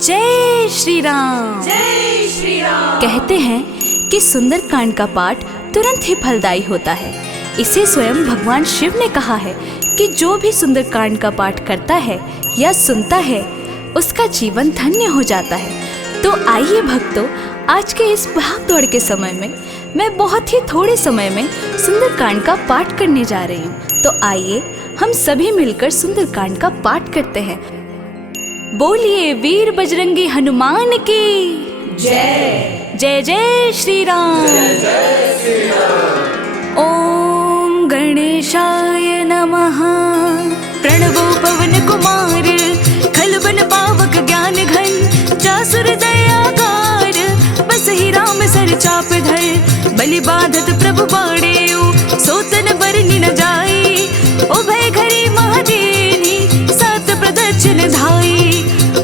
जय श्री राम। जय श्री राम। कहते हैं कि सुंदरकांड का पाठ तुरंत ही फलदायी होता है। इसे स्वयं भगवान शिव ने कहा है कि जो भी सुंदरकांड का पाठ करता है या सुनता है उसका जीवन धन्य हो जाता है। तो आइए भक्तों, आज के इस भाग दौड़ के समय में मैं बहुत ही थोड़े समय में सुंदरकांड का पाठ करने जा रही हूँ। तो आइए हम सभी मिलकर सुंदरकांड का पाठ करते हैं। बोलिए वीर बजरंगी हनुमान की जय। जय जय श्री राम। जय श्री राम। ओम गणेशाय नमः। प्रणवो पवन कुमार, खलबन पावक ज्ञान घन, जासुर दयाकार, बस ही राम सर चाप धर, बलि बाधत प्रभु बाड़ेऊ, सोतन बरनि न जाई, उभय घरी महादेनी, सात प्रदक्षिण धाई,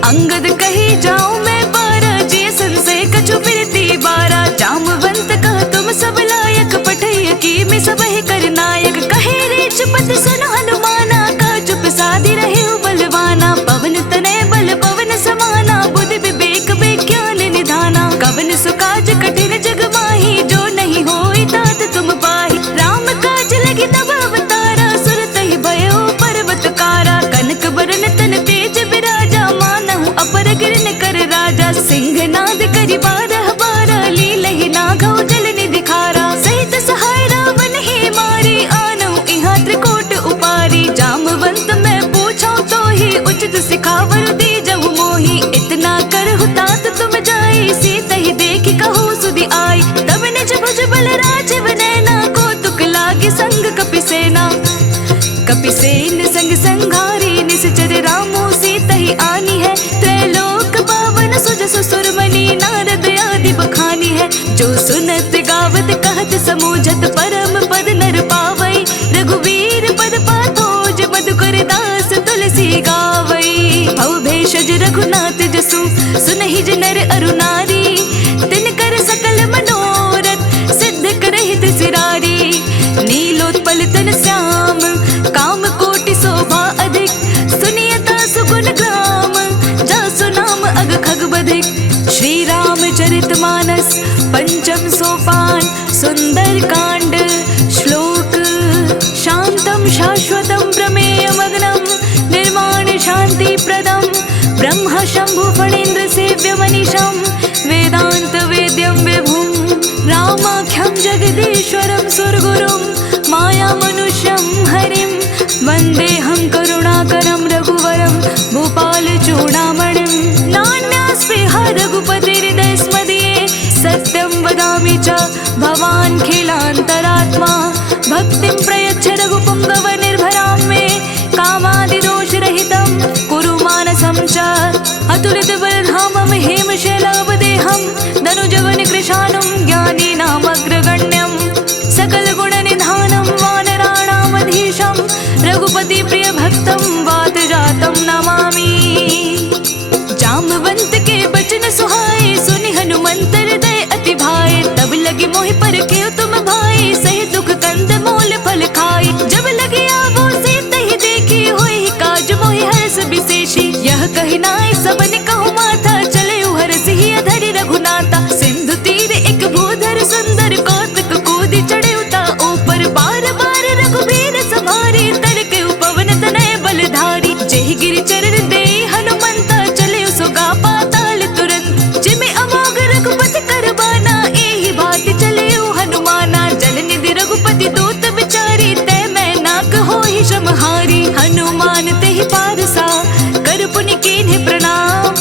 अंगद कही जाऊं मैं बारा, जे संशय कछु बिरती बारा, जामवंत कह तुम सब लायक, पठय की में सब ही कर नायक, कहे रे चुपत सुनो हनुमाना, का चुप साधि रहे बलवाना, पवन तनय बल पवन समाना, बुद्धि विवेक विज्ञान निधाना, कवन सुकाज कठिन जग माही, जो नहीं होई तात तुम पाही, राम काज लगी तब अवतारा, सुरत ही भयो पर्वत कारा, कनक बरन तन तेज विराजा, मानहु अपर गिरन कर राजा, सिंह नाद करि बारह बारा, लीलहि नाघौ जल निधि खारा, सहित सहाय रावण ही मारी, आनहु इहाँ त्रिकोट उपारी, जामवंत मैं पूछूं तो ही, उचित सिखावर दी जहु मोही, इतना करहु तात तुम जाई, सीता ही देखि कहु सुधि आई, तब निज भुज बल राजीव नैना, को तुक लागे संग कपिसेना, कपिसेन संग संघारी, निश्चर रामो सीता ही आनी है, त्रैलोक पावन सुजसु सुरमणि, नारद आदि बखानी है, जो सुनत गावत कहत समूझत, परम पद नर पावई, रघुवीर पद पाथोज, मधुकर दास तुलसी गावई, भव भेषज रघुनाथ जसु, सुनहि ज नर अरु नारी, तिनकर सकल मनोरथ, सिद्ध करहि त्रिसिरारी, नीलोत्पल तन श्याम, काम कोटि शोभा अधिक, सुनियता सुगुण ग्राम, जासु नाम अग खग बधिक, श्री रामचरित मानस पंचम सोपान, सुंदर कांड श्लोक, शांतम शाश्वतम प्रमेय मग्नम, निर्माण शांति प्रदम, ब्रह्म शंभु फणीन्द्र सेव्य मनीषम, वेदांत वेद्यम विभुम, रामाख्यम जगदीश्वरम सुरगुरुम, माया मनुष्यम हरिम, वंदेहम करुणाकरम रघुवरम, भूपाल चूड़ामणिम, नान्यास्पृहा रघुपतिर्हृदय स्मदीये, सत्यं वदामि च भवान् खिलान्तरात्मा, भक्तिं प्रयच्छ रघुपुङ्गव निर्भरां मे, कामादिदोषरहितं कुरु मानसं च, अतुलित बलधामं हेमशैलावदेहं, धनुजवन कृशानं ज्ञानीनामग्रगण्यं, सकल गुणनिधानं वानराणामधीशं, रघुपति प्रिय भक्तं वात जातं नमामि। जामवंत के बचन सुहाए, सुनि हनुमंत हृदय अति भाए, तब लगे मोहि पर के तुम भाई, सही दुख कंद मूल फल खाई, जब लगे आवो से तहि देखी, होई काज मोहि हर्ष विशेषी, यह कहि नाय सबन कहु माथा, चले हर्ष ही अधरि रघुनाथा, सिंधु तीर एक भूधर सुंदर, कौतुक कूदि चढ़े उता ऊपर, बार बार रघुबीर सवारी, तर के पवन तनय बलधारी, जेहि गिरि चरण दे हनुमंता, चले सुगा पाताल तुरंत, जिमि अमोघ रघुपति करबाना, एहि भांति चले हनुमाना, जल निधि रघुपति दूत विचारी, तै मैं नाक होहि श्रमहारी, हनुमान तेहि पारसा, कर पुनि कीन्हि प्रणाम,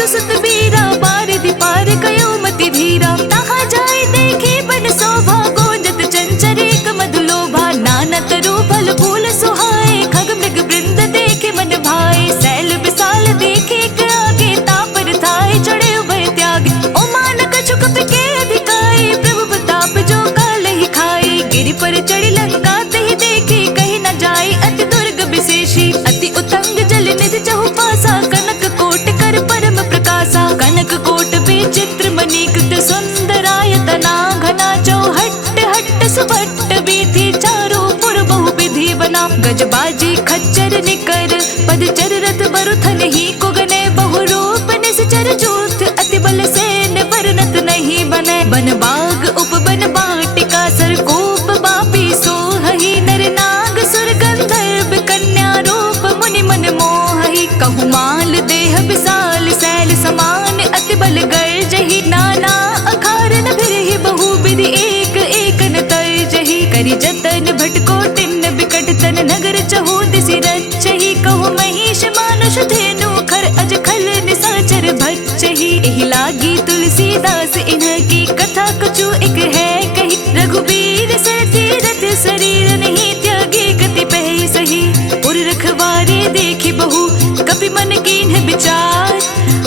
तो सुत बीरा बारिधि पार गयो मति धीरा। तहाँ जाय देखे बन शोभा गोंजत चंचरीक मधुलोभा। नाना तरु फल फूल सुहाए खग मृग वृंद देखे मन भाए। सैल विशाल देखे आगे तापर थाए चढ़े उभय त्यागे। ओ मान कछु कपि के अधिकाए प्रभु प्रताप जो काल ही खाए। गिरि पर चढ़ी लंका तहि देखे कहीं न जाए अति दुर्ग विशेषी। अति उतंग जल निधि चहु पासा कनक कोट कर परम प्रकाशा। कनक कोट विचित्र मणिकृत सुंदरायतना घना चौहट्ट हट्ट सुभट्ट वीथि चारों पुर बहु विधि बना। गजबाजी खच्चर निकर पदचर रथ बरुथन ही कुगने बहु रूप निश्चर जूथ। अति बल सेन वर्णत नहीं बने। बन बाग उपवन बाटिका सरकूप बापी सोहहि। नर नाग सुर गंधर्व कन्या रूप मुनि मन मोहहि। कहु माल देह विशाल सैल समान अति बल गर्जहि। नाना अखारन भिरहि बहु विधि एक एक न तर्जहि। करि जतन भटको तिन्न बिकट तन नगर चहु दिसि रचहि। कहु महिष मानुष धेनु खर अज खल निशाचर भच्चहि। एहि लागी तुलसीदास इन्हकी कथा कछु एक है कही। रघुबीर सर तीरथ शरीर नहीं त्यागे गति पहि सही। उर रखवारे देखि बहु कपि मन कीन्ह विचार।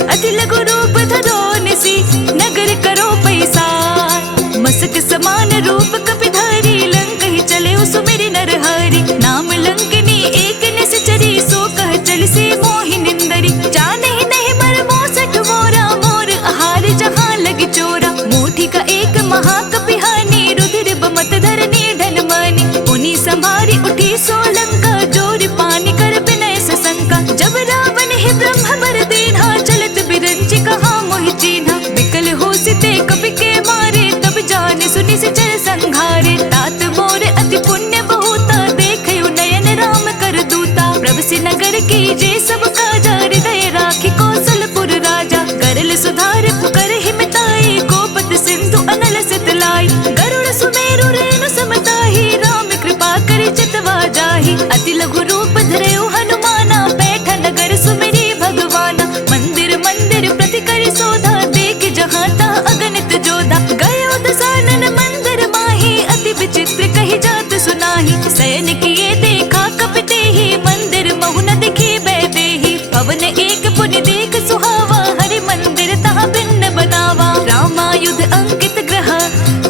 अति लघु रूप धरो निसि नगर करो पैसार। मसक समान रूप कपि धारी लंक ही चले सुमिरि नर हरि। नाम लंकनी एक निश्चरी सो कह चल से मोहि निंदरी। जाने ही नहीं मर मोसठ मोरा मोर आहार जहाँ लगी चोरा। मुठी का एक महाकपि हानि रुधिर बमत धरनी ढल मानी। उन्हीं संभारी उठी सोलंका जोरी पानी कर विनय सशंका। जब रावण ही ब्रह्म बर दीन्हा चलत बिरंची कहाँ मोहि चीन्हा। विकल हो सिते कपि के मारे तब जाने सुनि से चल संघारे। तात मोर अति पुण्य बहुता देखयो नयन राम कर दूता। प्रभ से नगर की जे सब काजा हृदय राखी कौशलपुर राजा। गरल सुधार पुकर हिमताई गोपत सिंधु अनल सितलाई। गरुड़ सुमेरु रेणु समताही राम कृपा करि चितवा जाहि। अति लघु रूप धरयो हनुमाना बैठा नगर सुमिरी भगवाना। मंदिर मंदिर प्रति करि शोधा देख जहाँ तहाँ अगणित जोधा। गयो दसानन मंदिर माही अति विचित्र कही जात सुनाही। शयन किए देखा कपि तेहि मंदिर महु न दिखी बैदेहि। भवन एक पुनि देख सुहावा हरि मंदिर तहाँ भिन्न बनावा। रामायुध अंकित ग्रह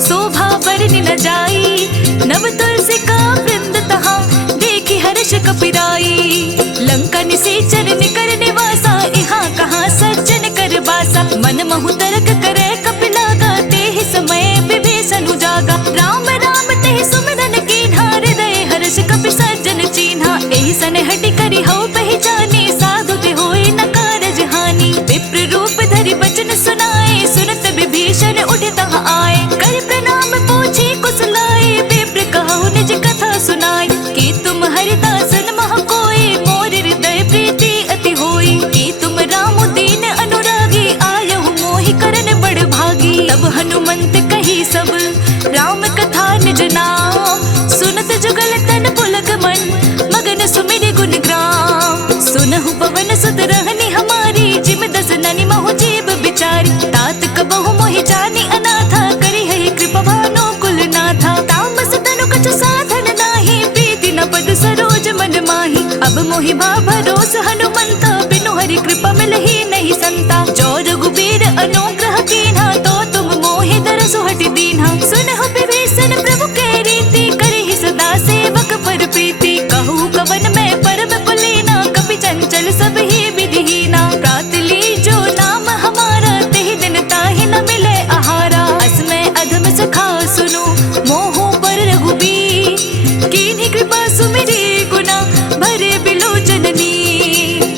शोभा वर्णि न जाई। नव तुलसी का वृंद तहाँ देखी हर्ष कपिराई। लंका निसेचर निकर निवासा यहाँ कहाँ सज्जन कर बासा। मन महु तर्क करे कपि लागा तेहि समय विभीषण उजागा। राम राम तेहि सुमिरन कीन्हा हृदय हर्ष कपि सज्जन चीन्हा। एहि सन हटि करि हौ पहचानी साधु ते होय न कारज हानि। विप्र रूप धरि बचन सुनाए सुनत विभीषण उठि तहाँ आए। कर प्रणाम पूछी कुशलाए विप्र कहु निज कथा सुनाई। कि तुम हरिदासन मह कोई मोर हृदय प्रीति अति होई। कि तुम राम दीन अनुरागी आयहु मोहि करन बड़ भागी। तब हनुमंत कही सब राम कथा निज नाम। सुनत जुगल तन पुलक मन मगन सुमिरि गुण ग्राम। सुनहु पवन सुत रहनी हमारी जिम दस ननि महु जीव बिचारी। तात कबहु मोहि जानी अनाथा करि है कृपा भानु कुल नाथा। तामस तनु कछु साधन नाही प्रीति न पद सरोज मन माही। अब मोहि भा भरोस हनुमंता बिनु हरि कृपा मिलहि नहीं संता। जो रघुबीर अनुग्रह कीन्हा तो तुम मोहि दरसु हटि दीन्हा। सुनहु विभीषण प्रभु के रीति करहि सदा सेवक पर प्रीति। कहु कवन में परम कुलीना कपि चंचल सब ही विधिहीना। प्रात ली जो नाम हमारा तेहि दिन ताहि न मिले आहारा। असमय अधम सखा सुनो मोहु पर रघुबीर। कीन्ही कृपा सुमिरी गुना भरे बिलो जननी।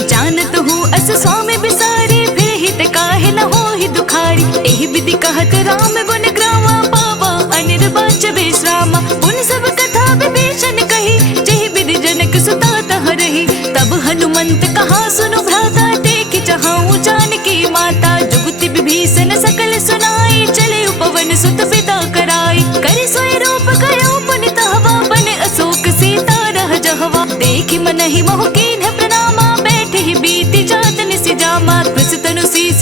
जानत हूँ अस स्वामी बिसारी फिर हित काहे न होहि दुखारी। एहि विधि कहत राम गुण ग्रामा पावा अनिर्वाच विश्रामा। उन सब कथा विभीषण कही जहि विधि जनक सुता तह रही। तब हनुमंत कहा सुनु भ्राता देख जहाँ जानकी माता। जुगति विभीषण सकल सुनाई चले उपवन सुत पिता कराई। कर सोई रूप गयो पुनि तहवा बन अशोक सीता रह जहवा। देखि मनहि मोह कीन्ह प्रणामा बैठहि बीति जात निसि जामा। तनु शीस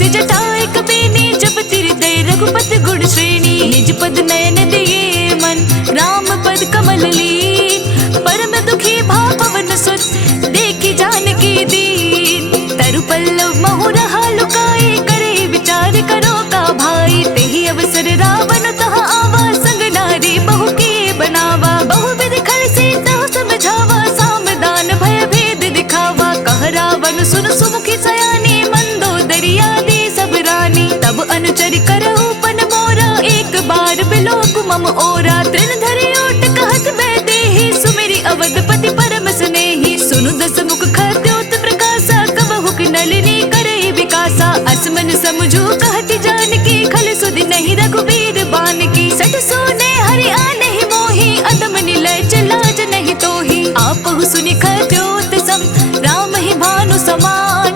मम ओरा तृण धरि ओट कहत बैदे ही सुमेरी अवधपति परम स्नेही सुनु दस मुख खद्योत प्रकाशा कबहु की नलिनी करे विकासा असमन समझो कहती जानकी खल सुधि नहीं रघुबीर बान की सठ सुने हरि आने ही मोही अदम निलय लाज नहीं तोही आपहु सुनि खद्योत सम राम ही भानु समान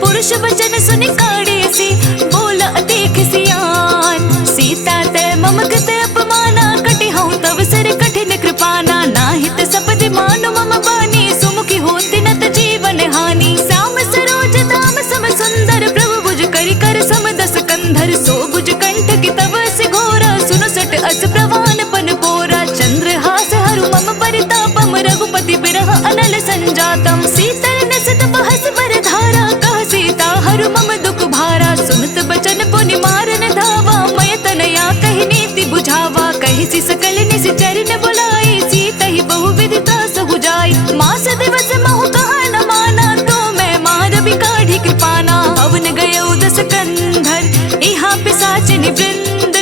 पुरुष वचन सुनि काढ़ियसी बोला अतिख सियान सीता ते मम कृत अपमाना कटि हूँ तव सिर कठिन कृपाना नाहित सपदि मानु मम बानी सुमुखी होती नत जीवन हानि श्याम सरोज धाम सम सुंदर प्रभु भुज करि कर सम दस कंधर सो भुज कंठ की तव से घोरा सुनो सट अस प्रवान पन पोरा चंद्रहास हरु मम परितापम रघुपति बिरह अनल संजातम शीतल नसत बहस बर धारा कह सीता हरु मम दुख भारा सुनत बचन पुनि मारन धावा मय तनया कहि नीति बुझावा कहि सि सकल निस चरण बुलाई सीता ही बहु विधि त्रास हो जाय मास दिवस महु कहा न माना तो मैं मार बिकाढ़ी कृपाना पवन गयो दस कंधर इहाँ पिशाचिनी वृंद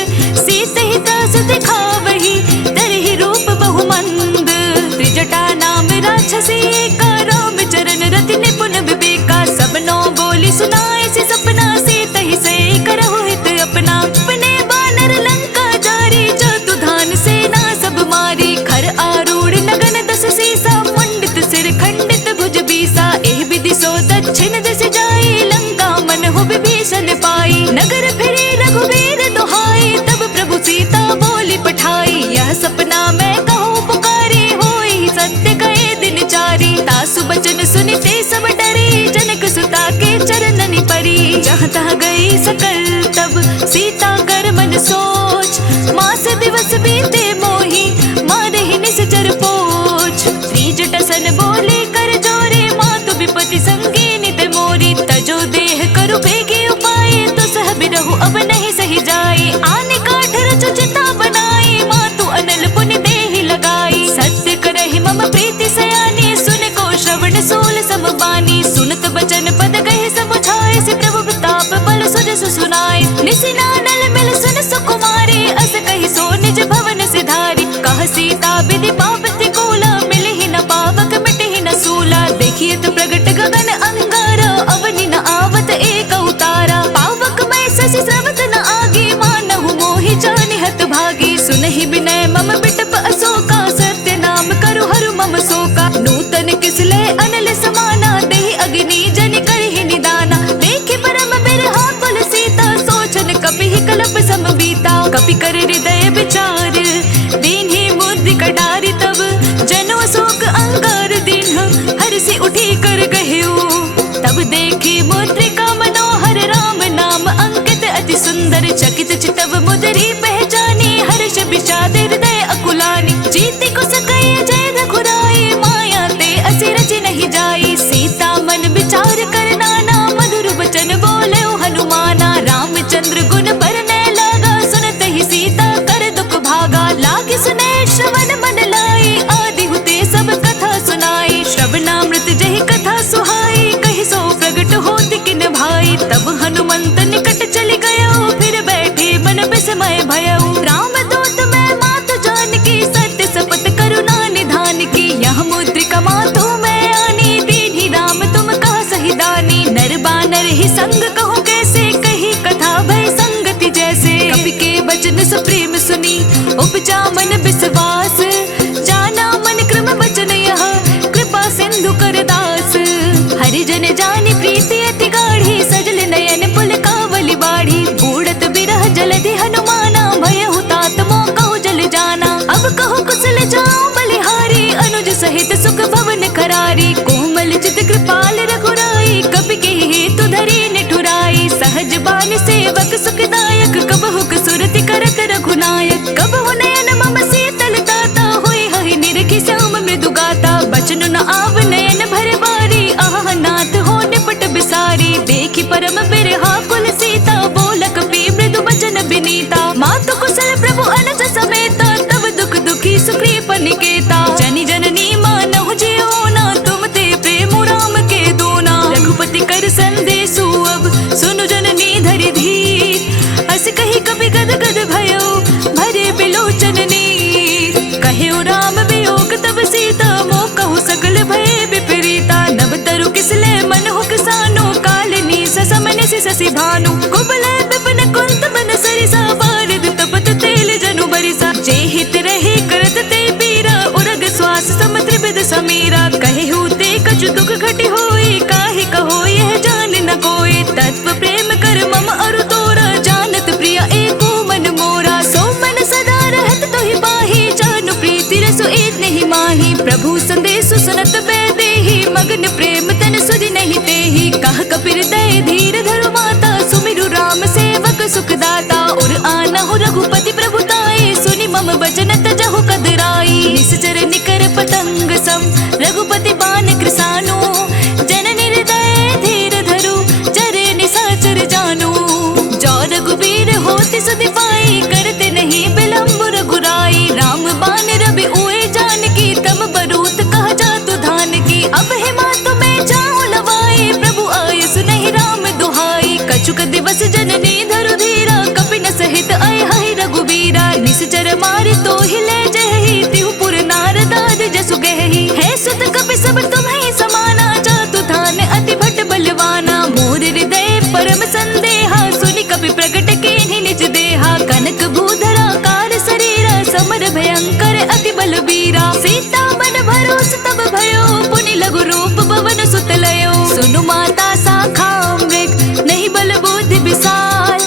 सीत ही त्रास दिखावही तरहि रूप बहु मंद त्रिजटा नाम राक्षसी का राम चरण रति निपुण विवेका सबनो बोली सुनाए से सपना सीत ही से करहु हित अपना अपने बानर लंका जारी चतु धान सेना सब मारी खर आरूढ़ नगन दस सीसा मंडित सिर खंडित भुज बीसा एह विधि सो दक्षिण दिस जाई लंका मन हो विभीषण पाई नगर फिरे रघुवीर दुहाई तब प्रभु सीता बोली पठाई यह सपना मैं कहूँ पुकारी होई सत्य कहे दिन चारी तासु बचन सुनिते सब डरे जनक सुता के चरणनि परी जहाँ तहाँ गई सकल तब सीता कर मन सोच मास दिवस बीते मोही मारे ही निश्चर पोछ त्रिजट सन बोले कर जोरे मातु विपति संगी नित मोरी तजो देह करु बेगी उपाय तो सह बिरहु अब नहीं सही जाए आने काठ रचु चिता बनाई मातु अनल पुनि देहि लगाई सत्य करहि मम प्रीति सयानी सुन को श्रवण सोल समबानी सुनत बचन पद कहे समुझाए से प्रभु प्रताप बल सुजस सुनाए निसिनानल मिल सुन सुकुमारी अस कहि सो निज भवन सिधारी कह सीता विधि पावती कोला मिल ही न पावक मिट ही न सूला देखिए तो प्रगट गगन अंगारा अवनि न आवत एक उतारा पावक मैं शशि स्रवत न आगे मानहु मोहि जानि हत भागी सुनहि विनय मम बिटप अशोका सत्य नाम करु हरु मम शोका नूतन किसले अनल समाना देहि अग्नि जनि करहि निदाना देखि परम बिरहा कुल सीता सोचन कपि कलप सम बीता कपि कर हृदय विचार दीन्हि मुद्रिका डारि तब जनो शोक अंगार दीन्ह हर्षि उठी कर गह्यो तब देखी मुद्रिका मनोहर राम नाम अंकित अति सुंदर चकित चितव मुदरी पहचानी हर्ष विषाद हृदय अकुलानी जीति को सकय जय रघुराई माया ते असी रचि नहीं जाई सीता मन विचार कर नाना मधुर वचन बोले हनुमाना रामचंद्र गुण बरने लागा सुनत ही सीता कर दुख भागा लागे सुने श्रवण मन लाई आदि हुते सब कथा सुनाई श्रवणामृत जहि कथा सुहाई कहि सो प्रगट होति किन भाई तब हनुमंत निकट चली गयो फिर बैठे मन विस्मय भयउ राम दूत मैं मातु जानकी सत्य शपथ करुणा निधान की यह मुद्रिका मातु मैं आनी दीन्हि राम तुम कह सही दानी नर बानर ही संग कहूँ कैसे कही कथा भय संगति जैसे कपि के वचन सुप्रेम सुनी उपजा मन विश्वास जाना मन क्रम वचन यह कृपा सिंधु कर दास हरिजन जानी प्रीति अति गाढ़ी सजल नयन पुल कावली बाढ़ी बूढ़त बिरह जलधि हनुमाना भय हुतात मोह कहु जल जाना अब कहो कुशल जाओ बलिहारी अनुज सहित सुख भवन करारी कोमल चित कृपाल रघुराई कपि के हेतु धरी निठुराई सहज बान सेवक सुखदायक कबहु सुरति करत रघुनायक कबहु नयन मम शीतल ताता होई हहि निरखि श्याम मृदु गाता बचनु न आव नयन भर बारी आह नाथ हो निपट बिसारी देखि परम बिरहा कुल सीता बोलक पी मृदु वचन विनीता मातु कुशल प्रभु अनुज समेता तब दुख दुखी सुग्रीव निकेता जनि जननी मानहु जियो ना तुम ते प्रेम राम के दोना रघुपति कर संदेशु अब सुनु जननी धरि धीर अस कही कपि गद गद भयो भरे बिलोचन शशि भानु कुबले विपिन कुंत मन सरिसा बारिद तपत तेल जनु बरिसा जे हित रहे करत ते पीरा उरग श्वास सम त्रिविध समीरा कहे होते कछु दुख घटी होई काहे कहो यह जान न कोई तत्व प्रेम कर मम अरु तोरा जानत प्रिय एको मन मोरा सो मन सदा रहत तोहि बाही जानु प्रीति रसु ईत नहीं माही प्रभु संदेशु सुनत बेदेही मगन प्रेम तन सुधि नहीं तेही कह कपिर दय धीर धरु माता सुमिरु राम सेवक सुखदाता और आनहु रघुपति प्रभुताई सुनि मम वचन तजहु कदराई निश्चर निकर पतंग सम रघुपति बान कृसानु जननि हृदय धीर धरु चरे निशाचर जानू जो रघुबीर होति सुधि पाई करते नहीं विलंब रघुराई राम बान रवि उए जानकी तम बरूत कह जातु धान की अब हे मातु में जाऊं लवाई प्रभु आय सुनहि राम दुहाई कछुक दिवस जननी धरु धीरा कपिन सहित आय हरि रघुबीरा निश्चर मारि तो ही ले जहि तिहुपुर नारदाद जसु गहि है सुत कपि सब तुम्हें समाना जातु धान अति भट बलवाना मोर हृदय परम संदेहा सुनि कपि प्रकट कीन्हि निज देहा कनक भूधरा कार शरीरा समर भयंकर अति बलबीरा सीता मन भरोस तब भयो पुनि लघु रूप पवन सुत लयो सुनु माता शाखा मृग नहीं बल बुद्धि विशाल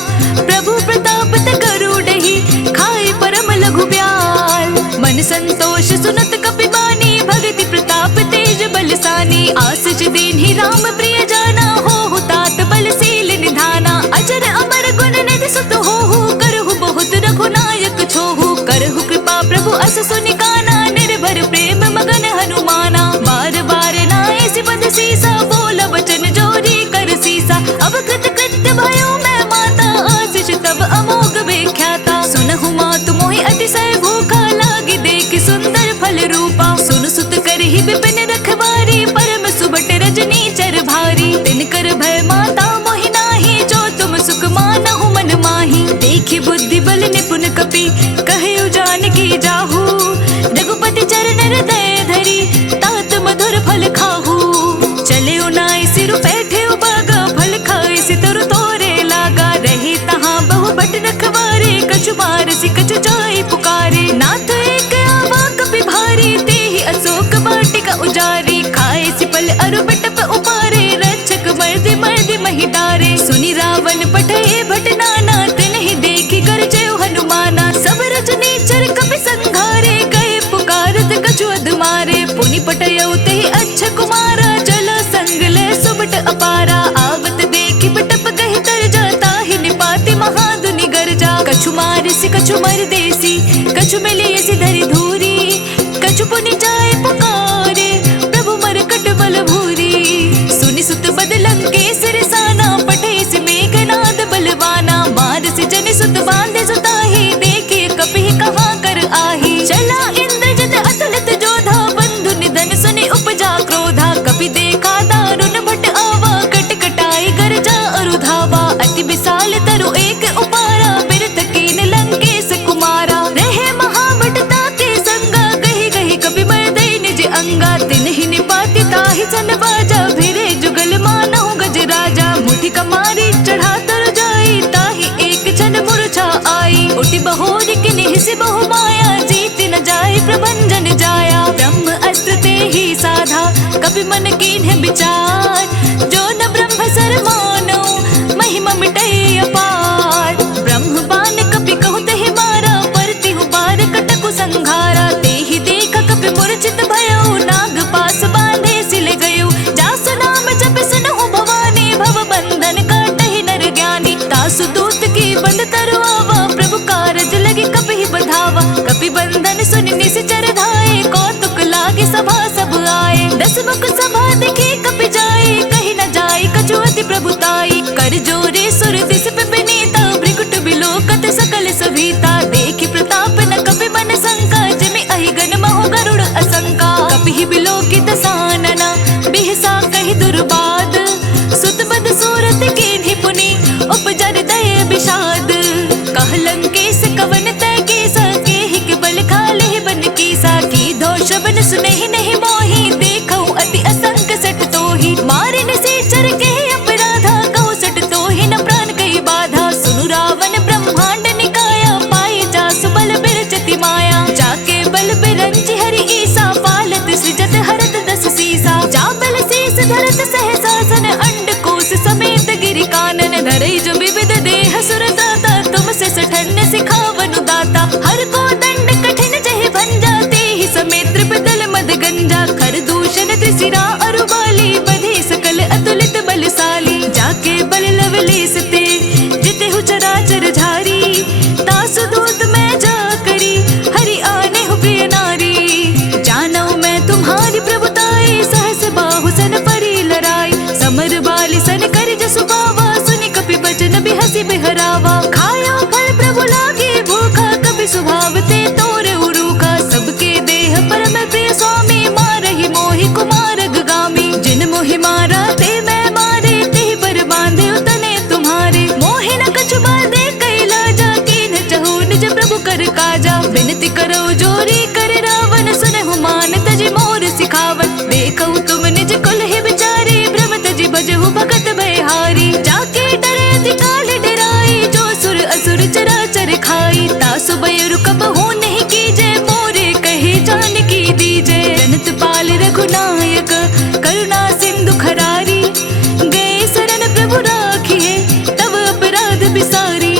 प्रभु प्रताप ते गरुड़हि खाए परम लघु ब्याल मन संतोष सुनत कपि बानी भगति प्रताप तेज बलसानी आशीष दीन्हि राम प्रिय जाना हो तात बलशील निधाना अजर अमर गुण निधि सुत हो करहु बहुत रघुनायक छोहु करहु कृपा प्रभु अस सुनि काना निर्भर प्रेम मगन हनुमाना बार बार नाए सिबंध सीसा बोल वचन जोरी कर सीसा अब कृत कृत्य भयो मैं माता आशीष तब अमोघ विख्याता सुनहु मातु मोहि अतिशय भूखा लागी देख सुंदर फल रूपा सुन सुत करहि विपिन रखवारी परम सुबट रजनी चर भारी तिनकर भय माता मोहि नाही जो तुम सुख मानहु मन माही देखि बुद्धि बल निपुण कपि कहु जानकी जाहू रघुपति चरण हृदय धरी तात मधुर फल खाहू चले उनाई सिर बैठे बागा फल खाए सितरु तोरे लागा रही तहाँ बहु बट रखवारे कछु मारसी कछु जाई पुकारे नाथ एक आवा कपि भारी तेहि अशोक वाटिका उजारी खाए सिपल अरु बिटप उपारे रक्षक मर्दि मर्दि महि डारे सुनि रावण पठे भट नाना तिन्हि देखि कर जय हनुमाना सब रजनी चर कपि संघारे गए पुकारत कछु अधमारे पुनि पटयउ तेहि अच्छा कुमारा चल संग ले सुबट अपारा आवत देखि बिटप गहि तर जाता ही निपाति महादुनि गर्जा कछु मारिसि कछु मर देसी कछु मिलियसि धरि धूरी कछु पुनि जाय पुकारे प्रभु मरकट बल भूरी सुनि सुत बदलं केसर साना पठेसि मेघनाद बलवाना मारसि जनि सुत बांधे सुताही देखे कपि कहाँ कर आही चला इंद्रजित अतुलित जोधा बंधु निधन सुनि उपजा क्रोधा कपि देखा दारुण भट आवा कटकटाई गर्जा अरु धावा अति विशाल तरु एक उपारा बिरथ कीन लंकेश कुमारा रहे महाबट ताके संगा गहि गहि कपि मर्दई निज अंगा तिन्हि निपाति ताहि सन बाजा भिरे जुगल मानहु गज राजा मुठि कमारी चढ़ा तर जाई ताहि एक क्षण मूर्छा आई उठि बहोरी किन्हि बहु माया जीत न जाय प्रभंजन जाया ब्रह्म अस्त्र ते ही साधा कपि मन कीन्ह विचार जो न ब्रह्म सर मानो महिमा मिटै अपार ब्रह्म बान कपि कहु तेहि मारा परतिहु बार कटकु संघारा तेहि देख कपि मूर्छित भयो नाग पास बांधे सिल गयो जासु नाम जप सुनहु भवानी भव बंधन काटहि नर ज्ञानी तासु दूत की बंद तरु आवा प्रभु कारज लगे कपि बधावा कपि बंधन सुनि निश्चर धाये कौतुक लागे सभा सब आए दस मुख सभा देखे कपि जाए कहीं न जाए कछु अति प्रभुताई कर जोरे सुर दिस पे विनीता भृकुट बिलोकत सकल सभीता देखि प्रताप न कपि मन शंका जिमि अहिगन महो गरुड़ असंका कपि बिलोकित सानना बिहसा कहि दुर्बाद सुत बद सूरत कीन्हि पुनि उपजर दय विषाद कहलंकेश कवन तय केसा केहि के बल खाले बन कीसा की दोष बन सुनहि नहीं मोहि देखऊ अति असंक सट तोहि मारिन से चर के अपराधा कहु सट तोहि न सिरा अरुबाली, बधे सकल अतुलित बलशाली। जाके बल लवलेस ते जिते हु चराचर झारी, तासु दूत मैं जा करी हरि आने हु प्रिय नारी। जानो मैं तुम्हारी प्रभुताई, सहस बाहु सन परी लराई। समर बाली सन कर जसु बावा, सुनि कपि बचन बिहसी बिहरावा। खाया फल प्रभु लागे भूखा, कपि स्वभाव ते तोरे उरूखा। सबके देह परम प्रिय स्वामी, मारहि मोहि कुमार गामी। जिन मोहि मारा ते मैं मारे, ते पर बांधे उतने तुम्हारे। मोहि न कछु बांधे कैला, जा कीन चहु निज प्रभु कर काजा। विनती करो जोरी कर रावण, सुनहु मान तजि मोर सिखावन। देखऊ तुम निज कुल ही बिचारे, भ्रम तजि भजहु भगत भयहारी। जाके डरे अति काल डराई, जो सुर असुर चराचर खाई। तासु बयरु कबहु नहीं कीजे, मोरे कहे जानकी दीजे। जनत पाल रघुनायक, करुणा सिंधु खरारी। गए शरण प्रभु राखिए, तब अपराध बिसारी।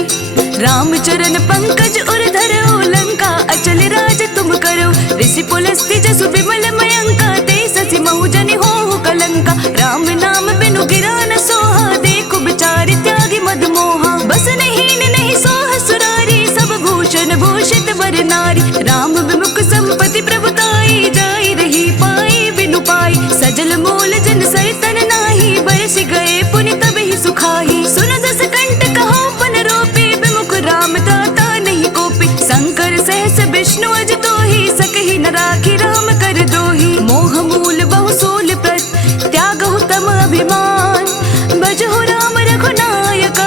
रामचरण पंकज उर धरो, लंका अचल राज तुम करो। ऋषि पुलस्त्य जसु विमल मयंका, ते ससि महु जनि होहु कलंका। राम नाम बिनु गिरा न सोहा, देखु बिचारि त्यागी मद मोहा। बस नहीं सोह सुरारी, सब भूषण भूषित वर नारी। राम विमुख संपत्ति प्रभुताई, जाई रही पाई बिनु पाई। सजल मूल जन सैतन नाही, बरसि गए पुनि तब ही सुखाही। सुन दस कंठ कहो पन रोपी, विमुख राम दाता नहीं कोपी। शंकर सहस विष्णु अज तोहि, सकहि न राखी राम कर दोहि। मोह मूल बहु सूल प्रत, त्यागहु तम अभिमान। भजहु राम रघुनायक,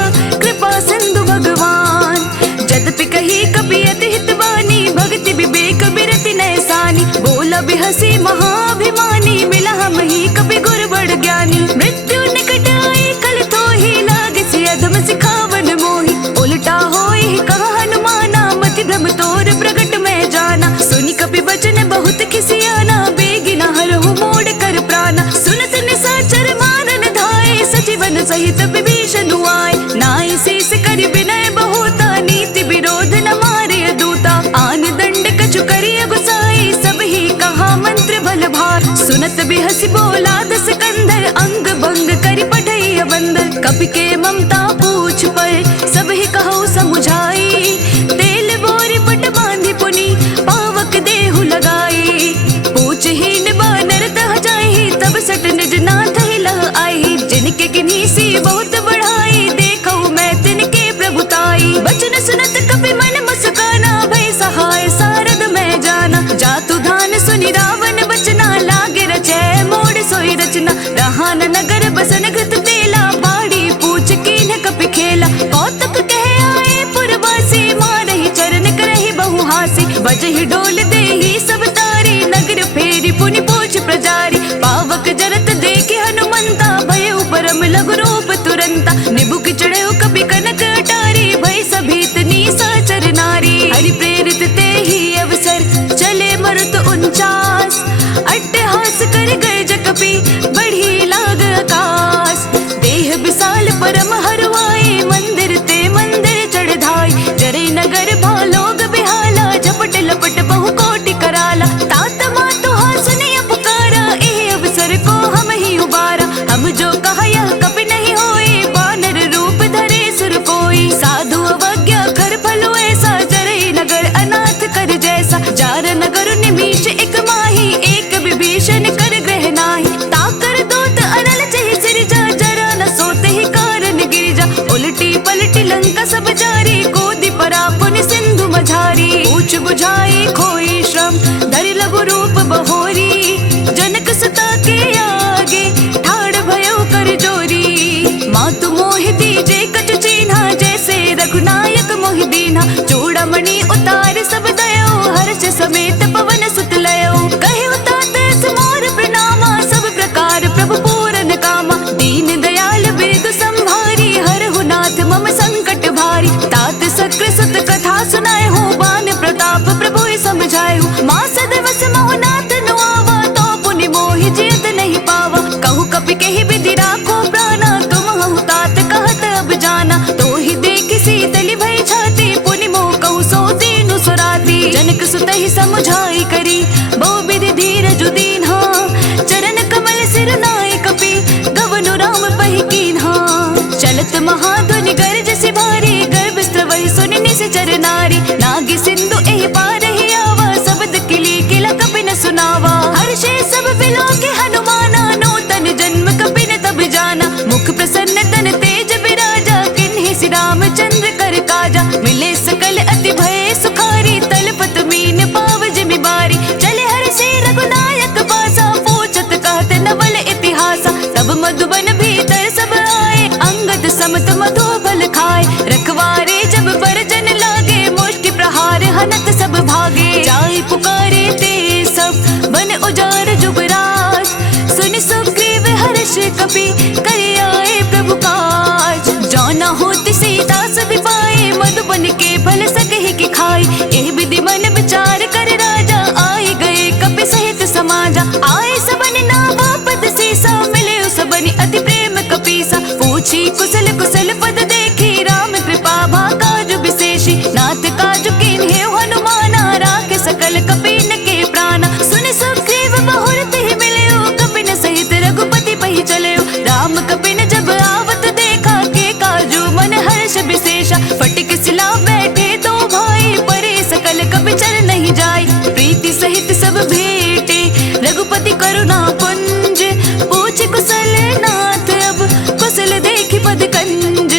कृपा सिंधु भगवान। जदपि कही कपि अति हितवानी, भक्ति विवेक बिरति नैसानी। बोला बिहसी महाभिमानी, मिला हमहि कपि गुर बड़ ज्ञानी। मृत्यु निकट आई कल तोहि, लागसी अधम सिखावन मोहि। उलटा होई कहा हनुमाना, मति भ्रम तोर प्रगट मैं जाना। सुनि कपि बचन बहुत खिसियाना, बेगिना हरहु मोड़ कर प्राणा। सुनत निशाचर मारन धाय, सजीवन सहित विभीषण आए। नाई शीस करि विनय बहुता, नीति विरोध न मारे दूता। आन दंड कछु करि अगुसाई, सब ही कहा मंत्र बल भार। सुनत बिहसि बोला दस कंधर, अंग भंग करि पठैया बंदर। कपि के ममता पूछ पर, सब ही कहु समुझाई। तेल बोरी पट बांधि पुनि, पावक देहु लगाई। पूछहीन बानर तह जाहि, तब सट निज नाथ ही लह आई। जिनके किन्हीं सी बहुत बढ़ाई, देखऊ मैं तिनके प्रभुताई। बचन सुनत कपि मन मुस्काना, भय सहाय सारद मैं जाना। जातु धान सुनि रावण बचना, लागे रचै मोड़ सोई रचना। रहा न नगर बसन घृत तेला, बाड़ी पूछ कीन्ह कपि खेला। कौतुक कहे आए पुरवासी, मारहि चरण करहि बहु हासी। बजहि डोल देहि सब तारी, नगर फेरी पुनि पोछ प्रजारी। पावक जरत देखे हनुमंता, भयउ परम लघु रूप तुरंता। निबुक चढ़ऊ कपि कनक अटारी, भय सभीत निशाचर नारी। हरि प्रेरित तेहि अवसर, चले मरुत 49। अट्टहास कर गर्ज कपि, बढ़ी लाग आकाश। देह विशाल परम हरवाए, मंदिर ते मंदिर चढ़ धाय। जरे नगर भालोग बिहाला, झपट लपट बहु कोटि कराला। तात मातु सुनिय पुकारा, एह अवसर को हम ही उबारा। हम जो कहा यह कपि नहीं होए, वानर रूप धरे सुर कोई। साधु अवज्ञा कर फलो ऐसा, जरे नगर अनाथ कर जैसा। जार नगर निमीश एक माही, एक विभीषण कर ग्रह नाही। ताकर दूत अनल चहि सिरजा, जरा न सोते ही कारण गिरिजा। उलटी पलटी लंका सब जारी, कोदि परा पुनि सिंधु मझारी। पूछ बुझाई खोई श्रम, धरि लघु रूप बहोरी। जनक सुता के आगे, ठाड़ भयो कर जोरी। मातु मोहि दीजे कछु चीन्हा, जैसे रघुनायक मोहि दीन्हा। चूड़ामणि उतार सब दयो, हर्ष समेत पवन सुत लयो। कहे उतात मोर प्रणामा, सब प्रकार प्रभु पूरन कामा। दीन दयाल बिरदु संभारी, हरहु नाथ मम संकट भारी। तात सक्र सुत कथा सुनाए हो, बान प्रताप प्रभु समझाए हो। माँ सदवस मोह नाथ नुआवा, तो पुनि मोहि जियत नहीं पावा। कहु कपि कहि विधि राखो प्राणा, तुम हहु तात कहत अब जाना। तो ही देख शीतली भय छाती, पुनि मोह कहु सो दीनु सुराती। जनक सुत ही समुझाई करी, बहु विधि धीरजु दीन्हा। चरण कमल फल खाए। रखवारे जब बरजन लागे, मुष्टि प्रहार हनत सब भागे। जाई पुकारे ते सब बन उजार जुबराज, सुनि सुग्रीव हर्ष कपि कर आए प्रभु काज। जाना होती सीता सब पाए, मधुबन के फल सकहि की खाई। एह विधि मन विचार कर राजा, आए गए कपि सहित समाजा। आए सबन नावा पद सीसा, मिले सबनि अति प्रेम कपीसा। पूछी कुशल कुशल पद देखी, राम कृपा भा काजु विशेषी। नाथ काजु कीन्हे हनुमाना, राखे सकल कपीन के प्राणा। सुनि सुग्रीव बहुरत ही मिलयो, कपिन सहित रघुपति पहि चलयो। राम कपिन जब आवत देखा, के काजु मन हर्ष विशेषा। फटिक सिला बैठे दो भाई, परे सकल कपि चर नहीं जाय। प्रीति सहित सब भेटे, रघुपति करुणा पुंज। पूछ कुशल नाथ अब, कुशल देखि पद कंज।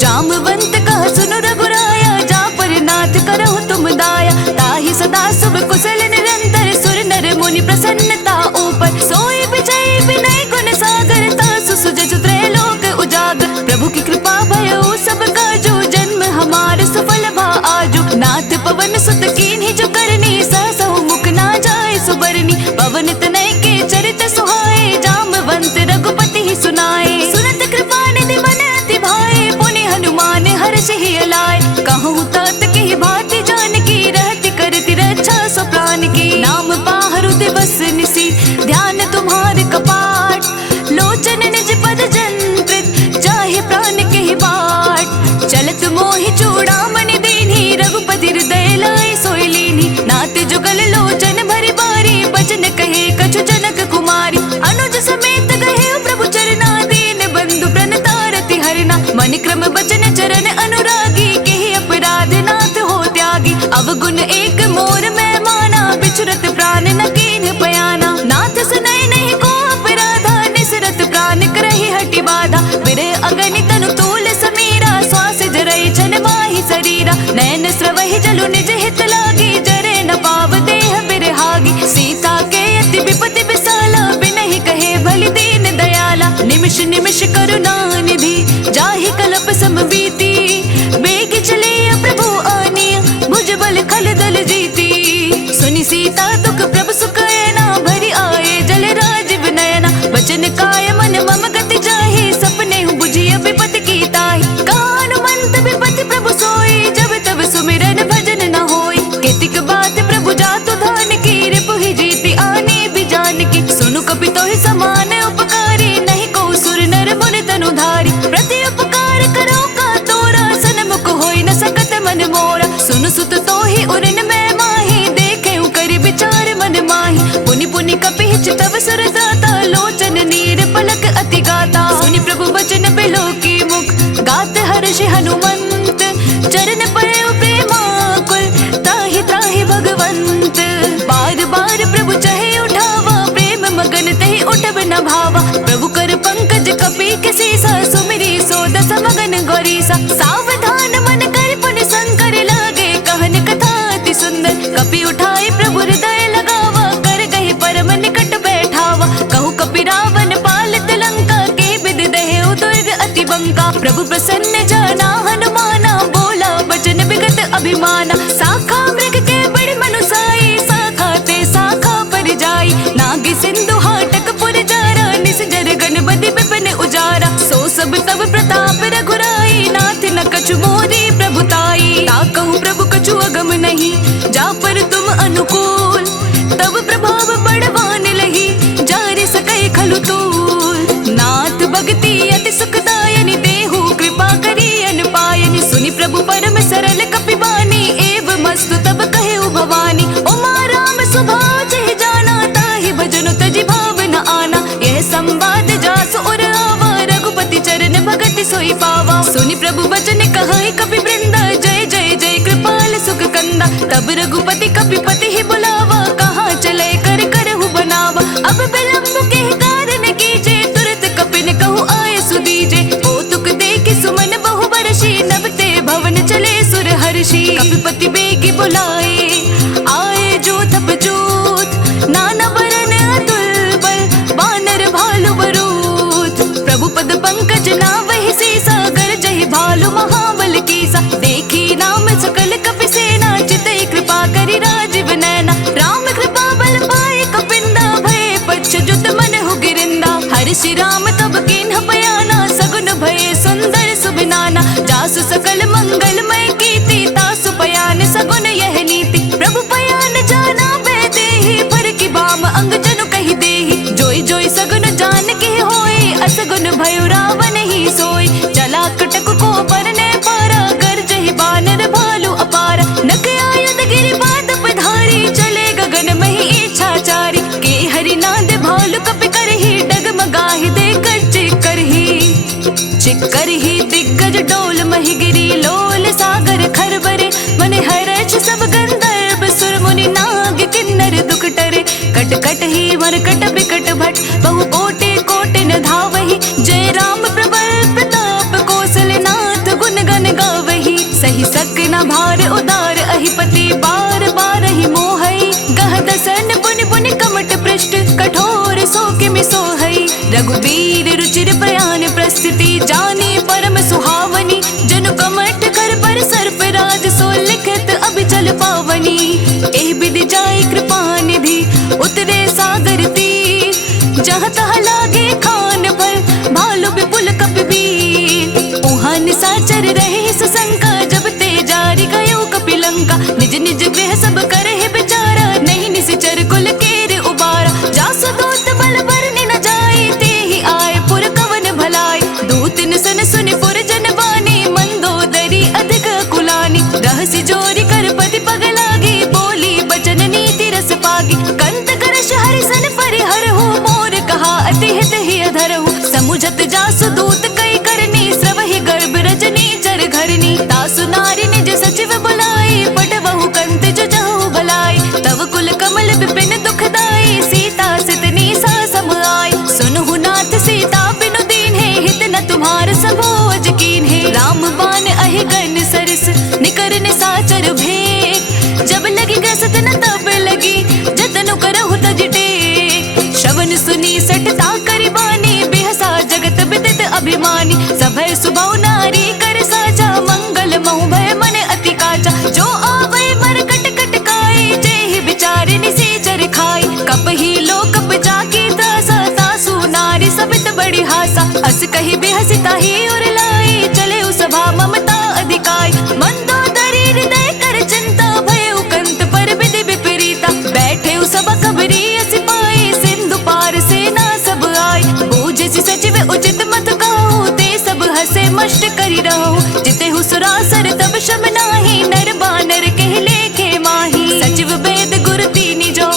जामवंत कह सुनो रघुराया, जा पर नाथ करहु तुम दाया। ताहि सदा शुभ कुशल निरंतर, सुर नर मुनि प्रसन्नता ऊपर। सोई विजय विनय गुण सागर, तासु सुजसु त्रैलोक उजागर। प्रभु की कृपा भयो सब काजो, जन्म हमार सफल भा आजो। नाथ पवन सुत कीन्हि जो करनी, सहसहु मुख ना जाय सुबरनी। पवन तनय के चरित सुहाए, जामवंत रघुपति ही सुनाए। सुनत कृपा निधि मन अति भाए, पुनि हनुमान हर्ष ही अलाय। कहूँ तात के भांति जानकी, रहति करति रक्षा सो प्राण की। नाम पाहरु दिवस निसी, ध्यान तुम्हार कपाट। लोचन निज पद जंत्रित, चाहे प्राण के बाट। चलत मोहि चूड़ामणि दीन्ही, रघुपति हृदय लाय सोई लीन्ही। नाथ जुगल लोचन भरि बारी, बचन कहे कछु जनक कुमारी। अनुज समेत गए प्रभु चरना, दीन बंधु प्रणतारति हरना। मन क्रम बचन चरण अनुरागी, केहि अपराध नाथ हो त्यागी। अवगुण एक मोर मैं माना, बिछुरत प्राण न कीन्ह पयाना। नाथ सुनय नहीं को अपराधा, निसरत प्राण करहि हटि बाधा। बिरह अगनि तनु तूल समीरा, श्वास जरई छन माहि शरीरा। नयन स्रवहि जलु निज हित लागी, जरे न पाव देह बिरहागी। सीता के अति विपति विसाला, बिनहि कहे भलि दीन दयाला। निमिष निमिष करुणा निधि, जाहि कल्प सम बीती। बेग चले प्रभु आनिया, भुज बल खल दल जीती। सुनि सीता दुख प्रभु सुखैना, भरि आए जल राजीव नयना। वचन काय मन मम गति जाहि, सपने बुझिय विपति की ताहि। हनुमंत विपति प्रभु सोई, जब तब सुमिरन भजन न होई। केतिक बात प्रभु जातु धान की, रिपु ही जीती आने भी जान की। सुनु कपि तोहि समान उपकारी, नहीं को सुर नर मुनि तनुधारी। प्रति उपकार करो का तोरा, सन्मुख होई न सकत मन मोरा। सुनु सुत तोहि उरन मैं माही, देखे करि विचार मन माही। पुनि पुनि कपि चितव सुर दाता, लोचन नीर पलक अति गाता। सुनि प्रभु वचन बिलो की मुख, गात हर्ष हनुमंत। चरण पड़े प्रेमाकुल, ताहि त्राहि भगवंत। बार बार प्रभु चहे उठावा, प्रेम मगन तहि उठब न भावा। प्रभु कर पंकज कपि के सीसा, सुमिरी सोद समगन गौरीसा। सावधान मन कर पुनि संकर, लागे कहन कथा अति सुंदर। कपि उठाए प्रभु हृदय लगावा, कर गहि परम निकट बैठावा। कहु कपि रावण पालित लंका, के विधि दहे दुर्ग अति बंका। प्रभु प्रसन्न जाना हनुमाना, बोला बचन विगत अभिमाना। साखा मृग के बड़ मनुसाई, साखा ते साखा पर जाई। नाग सिंधु हाटक पुर जारा, निस जर गणपति विपिन उजारा। सो सब तब प्रताप रघुराई, नाथ न कछु मोरी प्रभुताई। ताकहु प्रभु कछु अगम नहीं, जा पर तुम अनुकूल। तब प्रभाव बड़वान लही, जारे सकै खलु तूल। नाथ भगति अति सुखदायनि, देहु कृपा करी अनुपायनि। सुनि प्रभु परम सरल कपिबानी, एव मस्तु तब कहे भवानी। उमा राम स्वभाव चहि जाना, ताहि भजनु तजि भाव न आना। यह संवाद जासु उर आवा, रघुपति चरण भगति सोई पावा। सुनि प्रभु वचन कहै कपि वृंदा, जय जय जय कृपाल सुख कंदा। तब रघुपति कपिपति ही बुलावा, कहाँ चले कर करहु बनावा। अब विलंब के कारण कीजे, तुरत कपिन कहु आय सुदीजे। कौतुक देखि सुमन बहु बरसी, नभते भवन चले सुर हर्षि। कपिपति बेगी बुलाए, आए जो थप जोत। नाना बरन अतुल बल, बानर भालु बरूत। प्रभु पद पंकज नावहि सीसा, गरजहि भालु गज डोल महिगिरी लोल सागर खरबरे मने हर्ष सब गंधर्व सुर मुनि नाग किन्नर दुख टरे कट कट ही मरकट बिकट भट बहु कोटि कोटि न धावहि जय राम प्रबल प्रताप कौशलनाथ गुण गण गावहि सही सक न भार उदार अहिपति बार बार ही मोहई गह दसन पुनि पुनि कमट पृष्ठ कठोर सो किमि सोहई रघुबीर रुचिर प्रयाण प्रस्तुति जानी परम सुहावनी जनु कमट कर पर सर्प राज सो लिखित अभिचल पावनी एह विधि जाय कृपा निधि उतरे सागर तीर जहाँ तहाँ लागे खान फल भालु विपुल कपिबीर उहाँ निशाचर रहे सुशंका जब ते जारी गयो कपिलंका निज निज गृह सब करहि बिचारा नहीं निश्चर कुल केर उबारा जासु दूत बल बरनि न जाए ते ही आए पुर कवन भलाई दूत सन सुनि पुर जन बानी मंदोदरी अधिक कुलानी रहसि जोरी कर पति पग लागी बोली बचन नीति रस पागी कंत करश हरिसन परिहर हो मोर कहा अति हित ही अधरहु समुझत जासु दूत कई करनी स्रवहि गर्भ रजनी चर घरनी तासु नारी निज सचिव बुलाई पटवहु कंत जो जहु भलाई तव कुल कमल विपिन दुखदाई सीता सितनी सा सम आई सुनहु नाथ सीता बिनु दीन है हित न तुम्हार सबो अजकीन है राम बान अहि गन सरस निकर निसाचर भेद जब लगी ग्रसत न तब लगी जतनु करहु तज टेक श्रवण सुनी सटता करि बानी बिहसा जगत विदित अभिमानी सभय सुबहु नारी कर साचा मंगल महु भय मन अति काचा जो आवै मर कट कट काए जय ही बिचारे निसेचर खाई कप ही लो कप जाकी त्रासा तासु नारी सबित बड़ी हासा अस कही बेहसिता ही और लाई चले सभा ममता अधिकाई मंदोदरी हृदय कर चिंता भय कंत पर विधि विपरीता बैठे सब खबरी सिपाही सिंधु पार सेना सब आई बूझे सचिव उचित मत कहो ते सब हसे मष्ट करी रहो जिते हुसुरासर तब शम नाही नर बानर कह लेखे माही सचिव वेद गुरु तीनी जो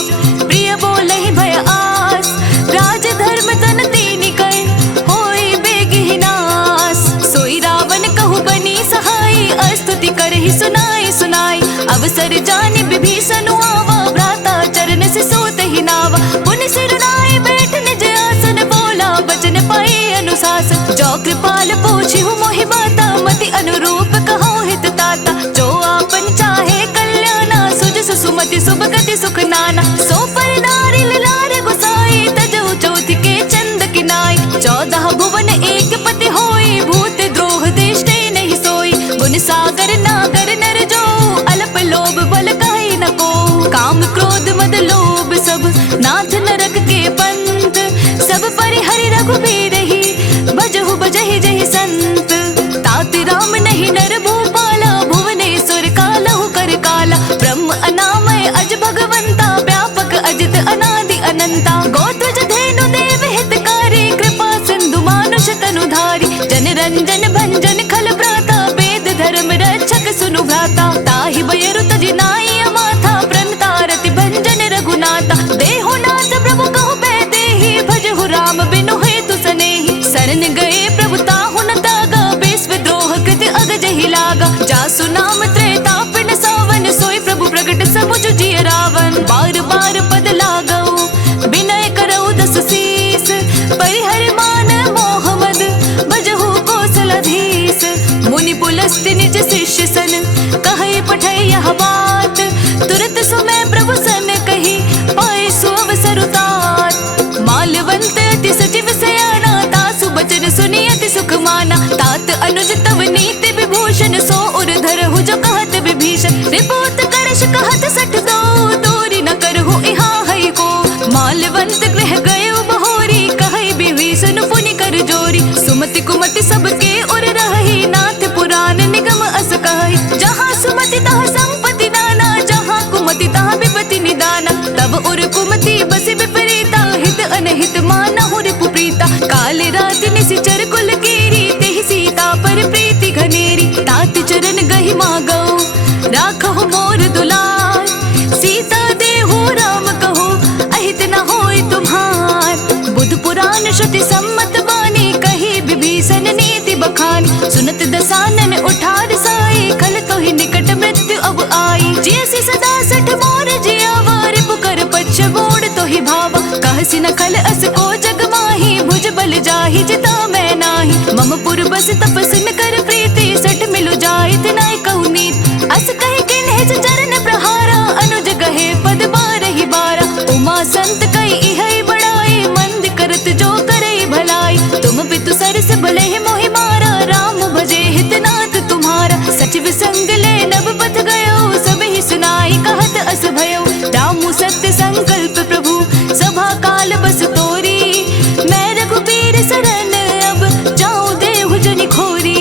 प्रिय बोलहि भय आस राज धर्म तन तीनी कर होई बेगी नास सोई रावण कहु बनी सहाई अस्तुति करहि सुनाई सुनाई अवसर जानि विभीषण आवा भ्राता चरण से सोत ही नावा पुनि सिर नाई बैठ निज आसन बोला बचन पाए अनुशासन जो कृपाल पूछी हूँ मोहि बाता मति अनुरूप कहो हित ताता जो आपन चाहे कल्याणा सुज सुमति सुभ गति सुख नाना सो पर नारी लार गुसाई तजहु चौथ के चंद किनाई 14 भुवन एक पति होई भूत द्रोह देश नहीं सोई गुण सागर नागर नर जो अल्प लोभ बल कहि न को काम क्रोध मद लोभ सब नाथ नरक के पंथ सब परिहरि रघुबीर ही भजहु भजहि जहि संत तात राम नहीं नर भूपाला भुवनेश्वर कालहु कर काला ब्रह्म अनामय अज भगवंता व्यापक अजित अनादि अनंता गोत्रज धेनु देव हितकारी कृपा सिंधु मानुष तनुधारी जन रंजन भंजन खल भ्राता वेद धर्म रक्षक सुनु भ्राता ताहि बयरु तजि नाई माथा प्रणतारति भंजन रघुनाथा देहु नाथ प्रभु कहु पै देहि भजहु राम बिनु हेतु सनेहि शरण गए प्रभु ताहु न तागा विश्व द्रोह कृत अग जहि लागा जासु नाम त्रेतापन सावन सोई प्रभु प्रगट समुझ जिय रावण बार बार पद लागौ विनय करौ दस शीस परिहर मान मोह मद भजहु कौशलधीश मुनि पुलस्त्य निज शिष्य सन कहि पठै यह बात तुरत सुमय प्रभु सन कही पाए सो अवसर उतात माल्यवंत अति सचिव सयाना तासु बचन सुनि अति सुख माना तात अनुज तव नीति विभूषण सो उर धरहु जो कहत विभीषण रिपोत करश कहत सठ दो दूरी न करहु इहा हई को माल्यवंत गृह गयो बहोरी कहि विभीषण पुनि कर जोरी सुमति कुमति सबके उर रही नाथ पुराण निगम अस कहि जहाँ सुमति तहाँ संपत्ति नाना जहाँ कुमति तहाँ विपत्ति निदाना तब उर कुमति बसि विपरीता हित अनहित मानहु रिपु प्रीता काल रात निशिचर कुल कीरी तेहि सीता पर प्रीति घनेरी तात चरण गहि मागौ राखहु मोर दुलार सीता देहु राम कहो अहित न होय तुम्हार बुध पुराण श्रुति सम्मत बानी कही विभीषण नीति बखानी सुनत दशा सचिव संग ले नभ पथ गयो, सब ही सुनाई कहत अस भयो। रामु सत्य संकल्प प्रभु सभा काल बस तोरी, मैं रघुबीर शरण अब जाऊं देहु जनि खोरी।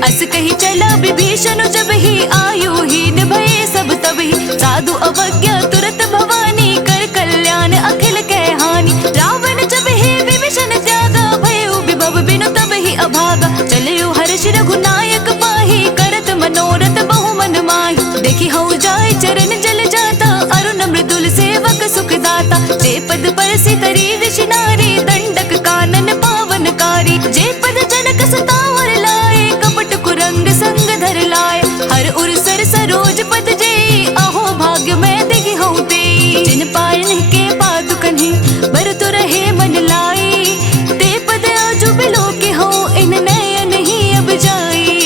अस कही चला विभीषण जब ही आयु हीन भये सब तब ही, साधु अवज्ञा तुरत भवानी कर कल्याण अखिल कै हानि। रावण जब ही विभीषण त्यागा, भयो विभव बिनु तब ही अभागा। चलियो हर्ष रघुनायक पाहि, करत मनोरथ बहु मन माहि। देखी हऊ जाय चरण जल जाता, अरुण मृदुल सेवक सुख दाता। जे पद परसि तरी ऋषि नारी, दंडक कानन पावनकारी। जे पद जनक सतावर लाए, कपट कुरंग संग धर लाए। हर उर सर सरोज पद जेई, अहो भाग्य मैं देखी हूँ तेई। जिन पायन के पादुकन्हि बरतु रहे मन लाई, ते पद आजु बिलो के हो इन नयन ही अब जाई।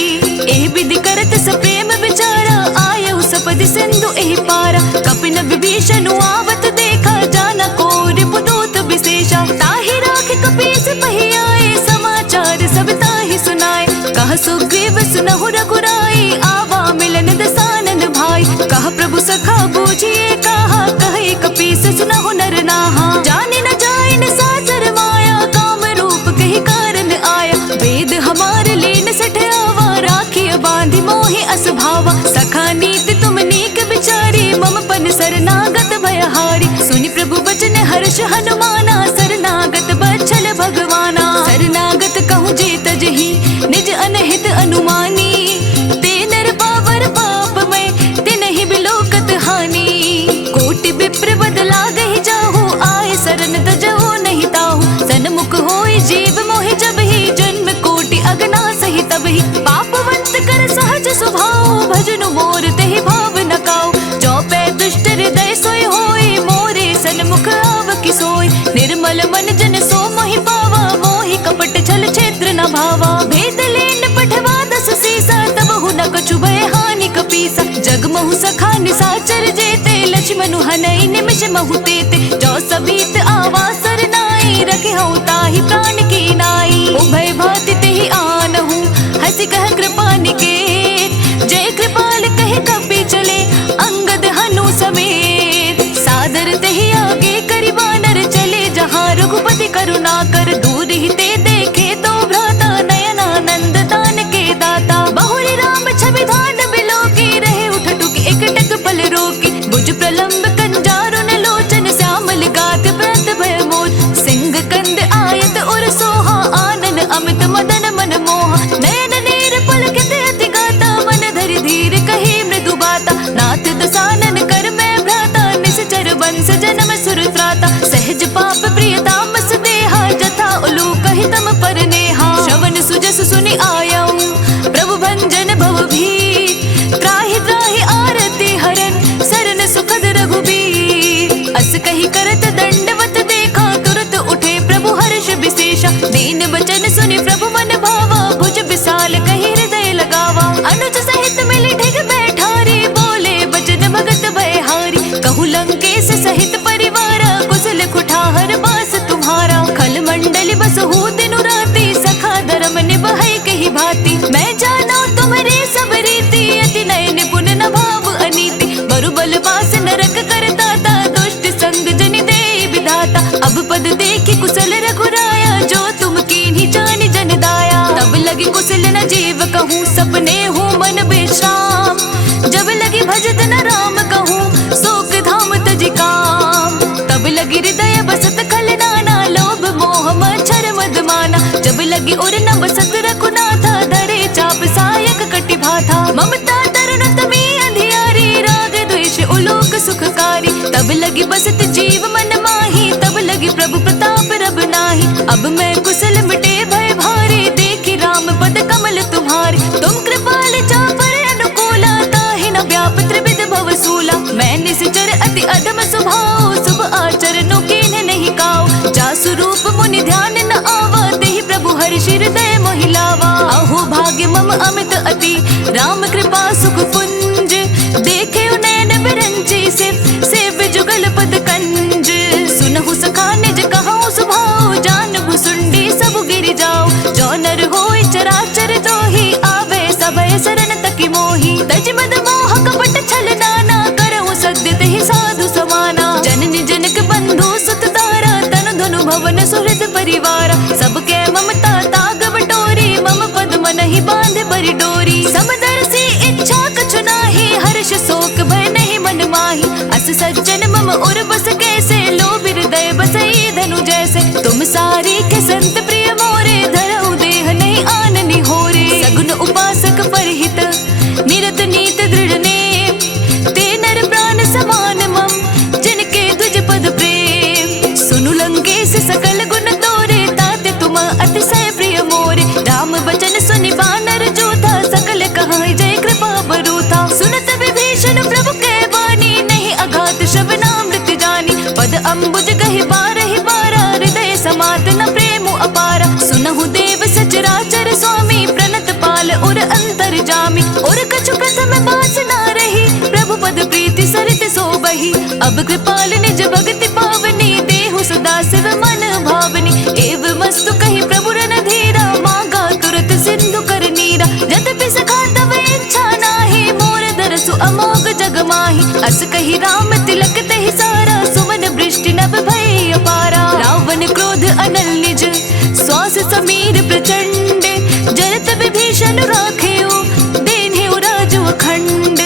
एह विधि करत सप्रेम विचारा, आयउ सपदि सिंधु एहि पारा। कपिन विभीषण आवत देखा, जाना को रिपुदूत विशेषा। ताहि राखि कपीस पहि आए, समाचार सब ताहि सुनाए। कह सुग्रीव सुनहु रघुराई, आवा मिलन दसानन भाई। कह प्रभु सखा बूझिए कहा, कहे कपीस सुनहु नर नाहा। जाने न जाए न सासर माया, काम रूप कही कारण आया। वेद हमार लेन सठ आवा, राखिय बांधि मोहि अस भावा। सखा नीति तुम नीक विचारी, मम पन शरणागत भयहारी। सुनि प्रभु बचन हर्ष हनुमाना, शरणागत बच्छल भगवाना। शरणागत कहूँ जे तजहि, निज अनहित अनुमानी। ते नर पावर पाप में, तिनहि बिलोकत हानि। कोटि विप्र बदला गहि जाहु, आए शरण तजहु नहीं ताहु। सन्मुख होय जीव मोहि जब ही, जन्म कोटि अगना सही तब ही। पापवंत कर सहज स्वभाव, भजनु मोर तेहि भाव न काऊ। जो पै दुष्ट हृदय सोय होय, मोरे सन्मुख आव कि सोय। निर्मल मन जन सो मोहि पावा, मोहि कपट छल क्षेत्र न भावा। भेद लेन पठवा दस सीसा, तबहु न कछु भय हानि कपीसा। जग महु सखा निसाचर जेते, लक्ष्मणु हनई निमिष महु तेते। जो सबीत आवा सरनाई, रखे हऊ ताहि प्राण की नाई। उभय भाति तेहि आनहु, हंसी कह कृपा निकेत। जय कृपाल कहे कपि चले, अंगद हनु समेत। सादर तेहि आगे करि वानर, चले जहाँ रघुपति करुणा कर। दूर ही ते देखे तो भ्राता, नयनानंद दान के दाता। बहुरी राम छवि धान बिलो की, रहे उठ टुक एकटक पल रोकी। भुज प्रलंब कंजारुन लोचन, श्यामल गात व्रत भय मोर। सिंह कंद आयत उर सोहा, आनन अमित मदन मन मोहा। नयन नीर पुलकित अति गाता, मन धरि धीर कही मृदु बाता। नाथ दसानन कर मैं भ्राता, निश्चर वंश जन्म सुर त्राता। सहज पाप प्रिय तामस देहा, जथा उलूक हितम पर नेहा। श्रवण सुजस सुनि आयऊ, प्रभु भंजन भव भीर। त्राहि त्राहि आरती हरन, सरन सुखद रघुबीर। अस कही करत दंडवत देखा, तुरत उठे प्रभु हर्ष विशेषा। दीन बचन सुनि प्रभु मन भावा, भुज विशाल कही हृदय लगावा। अनुज सहित मिलि ढिग बैठारी, बोले बचन भगत भयहारी। कहु लंकेश सहित परिवारा, कुशल कुठार बास तुम्हारा। खल मंडल बसहु दिनु राति, सखा धर्म निभाए कही भांति। मैं जाना तुम्हारे सब रीति, अति नय निपुण न भाव अनीति। बरु बल बास नरक करता था, दुष्ट संग जनि दे विधाता। अब पद देखि कुशल रघुराया, जो तुम कीन्ही जानि जन दाया। तब लगी कुशल न जीव कहूँ, सपने हूँ मन विश्राम। जब लगी भजत न राम कहूँ, शोक धाम तजि काम। तब लगी हृदय बसत खल नाना, लोभ मोह मच्छर मद माना। जब लगी उर न बसत रघुनाथा, धरे चाप सायक कटि भाथा। ममता तरुण तमी अंधियारी, राग द्वेष उलोक सुखकारी। तब लगी बसत जीव मन माही, तब लगी प्रभु प्रताप रब नाही। अब मैं कुशल मिटे भय भारी, देखी राम पद कमल तुम्हारे। तुम कृपाल चापर अनुकूला, ताहि न व्याप त्रिविध भव सूला। मैं निश्चर अति अधम स्वभाव, शुभ आचरणों कीन्ह नहीं काऊ। जासु रूप मुनि ध्यान न आवा, तेहि प्रभु हर्षि हृदय मोहि लावा। अहो भाग्य मम अमित अति, राम कृपा सुख पुंज। देखे नयन बिरंची सेव्य जुगल पद कंज। सुनहु सखा निज कहूँ स्वभाव, जानहु सुंडी सब गिर जाओ। जो नर होय चराचर जोहि, आवे सभय शरण तकि मोहि। और बस कैसे लोभ हृदय बसई धनु जैसे। तुम सारी के संत प्रिय मोरे धरऊ देह नहीं आननी हो रे। सगुन उपासक परहित निरत नीत दृढ़ नेम, ते नर प्राण समान मम जिनके तुझ पद प्रेम। सुनु लंकेश सकल गुण तोरे ताते तुम अतिशय प्रिय मोरे। राम वचन सुनि बानर जोधा सकल कहा जय कृपा बरूथा। सुनत विभीषण प्रभु के बानी नहीं अघात श्रवणामृत जानी। पद अम्बुज गहि बारहि बारा हृदय समात न प्रेम अपारा। सुनहु देव सचराचर स्वामी प्रणत पाल और अंतर जामी। और कछु प्रथम बास ना रही प्रभु पद प्रीति सरित सोबहि। अब कृपाल निज भगति पावनी देहु सदा शिव मन भावनी। एव मस्तु कही प्रभु रन धीरा मांगा तुरत सिंधु कर नीरा। यद्यपि सखा तव इच्छा नाही मोर दरसु अमोघ जग माही। अस कही राम तिलक तहि सारा सुमन वृष्टि नभ भय अपारा। रावण क्रोध अनल निज श्वास समीर प्रचंड। जरत विभीषण राखेउ दीन्हि राजु अखंड।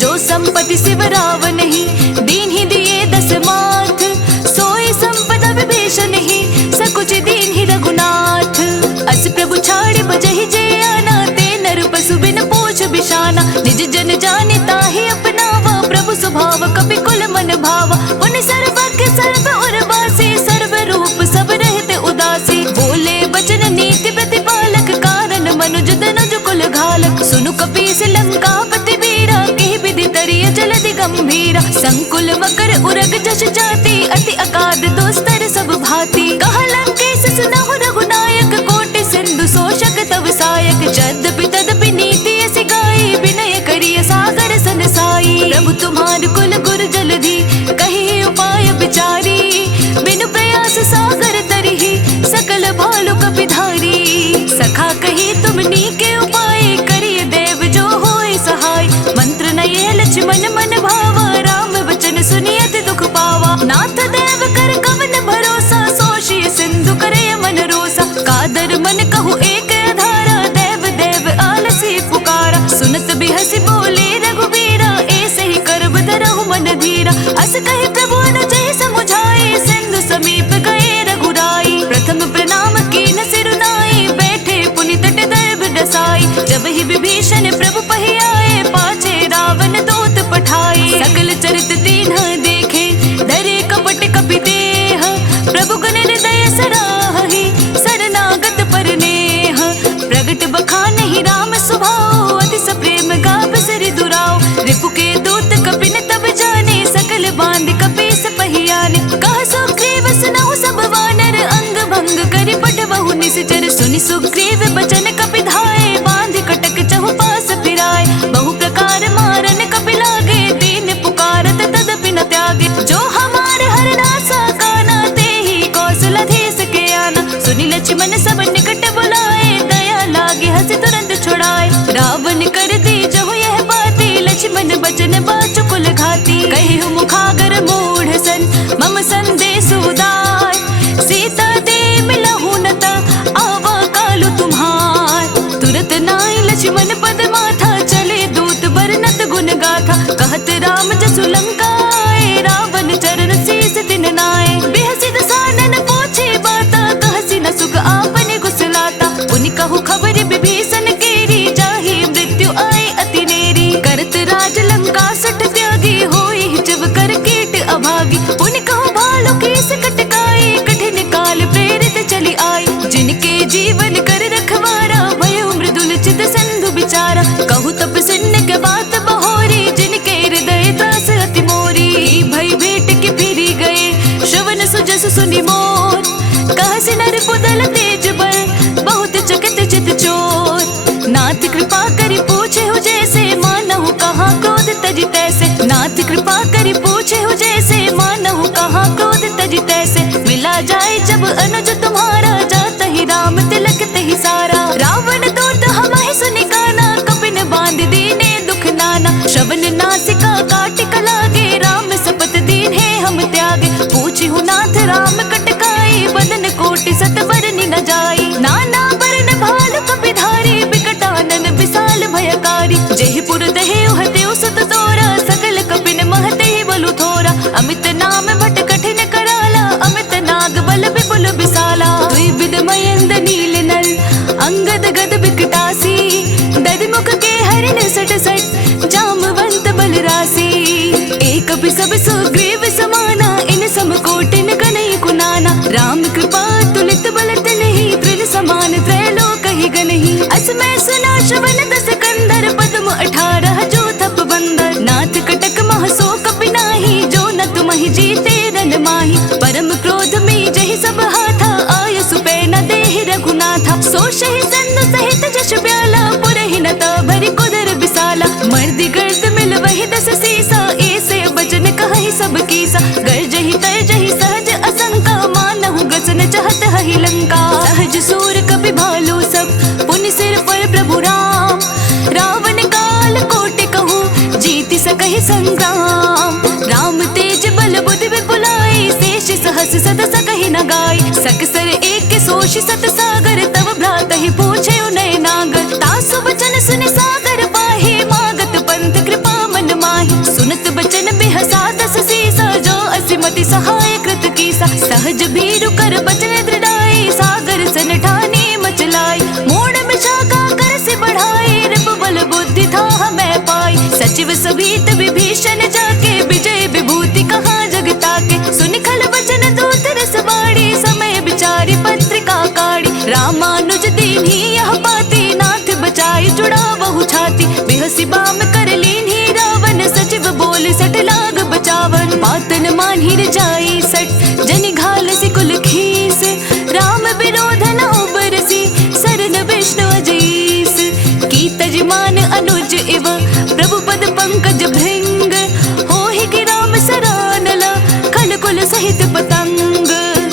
जो संपत्ति शिव रावण ही दीन्हि दिए दस माथ। सोई संपदा विभीषण ही सकुच दीन्हि रघुनाथ। अस प्रभु छाड़ि बजहि जे आना ते नर पशु बिन पूछ बिशाना। निज जन जाने ताहि अपनावा प्रभु स्वभाव कपि कुल मन भावा। उन सर्वज्ञ सर्व उर्वासी सर्व रूप सब रहते उदासी। बोले बचन नीति प्रतिपालक कारण मनुज तनुज कुल घालक। सुनु कपीस लंकापति वीरा केहि विधि तरिय जलधि गंभीरा। संकुल मकर उरग जश जाति अति अकाद दोस्तर सब भांति। कहा लंकेश सुनहु रघुनायक कोटि सिंधु शोषक तव सायक। यद्यपि तदपि नीति ऐसी गाई विनय करिय सागर सन साई। प्रभु तुम्हार कुल गुर जलधि कही उपाय विचारी। बिनु प्रयास सागर तरिहि सकल भालु कपिधारी। सखा कही तुमनी के उपाय करिय देव जो होय सहाय। मंत्र नये लक्ष्मण मन भावा राम वचन सुनियत दुख पावा। नाथ देव कर कवन भरोसा सोषिय सिंधु करे मन रोसा। कादर मन कहु एक आधारा देव देव आलसी पुकारा। सुनत बिहसी बोले रघुवीरा ऐसे ही करब धरहु मन धीरा। अस कहे प्रभु अनुजय समुझाए सिंधु समीप गए रघुराई। प्रथम प्रणाम कीन सिरुनाई बैठे पुनि तट दर्भ डसाई। जब ही विभीषण प्रभु पहि आए पाछे रावण दूत पठाए। सकल चरित तीन्ह देखे डरे कपट कपि देह। प्रभु गुण हृदय सराहि शरणागत पर नेह। प्रगट बखानहि राम स्वभाव अति सप्रेम गाव सिरि दुराव। रिपु के दूत कपिन तब जाने सकल बांध कपीस पहियाने। कहा सुग्रीव सुनहु सब वानर अंग भंग करि पठबहु निश्चर। सुनि सुग्रीव बचन कपि धाये बांध कटक चहु पास फिराए। बहु प्रकार मारन कपि लागे दीन पुकारत तदपि न त्यागे। जो हमार हरनासा काना तेहि कौशलधीश के आना। सुनि लक्ष्मण सब निकट बुलाए दया लागे हंसी तुरंत छुड़ाए। रावण कर दी जहु यह बाती लक्ष्मण बचन बाचु कुल घाती। कहिहु मुखागर मूढ़ सन मम संदेश उदार। सीता दे मिलहु नता आवा कालु तुम्हार। तुरत नाई लक्ष्मण पद माथा चले दूत बरनत गुण गाथा। कहत राम जसु लंकाए रावण चरण शीस तिन नाए। बेहसी दसानन पूछे बाता कहसी न सुख आपने गुसलाता। उनि कहु खबर विभीषण केरी जाहि मृत्यु आए अति नेरी। करत राज लंका सठ त्यागी होई जब कर कीट अभागी। उनि कहु भालु केस कटकाई कठिन काल प्रेरित चली आई। जिनके जीवन कर रखवारा भयो मृदुल चित सिंधु बिचारा। कहु तप सिन्न के बात बहोरी जिनके हृदय त्रास अति मोरी। भई भेट के फिरी गए श्रवण सुजस सुनि मोर। कहसी नर पुदल तेज बल बहुत चकित चित चोर। नाथ कृपा करि पूछे हो जैसे मानहु कहा क्रोध तजि तैसे। नाथ कृपा करि पूछे हो जैसे मानहु कहा क्रोध तजि तैसे। मिला जाए जब अनुज तुम्हारा जात ही राम तिलक तहि सारा। रावण दूत हमहि सुनि काना कपिन बांध दीने दुख नाना। श्रवण नासिका काटिक लागे राम सपत दीन्हे हम त्यागे। पूछिहु नाथ राम कटकाई बदन कोटि सत बरनि न जाए। सो शही संद सहित जश ब्याला पुरहि नता भरी कुदर बिसाला मर्दी गर्द मिल वही दस सीसा ऐसे बचन कहि सब कीसा गर्जहि तरजहि सहज असंका मानहु गसन चाहत हहि लंका सहज सूर कपि भालू सब पुनि सिर पर प्रभु राम रावण काल कोटि कहू जीति सकहि संग्राम राम तेज बल बुद्धि विपुलाई शेष सहस सत सकहि न गाय सकसर एक सोषि सत सागर तव भ्रात ही पूछे उनय नागर तासु बचन सुनि सागर पाहि मागत पंथ कृपा मन माहि सुनत बचन बिहसा दस सीसा जो असिमति सहाय कृत कीसा सहज भीरु कर बचन दृढ़ाई सागर सन ठानी मचलाई मोड़ में शाखा कर से बढ़ाई रिप बल बुद्धि था मैं पाई सचिव सभीत विभीषण जाके विजय विभूति कहा जगता के सुनि खल बचन दूत रस बाड़ी समय बिचारी पत्रिका काड़ी रामानुज दीन्ही यह पाती नाथ बचाई जुड़ा बहु छाती बिहसी बाम कर लीन्ही रावण सचिव बोल सट लाग बचावन पातन मानहिर जाई सट जनि घाल सि कुल खीस राम विरोध न उबरसी सरन विष्णु अजीस की तजमान अनुज इव प्रभु पद पंकज भृंग होहि कि राम सरानला खल कुल सहित पतंग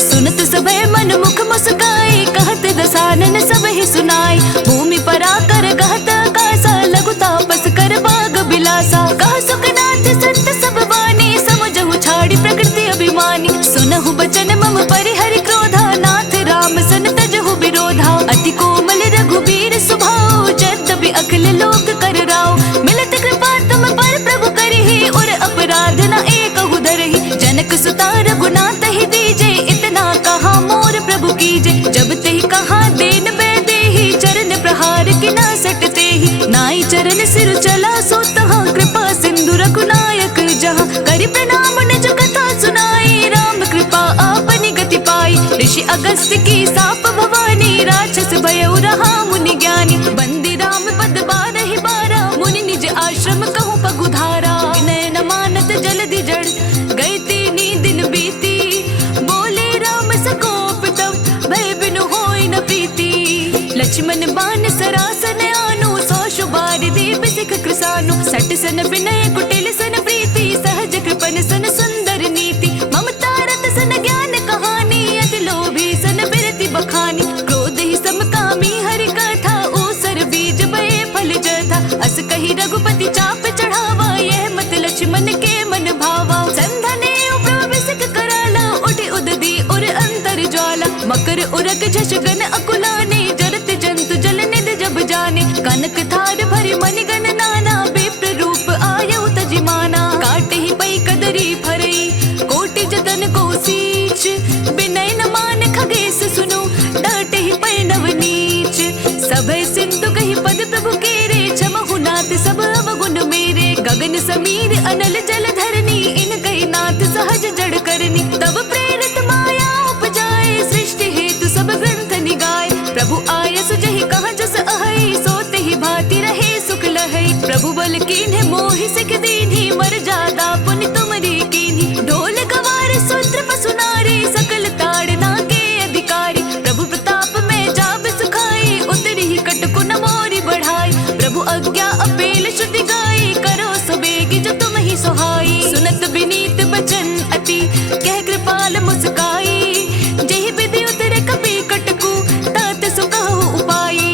सुनत सभय मन मुख मुस्काई कहत दसानन सबहि सुनाई भूमि पराकर कहत आकासा लघु तापस कर बाग बिलासा कह सुखनाथ संत सब वाणी समझहु छाड़ी प्रकृति अभिमानी सुनहु बचन मम परिहरि क्रोधा नाथ राम सन तजहु विरोधा अति कोमल रघुबीर सुभाओ जद्यपि अखिल लोक कर राव मिलत कृपा तुम पर प्रभु करहि और अपराध न एकहु धरहि जनक सुता रघुनाथ ही दीजे इतना कहा मोर प्रभु कीजे जब तेहि कहा देन बेदेहि चरण प्रहार कि ना सटते ही नाई चरण सिर चला सो तहाँ कृपा सिंधु रघुनायक जहाँ करि प्रणाम निज कथा सुनाई राम कृपा आपनि गति पाई ऋषि अगस्त्य की साप भवानी राक्षस भयउ रहा मुनि ज्ञानी बंदी राम पद बारहि बारा मुनि निज आश्रम कहूँ पगुधारा विनय न मानत जल्दी जड़ गई तीनी दिन बीती बोले राम सकोप तब भय बिनु होई न प्रीति लक्ष्मण बाण सरासन आनु सौ शुबार दीप सिख कृसानु सट सन विनय कुटिल सन प्रीति सहज कृपन सन सुंदर नीति ममता रत सन ज्ञान कहानी अति लोभी सन बिरति बखानी क्रोध ही समकामी हरि कथा ऊसर बीज बये फल जथा अस कही रघुपति चाप चढ़ावा यह मत लक्ष्मण के मन भावा संधने उपविसिक कराला उठे उददी और अंतर ज्वाला मकर उरग झष गन अकुलाने जरत जंतु जल निध जब जाने कनक थार भरी मणिगण नाना विप्र रूप आयु तजिमाना काटे ही पई कदरी फरई कोटि जतन को सींच बिनय न मान खगेश सुनो डाटे ही पई नव नीच सभय सिंधु कही पद प्रभु केरे क्षमहु नाथ सब अवगुण मेरे गगन समीर अनल जल धरनी इन कही नाथ सहज जड़ करनी तब प्रेरित माया उपजाए सृष्टि हेतु सब ग्रंथ निगाए प्रभु आय सुजहि कहा जस अहै सोते ही भांति रहे सुख लहै प्रभु बल कीन्हे मोहि सिख दीन्ही मर जादा पुनि तुमरी कीन्ही ढोल गवार सूत्र पसु नारी सकल ताड़ना के अधिकारी प्रभु प्रताप में जाब सुखाई उतरी ही कटकु न मोरी बढ़ाई प्रभु आज्ञा अपेल श्रुति गाई करो सुबेगी जो तुम ही सुहाई सुनत विनीत बचन अति कह कृपाल मुस्काई जहि विधि उतर कपि कटकु तात सुकहु उपाई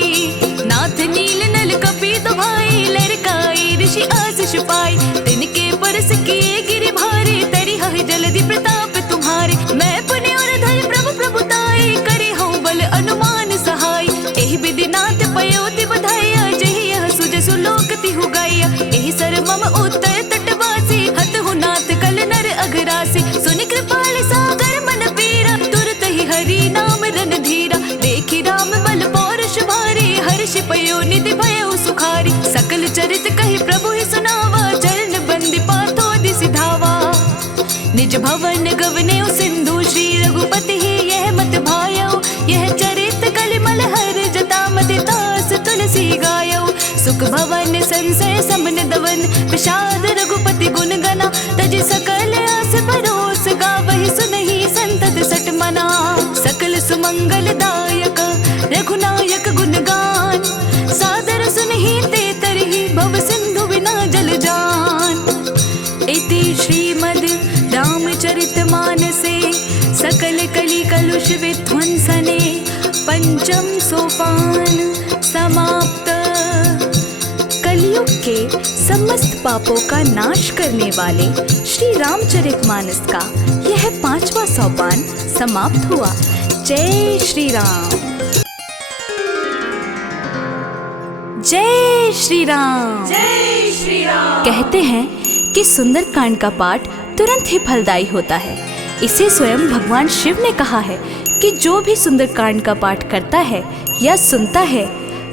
नाथ नील नल कपि तो भाई लरकाई ऋषि आशीष पाई तिनके परस किए गिरि भारे तरि हहि जल्दी प्रताप तुम्हारे मैं पुण्य और धन प्रभु प्रभुताई करी हूँ बल अनुमान सहाय एहि विधि नाथ पयोति बधाया जहि यह सुज सुलोकति हु गाया एहि सर मम उत्तर तटवासी हत हु नाथ कल नर अघरासी सुनि कृपाल सागर मन पीरा तुरत ही हरि नाम रन धीरा देखी राम बल पौरुष भारी हर्ष पयो निधि भयो सुखारी सकल चरित कही प्रभु ही सुनावा चरण बंदी पाथो दिसि धावा निज भवन गवने सिंधु श्री रघुपति ही यह मत भायो यह चरित कलिमल हर जता मति तास तुलसी गायो सुख भवन संशय समन दवन विषाद रघुपति गुण गना तज सकल आस भरोस गावहि सुनहि संतत सट मना सकल सुमंगल दायक रघुनायक न जल जान। इति श्रीमद् रामचरितमानसे सकल कली कलुष विध्वंसने पंचम सोपान समाप्त। कलयुग के समस्त पापों का नाश करने वाले श्री रामचरितमानस का यह 5वां सोपान समाप्त हुआ। जय श्री राम। जय श्री राम। जय श्री राम। कहते हैं कि सुंदरकांड का पाठ तुरंत ही फलदायी होता है। इसे स्वयं भगवान शिव ने कहा है कि जो भी सुंदरकांड का पाठ करता है या सुनता है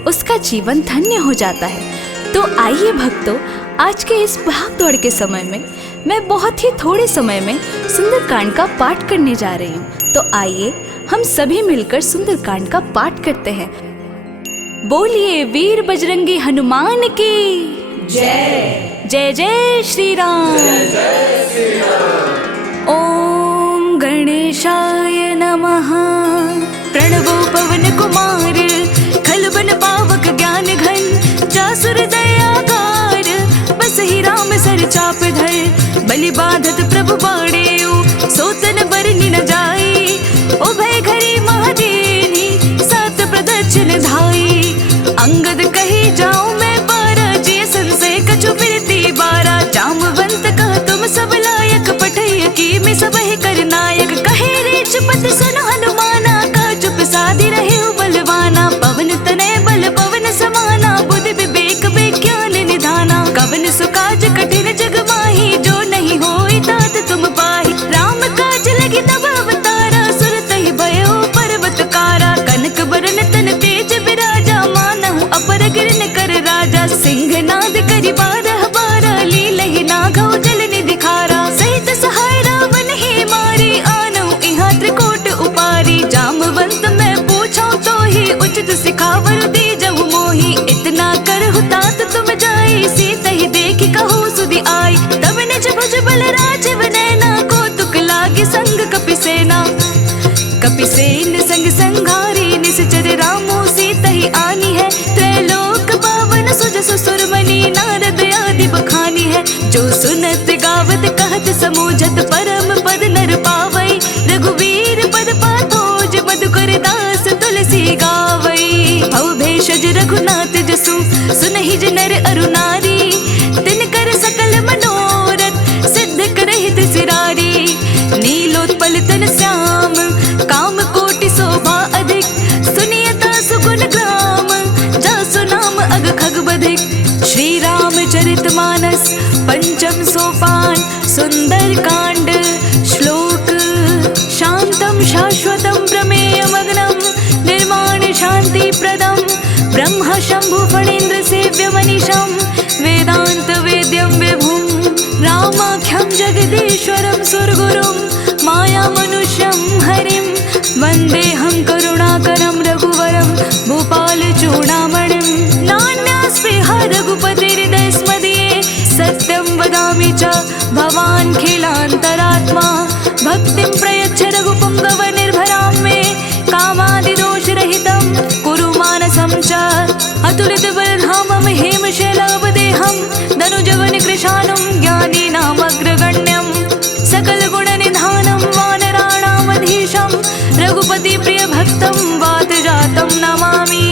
उसका जीवन धन्य हो जाता है। तो आइए भक्तों, आज के इस भाग दौड़ के समय में मैं बहुत ही थोड़े समय में सुंदरकांड का पाठ करने जा रही हूँ। तो आइए हम सभी मिलकर सुंदरकांड का पाठ करते हैं। बोलिए वीर बजरंगी हनुमान की जय। जय जय श्री राम। जय श्री राम। ओम गणेशाय नमः। प्रणवो पवन कुमार खलबन पावक ज्ञान घन जासुर दयाकार बसहि राम सर चाप धर बलि बाधत प्रभु बाड़ेऊ सोतन बरनि न जाई उभय घरी महादेनी सात प्रदक्षिण धाई अंगद कही जाऊं मैं बारा जे संशय कछु बिरती बारा जामवंत कह तुम सब लायक पठय की में सब ही कर नायक कहे रे चुपत सुन हनुमाना का चुप साधी रहे बलवाना पवन तनय बल पवन समाना बुद्धि विवेक विज्ञान निधाना कवन सुकाज कठिन जग माही जो नहीं होई तात तुम पाही राम काज लगी तब अवतारा सुरत ही भयो पर्वत कारा कनक बरन तन तेज विराजा मानहु अपर गिरन कर राजा सिंह नाद करि बारह बारा लीलहि नाघौ जल निधि खारा सहित सहाय रावण ही मारी आनौ इहाँ त्रिकोट उपारी जामवंत मैं पूछो तो ही उचित सिखावर दी जहु मोही इतना करहु तात तुम जाई सीत ही देखी कहु सुधि आई तब निज भुज बल राजीव नैना को तुक लागे संग कपिसेना कपिसेन संग संघारी निश्चर रामो सीत ही आनी है त्रैलोक पावन सुजसु सुरमणि नारद आदि बखानी है जो सुनत गावत कहत समूझत परम पद नर पावई रघुवीर पद पाथोज मधुकर दास तुलसी गावई भव भेषज रघुनाथ जसु सुनहि ज नर अरु नारी तिनकर सकल मनोरथ सिद्ध करहित सिरारी नीलोत्पल तन श्याम काम कोटि शोभा अधिक सुनियता सुगुण ग्राम जासु नाम अग खग बधिक। श्री रामचरितमानस पंचम सोपान सुंदर कांड। श्लोक शांतम शाश्वतम प्रमेयमग्नम निर्माण शांति प्रदम ब्रह्म शंभु फणीन्द्र सेव्य मनीषम वेदांत वेद्यम विभुम रामाख्यम जगदीश्वरम सुरगुरुम माया मनुष्यम हरिम वंदेहं करुणाकरं रघुवरं भूपाल चूड़ामणिं नान्यास्पृहा रघुपतिहृदय स्मदीये सत्यं वदामि च भवान् खिलान्तरात्मा भक्तिं प्रयच्छ रघुपुङ्गव निर्भरां मे कामादिदोषरहितं कुरु मानसं च अतुलितबलधामं हेमशैलावदेहं धनुजवन कृशानुं ज्ञानीनामग्रगण्यं सकलगुणनिधानं वानराणामधीशं रघुपति प्रिय भक्तं वातजातं नमामि।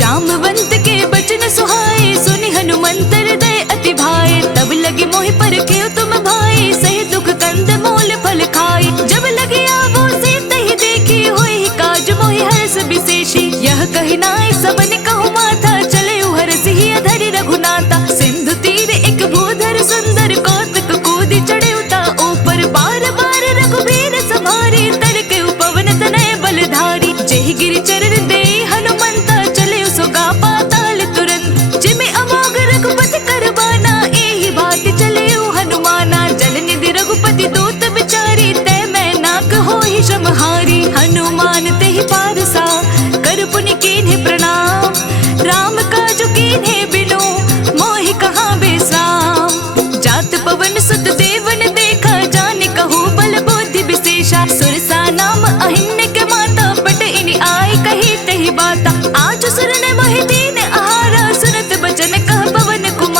जामवंत के बचन सुहाए सुनि हनुमंत हृदय अति भाए तब लगे मोहि परखे तुम भाई सही दुख कंद मूल फल खाई जब लगे आवो सीत ही देखी होई काज मोहि हर्ष विशेषी यह कहि नाय सबन कहु माथा चले हरसि ही अधरि रघुनाथा सिंधु तीर एक भूधर सुंदर कौतुक कूदि चढ़े उता ऊपर बार बार रघुबीर सवारी तर के पवन तनय बलधारी जेहि गिरि चरण दे हनुमंता चले सुगा पाताल तुरंत जिमे अमोघ रघुपति करबाना एहि बात चले हनुमाना जल निधि रघुपति दूत बिचारी तै मैं नाक होहि समहारी हनुमान तेहि पारसा कर पुनि कीन्हे प्रणाम राम काजु कीन्हे बिनु मोहि कहाँ बेसाम जात पवन सुत देवन देखा जाने कहू बल बुद्धि विशेषा सुरसा नाम अहिन्य के माता पट इनि आई कही तही बाता आज सुरन मोहि दीन आहारा सुनत बचन कह पवन कुमार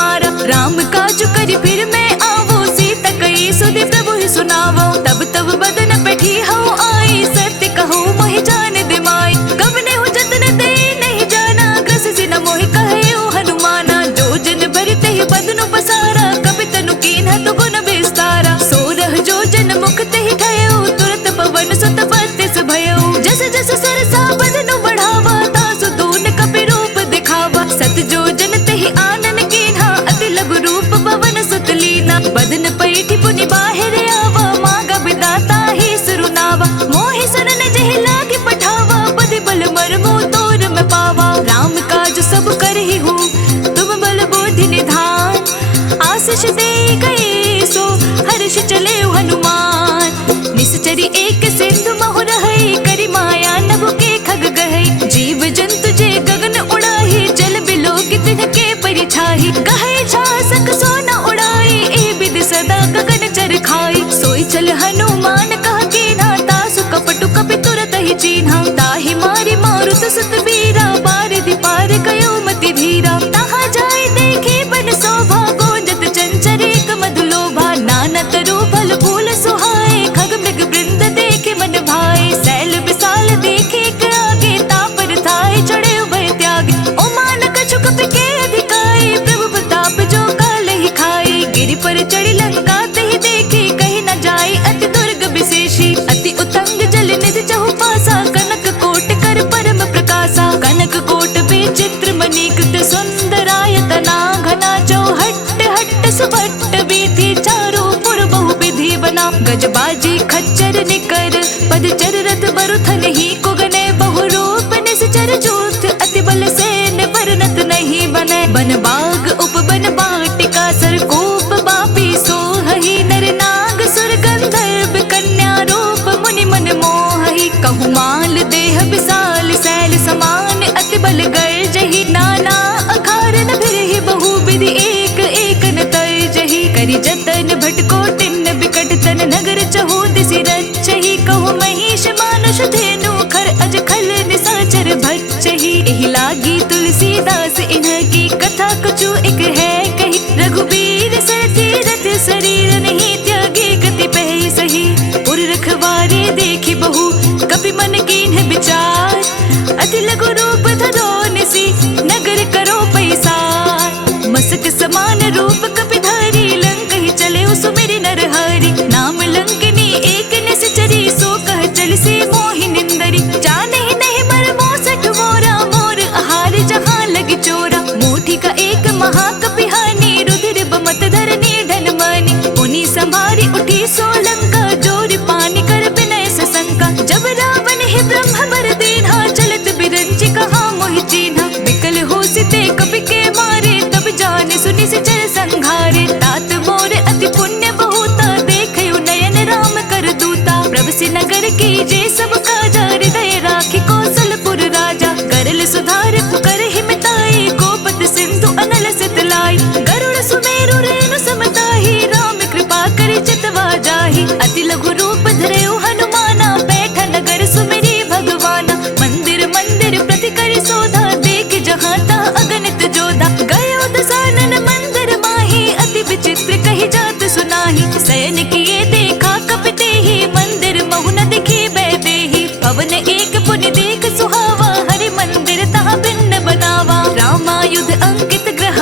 हर्ष चले हनुमान। निश्चरी एक सिंधु महु रहै, करि माया नभ के खग गहै। जीव जंतु जे गगन उड़ाही, जल बिलोक तिनके परिछाही। गहै झासक सोना उड़ाई, ए विधि सदा गगन चर खाई। सोई चल हनुमान कह कीन्हा, तासु कपटु कपि तुरत ही चीन्हा। ताहि मारि मारुत सुत बीरा, बारिधि पार गयो मति धीरा। तहाँ जाय देखे बन शोभा, गोंजत चंचर एक मधु लोभा। नाना तरु फल फूल सुहाए, खग मृग वृंद देखे मन भाए। सैल विशाल देखे एक आगे, तापर थाय चढ़े उभय त्यागे। ओ मान कछु कपि के अधिकाई, प्रभु प्रताप जो काल ही खाई। गिरि पर चढ़ी लंका तहि देखी, कहीं न जाय अति दुर्ग विशेषी। अति उतंग जल निधि चहु पासा, कनक कोट कर परम प्रकाशा। कनक कोट विचित्र मणिकृत, सुंदरायतना घना। चौहट्ट हट्ट सुभट्ट वीथि, चारों पुर बहु विधि बना। गजबाजी खच्चर निकर, पदचर रथ बरुथन ही को गने। बहु रूप निश्चर जूथ, अति बल सेन वर्णत नहीं बने। बन बाग उपवन बाटिका, सरकूप बापी सोहहि। नर नाग सुर गंधर्व, कन्या रूप मुनि मन मोहहि। कहु माल देह विशाल, सैल समान अति बल गर्जहि। नाना अखारन फिरहि, बहु विधि एक एक न तर्जहि। करि जतन भटकोटिन बिकट तन, नगर चहु दिसि रचहि। कहु महिष मानुष धेनु, खर अज खल निशाचर भक्षहि। एहि लागी तुलसीदास इन्हकी, कथा कुछु एक है कही। रघुबीर सर तीरथ शरीर, नहीं त्यागे गति पहि सही। पुर रखवारे देखि बहु, कपि मन कीन्ह विचार। अति लघु रूप धरो निसि, नगर करो पैसार। मसक समान रूप कपि धारी, लंकहि चले सुमिरि नरहरि। नाम लंकिनी एक निश्चरी, सो कह चल से मोहि निंदरी। जानहि नहीं मर मोसठ मोरा, मोर आहार जहाँ लगी चोरा। मुठी का एक महाकपिहानी, रुधिर बमत धरनी ढन मानी। पुनि संभारी उठी सोलंका, जोर पानी कर विनय सशंका। जब रावण ही ब्रह्म बर दीन्हा, चलत बिरंची कहाँ मोहि चीन्हा। विकल होसिते कपि के मारे, तब जान सुनि सिचर संघारे। तात मोर अति पुण्य बहुता, देखयो नयन राम कर दूता। प्रभसि नगर की जे सब काजा, हृदय राखि कौशलपुर राजा। करल सुधार कर हिमताई, गोपत सिंधु अनल सितलाई। गरुड़ सुमेरु रेणु समताही, राम कृपा करि चितवा जाहि। अति लघु रूप धरयो हनुमाना, बैठा नगर सुमिरि भगवाना। मंदिर मंदिर प्रति करि शोधा, देख जहाँ तहाँ अगणित जोधा। गयो दसानन मंदिर माही, अति विचित्र कही जात सुनाही। शयन किए देखा कपि तेहि, मंदिर महु न दिखी बैदेहि। भवन एक पुनि देख सुहावा, हरि मंदिर तहाँ भिन्न बनावा। रामायुध अंकित ग्रह,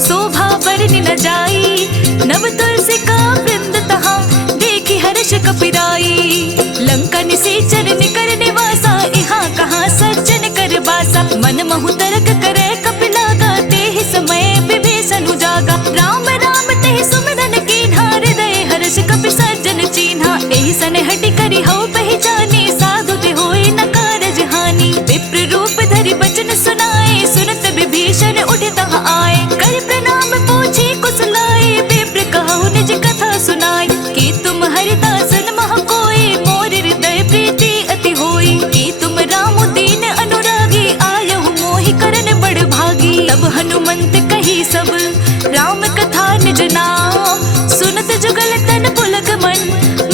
शोभा बरनि न जाई। नव तुलसी का वृंद तहाँ, देखि हर्ष कपिराई। लंका निशाचर निकर निवासा, यहाँ कहाँ सज्जन कर बासा। मन महु तरक करे कपि लागा, तेहि समय विभीषण जागा। राम राम तेहि सुमिरन कीन्हा, हृदय हर्ष कपि सज्जन चीन्हा। एहि सन हटि करि हऊ पहचानी, साधु ते होय न कारज हानि। विप्र रूप धरि बचन सुनाए, सुनत विभीषण उठि तहाँ आए। कर प्रणाम पूछी कुशलाए, विप्र कहु निज कथा सुनाई। कि तुम हरिदासन मह कोई, मोर हृदय प्रीति अति होई। कि तुम राम दीन अनुरागी, आयहु मोहि करन बड़ भागी। तब हनुमंत कही सब राम कथा निज नाम, सुनत जुगल तन पुलक मन,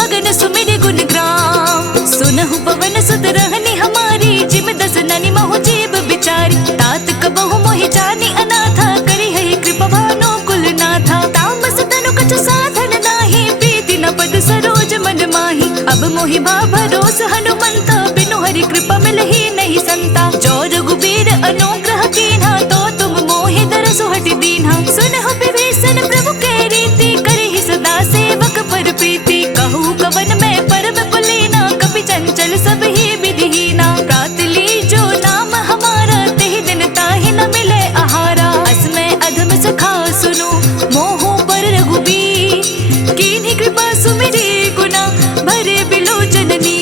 मगन सुमिरि गुण ग्राम। सुनहु पवन सुत रहनी हमारी, जिम दस ननि महु जीव बिचारी। तात कबहु मोहि जानी अनाथा, करि है कृपा भानु कुल नाथा। तामस तनु कछु साधन नाही, प्रीति न पद सरोज मन माही। अब मोहि भा भरोस हनुमंता, बिनु हरि कृपा मिलहि नहीं संता। जो रघुबीर अनुग्रह कीन्हा, तो तुम मोहि दरसु हटि दीन्हा। सुनहु विभीषण प्रभु के रीति, करहि सदा सेवक पर प्रीति। कहु कवन मैं परम कुलीना, कपि चंचल सब ही विधिहीना। प्रात ली जो नाम हमारा, तेहि दिन ताहि न मिले आहारा। अस्मै अधम सखा सुनु, मोहु पर रघुबीर। कीन्ही कृपा सुमिरि गुना, भरे बिलोचननी।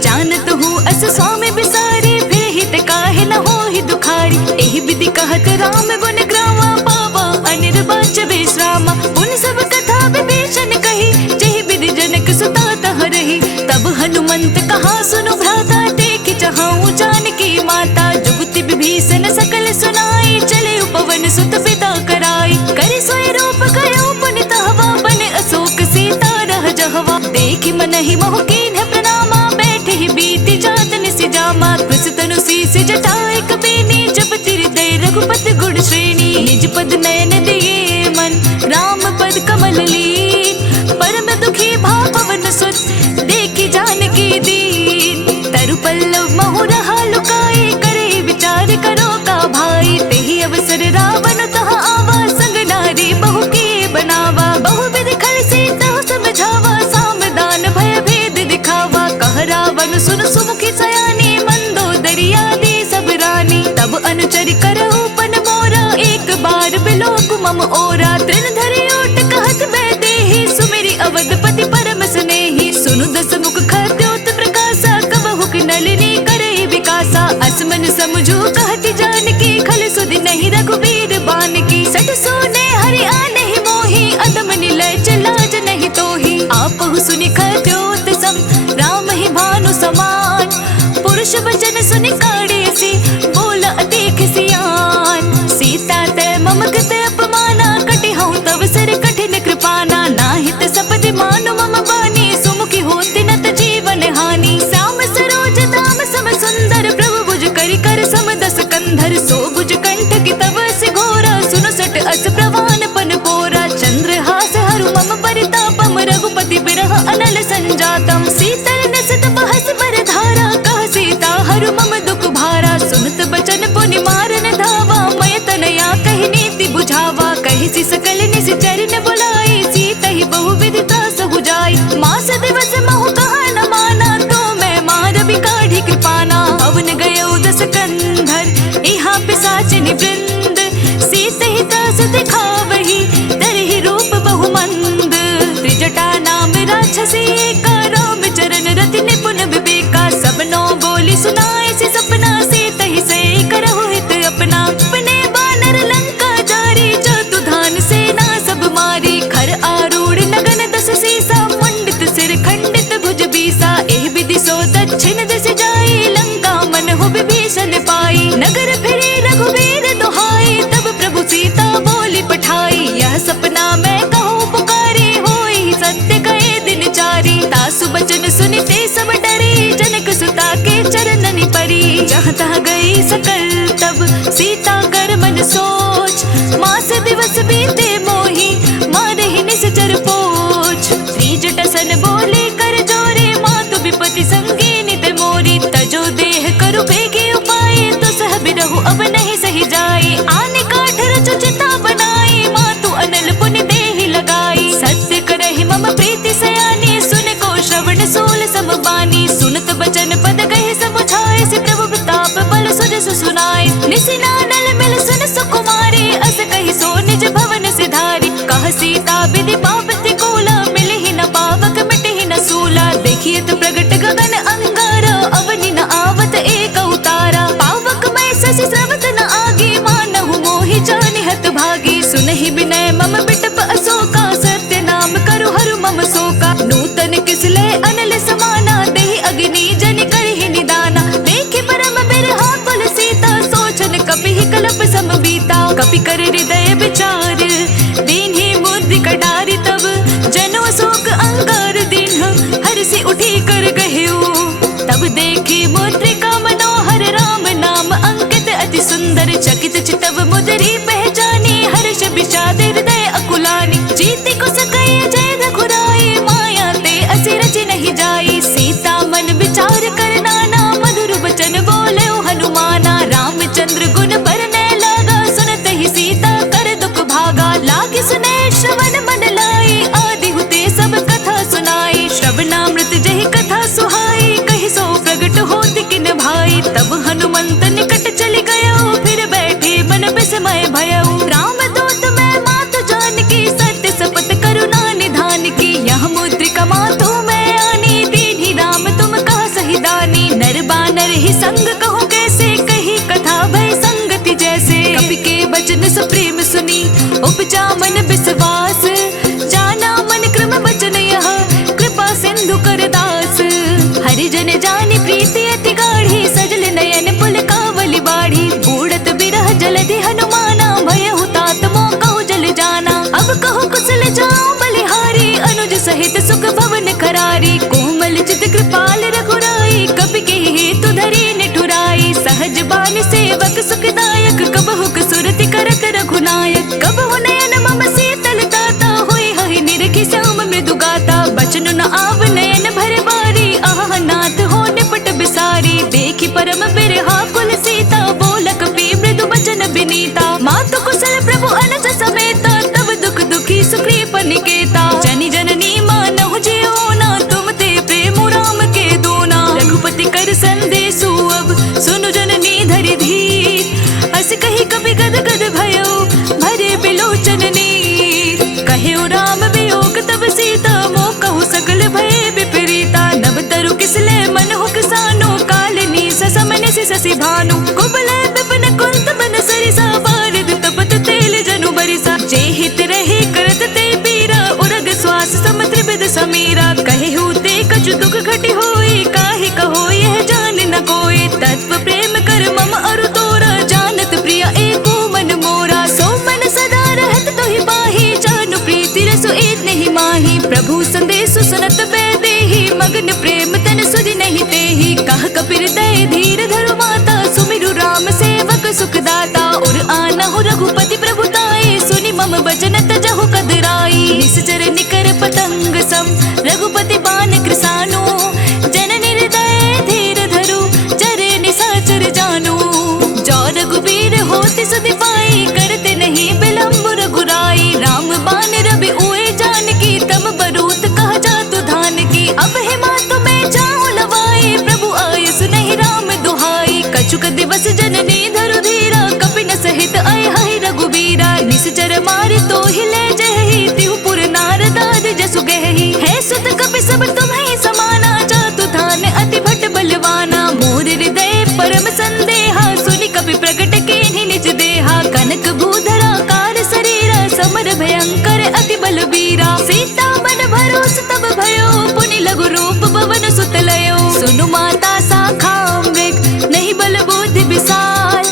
जानत हूँ अस स्वामी बिसारी, फिर हित काहे न होहि दुखारी। एहि विधि कहत राम गुण ग्रामा, पावा अनिर्वाच विश्रामा। उन सब कथा विभीषण कही, सुनहि मोह कीन्ह प्रणामा, बैठे ही बीती जात निसि जामा। कृस तनु शीस जटाए कबीनी, जपति हृदय रघुपति गुण श्रेणी। निज पद नयन दिए मन, राम पद कमल लीन। परम दुखी भाव पवन सुत, देखी जानकी दीन। तरु पल्लव महु रहा लुकाए, करे विचार करो का भाई। तेहि अवसर रावण तहाँ आवा, संग नारी बहु के बनावा। बहु विधि खल सीता समझावा, सामदान भय भेद दिखावा। कह रावण सुन सुमुखी सयानी, मंदोदरी आदि सब रानी। तब अनुचरि करहु पन मोरा, एक बार बिलोक मम ओरा। तृण धरि ओट कहत मैं देहि, सुमिरि अवधपति परम स्नेही। सुनु दस मुख खद्योत प्रकाशा, कबहु नलिनी करे विकासा। असमन समझू कहति जानकी, खल सुधि नहीं रघुबीर बानकी। सठ सोने हरि आनेहि मोहि, अधम निलज लाज नहीं तोहि। आपहु सुनि खद्योत सम, राम ही भानु समान। पुरुष वचन सुनि काढ़ेसि, बोला अतिक सियान। सीता तै मम कृत अपमाना, कटिहउँ तव सिर कठिन कृपाना। नाहित सपदि मानु मम बानी, सुमुखी होति नत जीवन हानि। श्याम सरोज धाम सम सुंदर, प्रभु भुज करि कर सम दस कंधर। सो भुज कंठ की तव सि घोरा, सुन सट अस प्रवान पन पोरा। चंद्रहास हरु मम परितापम, रघुपति बिरह अनल संजातम। शीतल नसत बहस बर धारा, कह सीता हरु मम दुख भारा। सुनत बचन पुनि मारन धावा, मय तनया कहि नीति बुझावा। कहि सि सकल निश्चर न बुलाई, सीता ही बहु विधि त्रास बुझाई। मास दिवस महु कहा न माना, तो मैं मार बिकाढ़ी कृपाना। पवन गयो दस कंधर, इहाँ पिशाचिनी वृंद। सीत ही त्रास दिखावही, तरहि रूप बहु मंद। त्रिजटा नाम राक्षसी एका, राम चरण रति निपुण विवेका। सबनो बोली सुनाए सि सपना, सीत ही सै करहु हित अपना। अपने बानर लंका जारी, जतु धान सेना सब मारी। खर आरूढ़ नगन दस सीसा, मंडित सिर खंडित भुज बीसा। एह विधि सो दक्षिण दिस जाई, लंका मन हो विभीषण पाई। नगर फिरे रघुबीर दुहाई, तब प्रभु सीता बोली पठाई। यह सपना मैं कहूँ पुकारी, होई सत्य कहे दिन चारी। तासु बचन सुनिते सब डरे, जनक सुता के चरणनि परी। जहाँ तहाँ गई सकल तब, सीता कर मन सोच। मास दिवस बीते मोहि, मारहि निश्चर पोछ। त्रिजटसन बोले कर जोरे, मातु विपति संगीनि ते मोरी। तजो देह करु बेगी उपाय, तो सह बिरहु अब नहीं सही जाए। आने काठ रचु चिता बनाई, मातु अनल पुनि देहि लगाई। सत्य करहि मम प्रीति सयानी, सुन को श्रवण सोल समबानी। सुनत बचन पद कहि समुझाए, सि प्रभु प्रताप बल सुजस सुनाए। निसिनानल मिल सुन सुकुमारी, अस कहि सो निज भवन सिधारी। कह सीता विधि पाप त्रिकूला, मिलहि न पावक मिटहि न सूला। देखिए तो प्रगट गगन अंगारा, अवनि न आवत एक उतारा। पावक मैं शशि स्रवत न आगे, मानहु मोहि जानिहत भागी। सुनहि विनय मम बिटप अशोका, सत्य नाम करु हरु मम शोका। नूतन किसले अनल समाना, देहि अग्नि जनि करहि निदाना। देखि परम बिरहा कुल सीता, सोचन कपिहि कलप सम बीता। कपि कर हृदय विचार, दीन्हि मुद्रिका डारि। तब जनो शोक अंगार दीन्ह, हर्षि उठी कर गहेउ। तब देखी मुद्रिका मनोहर, राम नाम अंकित अति सुंदर। चकित चितव मुद्री पहचानी, हर्ष विषाद हृदय अकुलानी। जीति को सकय जय रघुराई, माया ते असि रचि नहीं जाई। सीता मन विचार कर नाना, मधुर वचन बोले हनुमाना। रामचंद्र गुण बरनै लागा, सुनत ही सीता कर दुख भागा। लागे सुने श्रवण मन लाई, आदि हुते सब कथा सुनाई। श्रवणामृत जहि कथा सुहाई, कहि सो प्रगट होति किन भाई। तब हनुमंत निकट चली गयो, फिर बैठे मन विस्मय भयउ। राम दूत मैं मात जानकी, सत्य शपथ करुणा निधान की। यह मुद्रिका मातु मैं आनी, दीन्हि राम तुम कहा सही दानी। नर बानर ही संग कहूँ कैसे, कही कथा भय संगति जैसे। कपि के बचन सुप्रेम सुनी, उपजा मन विश्वास। जाना मन क्रम बचन यह, कृपा सिंधु कर दास। हरिजन जानी प्रीति अति गाढ़ी, सजल नयन पुल कावली बाढ़ी। बूढ़त बिरह जलधि हनुमाना, भयहु तात मोह कहु जल जाना। अब कहु कुशल जाऊं बलिहारी, अनुज सहित सुख भवन करारी। सुनत बेदेही मगन प्रेम तन सुधि नहीं तेही कह कपिर दय धीर धरु माता सुमिरु राम सेवक सुखदाता और आनहु रघुपति प्रभुताई सुनि मम बचन तजहु कदराई निश्चर निकर पतंग सम रघुपति बाण कृसानु जन निर्दय धीर धरु चरे निशाचर जानु जो रघुबीर होति सुधि पाई करते नहीं विलंब रघुराई राम बाण रवि उए जानकी तम बरूत कह जातु धान की अब हिमा तुम्हें जाऊं लवाई प्रभु आय सुनहि राम दुहाई कछुक दिवस जननी धरु धीरा कपिन सहित आय हहि रघुबीरा निश्चर मारि तो हिले जहि तिहुपुर नारदाद जसु गहि है सुत कपि सब तुम्हें समाना जातु धान अति भट बलवाना मोर हृदय परम संदेहा सुनि कपि प्रकट केहि निज देहा कनक भूधरा कार शरीरा समर भयंकर अति बलबीरा सीता मन भरोस तब भयो पुनि लघु रूप पवन सुत लयो सुनु माता साखा मृग नहीं बल बुद्धि विशाल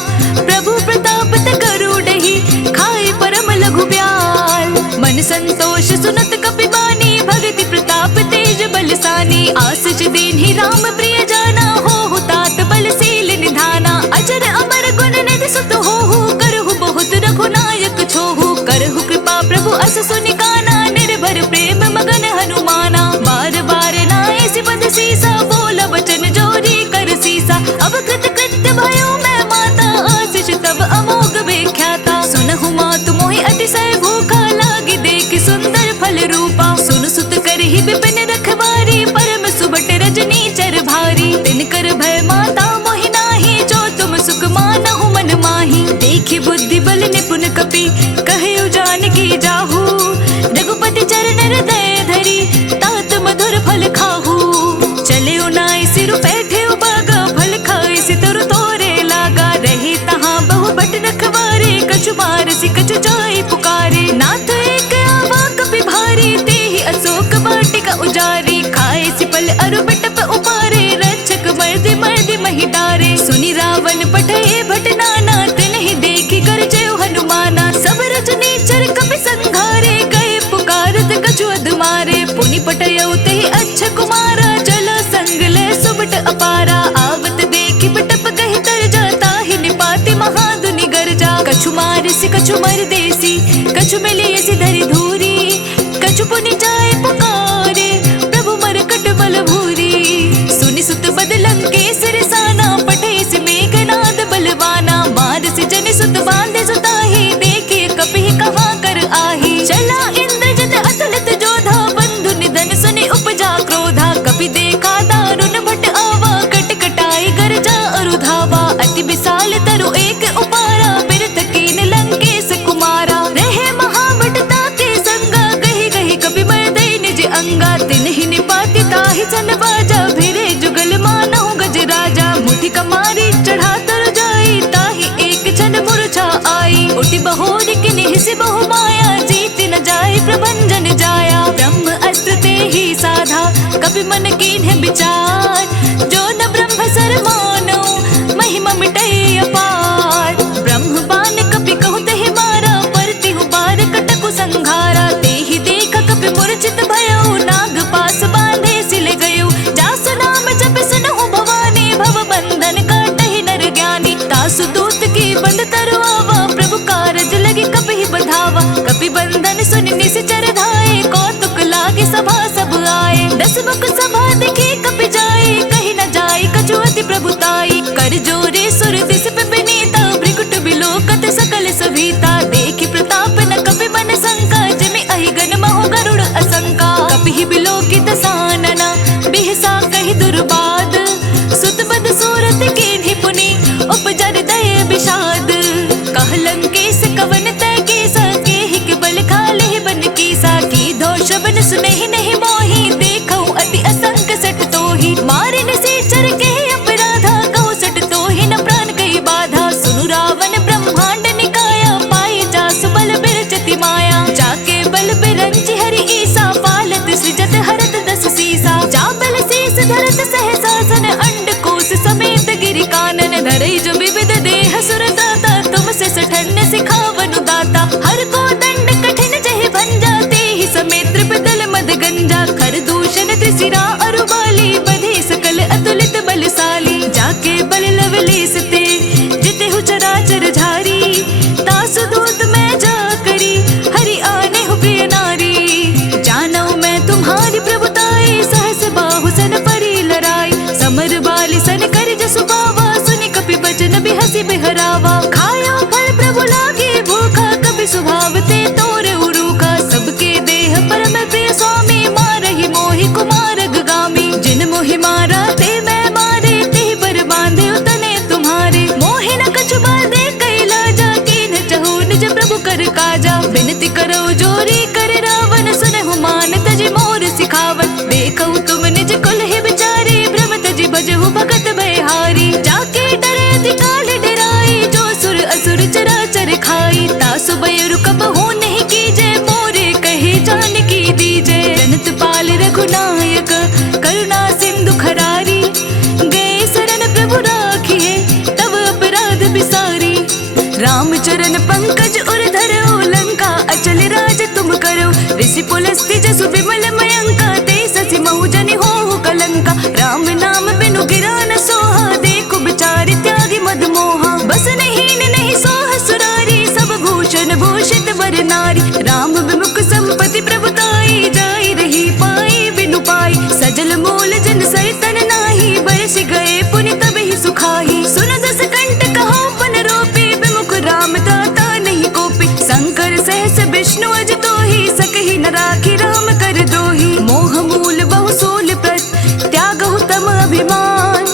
प्रभु प्रताप करुणहि खाए परम लघु ब्याल मन संतोष सुनत कपि बानी भगति प्रताप तेज बलसानी आशीष दीन्हि राम प्रिय जाना हो तात बलशील निधाना अजर अमर गुण निधि सुत होहु करहु बहुत रघुनायक छोहु करहु कृपा प्रभु अस सुनि काना निर्भर प्रेम मगन हनुमाना बार बार नाए सिपद सीसा बोला वचन जोरी कर सीसा अब कृत कृत्य भयो मैं माता आशीष तब अमोघ व्याख्याता सुनहु मातु मोहि अतिशय भूखा लागी देख सुंदर फल रूपा सुन सुत करहि विपिन रखवारी परम सुबट रजनी चर भारी तिनकर भय माता मोहि नाही जो तुम सुख मानहु मन माही देखि बुद्धि बल निपुण कपि कहु जानकी जाहू रघुपति चरण हृदय धरी तात मधुर फल खाहू चले नाई सिरु बैठे बागा फल खाए सितरु तोरे लागा रहे तहाँ बहु बट रखवारे कछु मार सि कछु जाई पुकारे नाथ एक आवा कपि भारी तेहि अशोक वाटिका उजारी खाए सि फल अरु बिटप उपारे रक्षक मर्दि मर्दि महि डारे सुनि रावण पठे भट नाना तिन्हि देखि गरजयो हनुमाना सब रजनी चर कपि संघारे गए पुकारत कछु अधमारे पुनि पटयउ तेहि अच्छा कुमारा जल संग ले सुबट अपारा आवत देखि बिटप कहि तर जाता ही निपाति महादुनि गरजा कछु मारिसि कछु मर देसी कछु मिलियसि धरि धूरी कछु पुनि जाय पुकारे प्रभु मरकट बल भूरी सुनि सुत बदलं केसर साना पठे सि मेघनाद बलवाना मारसि जनि सुत बांधे सुताही देखे कपि कहाँ कर आही चला इंद्रजित अतुलित जोधा बंधु निधन सुनि उपजा क्रोधा कपि देखा दारुण भट आवा कट कटाई गरजा अरुधावा अति विशाल तरु एक उपारा बिरथ कीन लंकेश कुमारा रहे महाभटता के संगा गही गही कपि मर्दई निज अंगा तिन्हि निपाति ताहि सन बाजा भिरे जुगल मानहु गज राजा मुठि कमारी चढ़ा तर जाई ताहि एक क्षण मूर्छा आई उठि बहोरी किन्हि बहु माया जीति न जाय प्रभंजन जाया ब्रह्म अस्त्र तेहि साधा कपि मन कीन्ह विचार जो न ब्रह्म सर मानो महिमा मिटै अपार ब्रह्म बाण कपि कहु तेहि मारा परतिहु बार कटकु संघारा तेहि देख कपि मूर्छित भयो नाग पास बांधे सिल गयो जासु नाम जप सुनहु भवानी भव बंधन काटहि नर ज्ञानी तासु दूत की बंद तरवावा प्रभु कारज लगी कपि बधावा कपि बंधन सुनि निश्चर धाये कौतुक लागे सभा सब आए दस मुख सभा देखी कपि जाए कहीं न जाए कछु अति प्रभुताई कर जोरे सुर दिस पिपनीता भृकुट बिलोकत सकल सभीता देखि प्रताप न कपि मन शंका जिमि अहि गण महो गरुड़ असंका कपि बिलोकित सानना बिहसा कहि दुर्बाद सुत बद सूरत कीन्हि पुनि उपजर दय विषाद कह लंकेश कवन तय केसा केहि के बल खाले बन कीसा की दो शबन सुनहि नहीं मोहि देखौ अति असंग जोरी कर रावण सुनहु मान तजी मोर सिखावत। देखऊ तुम निज कुल ही बिचारे भ्रम तजी भजहु भगत भयहारी। जाके डरे अति काल डराई जो सुर असुर चराचर खाई। तासु बयरु कबहु नहीं कीजे मोरे कहे जानकी दीजे। जनत पाल रघुनायक करुणा सिंधु खरारी। गए शरण प्रभु राखिए तब अपराध बिसारी। राम चरण पंकज उर धरो लंका अचल राज तुम करो। ऋषि पुलस्त्य जसु विमल मयंका ते ससि महु जनि होहु कलंका। राम नाम बिनु गिरा न सोहा देखु बिचारि त्यागी मद मोहा। बस नहीं सोह सुरारी सब भूषण भूषित वर नारी। राम विमुख संपत्ति प्रभुताई जाई रही पाई बिनु पाई। सजल मूल जन सरितन नाही बरस गए पुनि तब ही सुखाही। सुन दस कंठ कहो पन रोपी विमुख राम दाता नहीं कोपी। शंकर सहस विष्णु अज तोहि सकहि न राखी राम कर दोहि। मोह मूल बहु सूल प्रत त्यागहु तम अभिमान।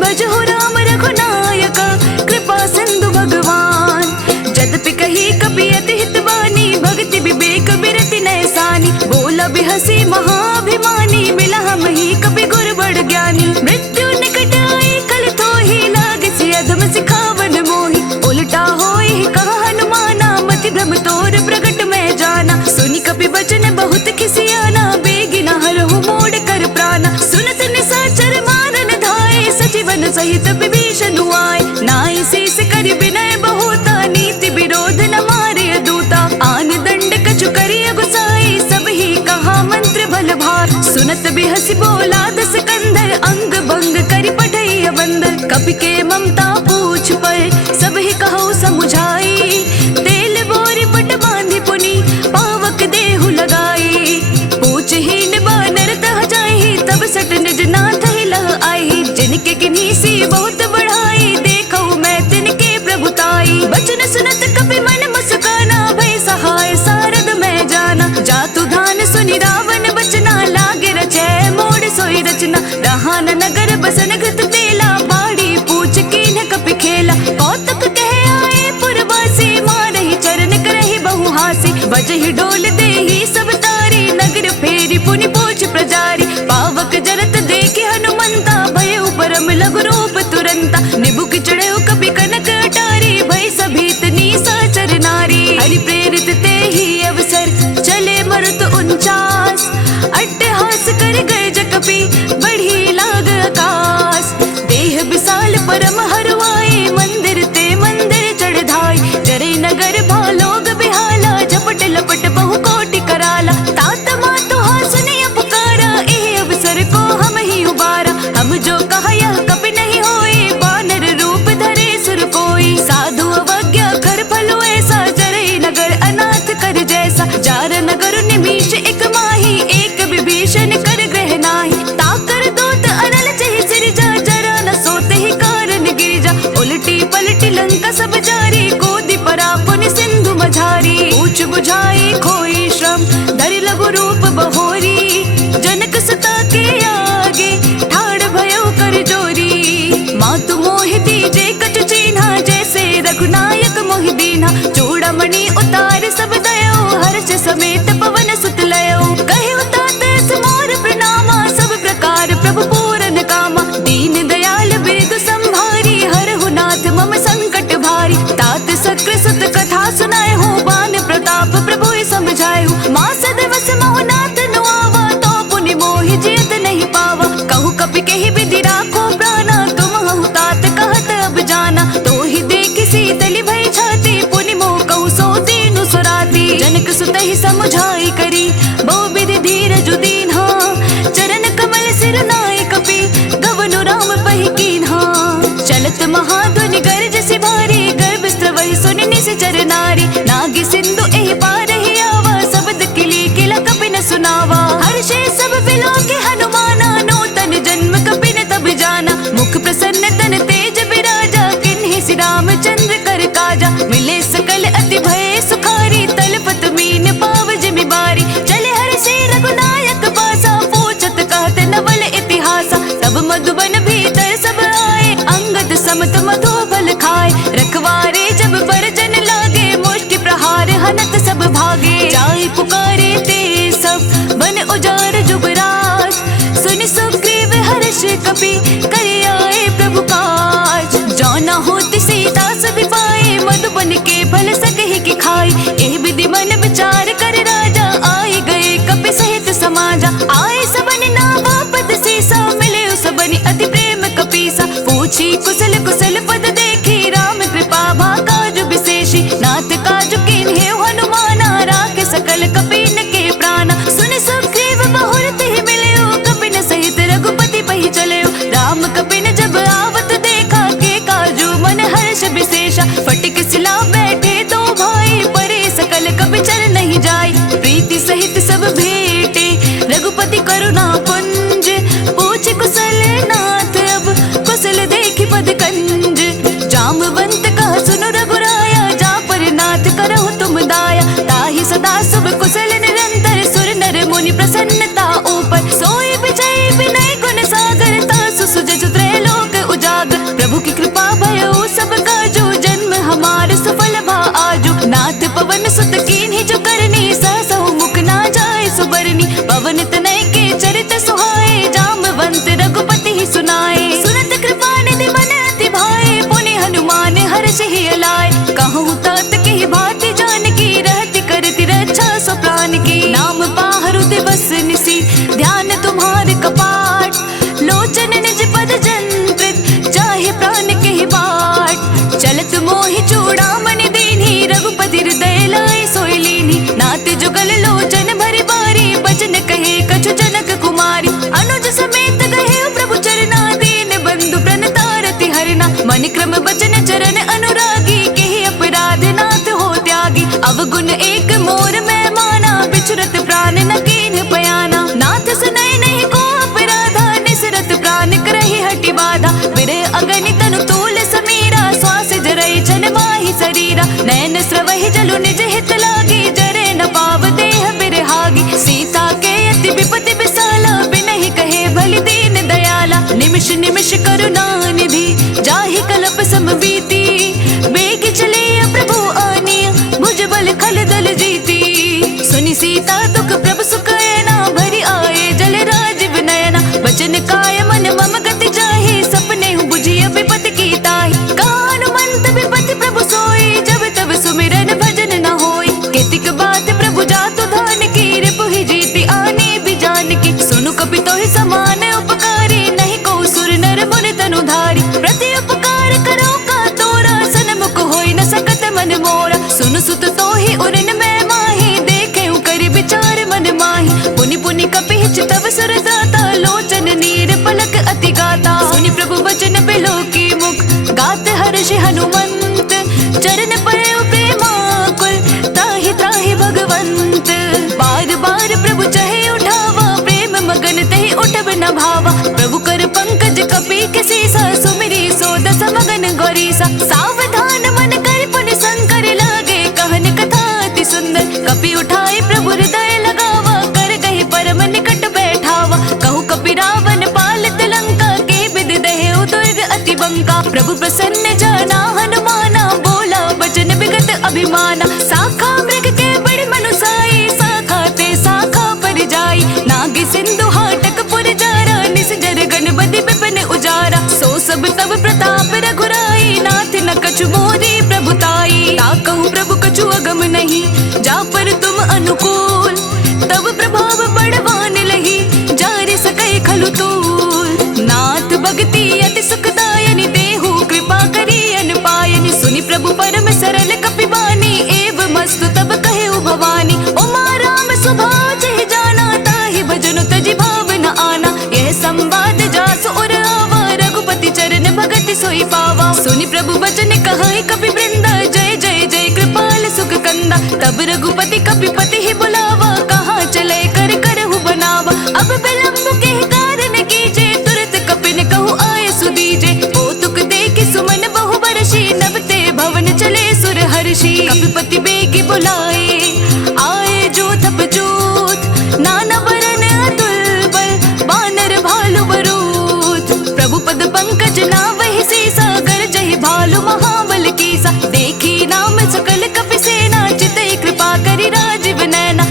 भजहु राम रघुनायक कृपा सिंधु भगवान। जदपि कही कपि अति हितवानी भक्ति विवेक विरति नैसानी। बोला बिहसी महाभिमानी मिला हम ही कपि गुर बड़ ज्ञानी। मृत्यु निकट आई कल थोहि लागसी अधम सिखावन मोहि। उल्टा होई कहा हनुमाना मति भ्रम तोर प्रगट मैं जाना। सुनि कपि बचन बहुत खिसियाना बेगिना हरहु मोड़ कर प्राणा। सुनत निशाचर मारन धाये सजीवन सहित विभीषण आए। नाई शीस करि विनय बहुता नीति विरोध न मारे दूता। आन दंड कछु करिय गुसाई सब ही कहा मंत्र भल भार। सुनत बिहसी बोला दस कंधर अंग भंग करि पठैय बंदर। कपि के ममता पूछ पर सब ही कहो समुझाई। तेल बोरी पट बांधि पुनि पावक देहु लगाई। पूछहीन बानर तह जाहि तब सट निज नाथ ही लह आई। जिनके किन्हीं सी बहुत बढ़ाई देखो मैं तिनके प्रभुताई। बचन सुनत कपि मन मुस्काना भय सहाय सारद मैं जाना। जातु धान सुनि रावण बचना लागे रचै मोड़ सोई रचना। रहा न नगर बसन घृत तेला बाड़ी पूछ कीन्ह कपि खेला। कौतक कहे आए पुरवासी मारहि चरण करहि बहु हासी। बजहि डोल देहि सब तारी नगर फेरी पुनि पूछ प्रजारी। पावक जरत देखि हनुमंता भय परम लघु रूप तुरंता। निबुक चढ़े कपि कनक अटारी भय सभीत निशाचर नारी। हरि प्रेरित ते ही अवसर चले मरुत 49। अट्टहास कर गए जकपि बढ़ी लाग आकाश। देह विशाल परम हरवाई मंदिर ते मंदिर चढ़ धाई। जरे नगर भालोग बिहाला झपट लपट बहु कोटि कराला। तात मातु हासुनिय पुकारा एह अवसर को हम ही उबारा। हम जो कहा यह कपि नहीं होए बानर रूप धरे सुर कोई। साधु अवज्ञा कर फलो ऐसा जरे नगर अनाथ कर जैसा। जार नगर निमीश एक माही एक विभीषण कर ग्रह नाही। ताकर दूत अनल चहि सिरजा जरा न सोते ही कारण गिरजा। उलटी पलटी लंका सब जारी गोदी परा पुनि सिंधु मझारी। पूछ बुझाई खोई श्रम धरि लघु रूप बहोरी। जनक सुता के आगे ठाड़ भयो कर जोरी। मातु मोहि दीजे कछु चीन्हा जैसे रघुनायक मोहि दीन्हा। चूड़ामणि उतार सब दयो हर्ष समेत पवन सुत लयो। कहे उतात मोर प्रणामा सब प्रकार प्रभु पूरन कामा। दीन दयाल बिरदु संभारी हरहु नाथ मम संकट भारी। तात सक्र सुत कथा सुनाए हो बान प्रताप प्रभु समझाए हो। मास दिवस मोह नाथ नुआवा तो पुनि मोहि जियत नहीं पावा। कहु कपि कहि विधि राखो प्राणा तुम हहु तात कहत अब जाना। तो ही देखि शीतलि भय छाती पुनि मोह कहु सो दीनु सुराती। जनक सुत ही समुझाई करी बहु विधि धीरजु दीन्हा। चरण कमल सिर नाय कपि गवनु राम पहि कीन्हा। चलत महाध्वनि गर्ज सि भारी गर्भ स्त्रवहि सुनि निश्चर नारी। नागी सिंधु एहि पार ही आवा शब्द किली किला कपि न सुनावा। हर्षे सब बिलो के हनुमाना नूतन जन्म कपि न तब जाना। मुख प्रसन्न तन तेज विराजा किन्हि सि रामचंद्र कर काजा। मिले सकल अति भय सुखारी तलपत मीन पाव जिमि बारी। चले हर्षे रघुनायक पासा पूछत कहत नवल इतिहासा। तब मधुबन भीतर सब आए अंगद समत मधु फल खाए। रखवारे जब बरजन लागे मुष्टि पुकारे ते सब बन उजार जुबराज। सुनि सुग्रीव हर्ष कपि करे आए प्रभु काज। जाना होती सीता सभी पाए मधुबन के फल सकहि की खाई। एह विधि मन विचार कर राजा आए गए कपि सहित समाजा। आए सबन नावा पद सीसा मिले सबनि अति प्रेम कपीसा। पूछी कुशल कुशल पद देखी राम कृपा भा काजु विशेषी। नाथ काजु कीन्हे हनुमाना राखे सकल कपीन के प्राण। सुन सुग्रीव बहुरत ही मिलयो कपिन सहित रघुपति पहि चलयो। राम कपिन जब आवत देखा के काजु मन हर्ष विशेषा। फटिक सिला बैठे दो भाई परे सकल कपि चर नहीं जाय। प्रीति सहित सब भेटे रघुपति करुणा पुंज। पूछ कुशल नाथ अब कुशल देखी पद कंज। जामवंत कहा सुनो रघुराया जा पर नाथ करहु तुम दाया। ताहि सदा शुभ कुशल निरंतर सुर नर मुनि प्रसन्नता ऊपर। सोई विजय विनय गुण सागर तासु सुजसु त्रैलोक उजागर। प्रभु की कृपा भयो सब काजो जन्म हमार सफल भा आजो। नाथ पवन सुत कीन्ही जो करनी सहसहु मुख ना जाए सुबरनी। पवन तनय के चरित सुहाए जामवंत रघुपति ही सुनाए। सुनत कृपा निधि मन अति भाए पुनि हनुमान हर्ष ही अलाय। कहूँ तात की भांति जानकी रहती करती रक्षा सो प्राण की। नाम पाहरु दिवस निसी ध्यान तुम्हारे कपाट। लोचन निज पद जंत्रित चाहे प्राण के ही बाट। चलत मोहि चूड़ामणि दीन्ही रघुपति हृदय लाए सोई लीन्ही। नाथ जुगल लोचन भरि बारी बचन कहे कछु जनक कुमारी। अनुज समेत गए प्रभु चरना दीन बंधु प्रणतारति हरना। मन क्रम बचन चरण अनुरागी केहि अपराध नाथ हो त्यागी। अवगुण एक मोर मैं माना बिछुरत प्राण न कीन्ह पयाना। नाथ सुनय नहीं को अपराधा निसरत प्राण करहि हटि बाधा। विरह अगनि तनु तूल समीरा श्वास जरई छन माहि शरीरा। नयन स्रवहि जलु निज हित लागी जरे न पाव देह बिरहागी। सीता के अति विपति विसाला बिनहि कहे भली दीन दयाला। निमिष निमिष करुणा निधि जाहि कल्प समबीति। बेग चले प्रभु आनिय भुज बल खल दल जीती। सुनि सीता तुक प्रभु सुखयना भरि आए जल राज विनयना। वचन काय मन मम गति जाहि सपने बुझिय विपति की ताहि। हनुमंत विपति प्रभु सोई जब तब सुमिरन भजन न होई। केतिक बात प्रभु जातु धान की रिपु ही जीती आने भी जान की। सुनु कपि तोहि समान उपकारी नहीं को सुर नर मुनि तनु धारी। प्रति उपकार करो का तोरा सन्मुख होई न सकत मन मोरा। सुनु सुत तोहि उरन में माही देखे कर विचार मन माही। पुनि पुनि कपि चितव सुर दाता लोचन नीर पलक अति गाता। सुनि प्रभु वचन बिलो की मुख गात हर्ष हनुमंत। चरण पड़े प्रेमाकुल ताहि त्राहि भगवंत। बार बार प्रभु चहे उठावा प्रेम मगन तहि उठब न भावा। प्रभु कर पंकज कपि के सीसा सुमिरी सो दस मगन गौरीसा। सावधान मन कर पुनि शंकर लागे कहन कथा अति सुंदर। कपि उठाए प्रभु हृदय लगावा कर गहि परम निकट बैठावा। कहु कपि रावण पालित लंका के विदि दहेउ दुर्ग अति बंका। प्रभु प्रसन्न जाना हनुमाना बोला बचन विगत अभिमाना। साखा मृग के बड़े मनुसाई साखा ते साखा पर जाई। नाग सिंधु हाटक पुर जारा निस जर गण बदि विपिन उजारा। सो सब तब प्रताप रघुराई नाथ न कछु मोरी प्रभुताई। ताकहु प्रभु कछु अगम नहीं जा पर तुम अनुकूल। तब प्रभाव बड़वान लही जारे सकई खलु तूल। नाथ भगति अति सुखदायनि देहु कृपा करी अनुपायनि। सुनि प्रभु परम सरल कपि बानी एव मस्तु तब कहेउ भवानी। उमा राम स्वभाव चहि जाना ताहि भजनु तजि भाव न आना। यह संवाद जासु उर आवा रघुपति चरण भगति सोई पावा। सुनि प्रभु वचन कहाई कपि वृंदा जय जय जय कृपाल सुख कंदा। तब रघुपति कपिपति ही बुलावा कहाँ चले कर करहु बनावा। अब विलंब के कारण कीजे तुरत कपिन कहु आय सुदीजे। ओ तुक देखि सुमन बहु बरसी नबते भवन चले सुर हर्षि। कपिपति बेगी बुलाए आए जोधप जोत। नाना वरन अतुल बल बानर भालु बरूथ। प्रभु पद पंकज नावहि सीसा गरजहि भालु महाबल कीसा। देखी नाम सकल कपि सेना चितई कृपा करि राजीव नैना।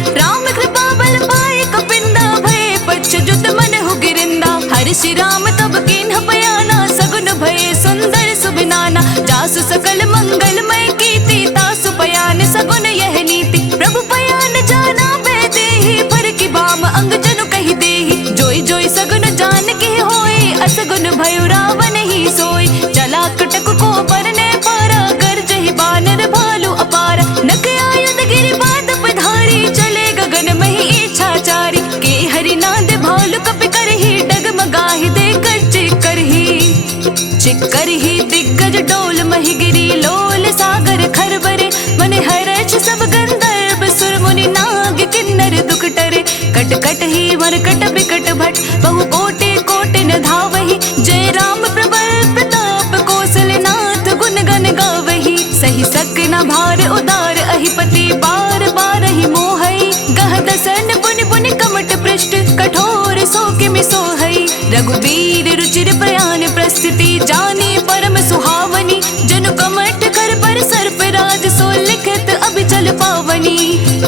डोल महिगिरी लोल सागर खरबरे मन हर्ष सब गंधर्व सुर मुनि नाग किन्नर दुख टरे कट कट ही मरकट बिकट भट बहु कोटि कोटि न धावहि जय राम प्रबल प्रताप कौशलनाथ गुण गण गावहि सही सक न भार उदार अहिपति बार बार ही मोहई गह दसन पुनि पुनि कमट पृष्ठ कठोर सो किमि सोहई रघुबीर रुचिर प्रयाण प्रस्तुति जानी परम सुहावनी जनु कमट कर पर सर्प राज सो लिखित अभिचल पावनी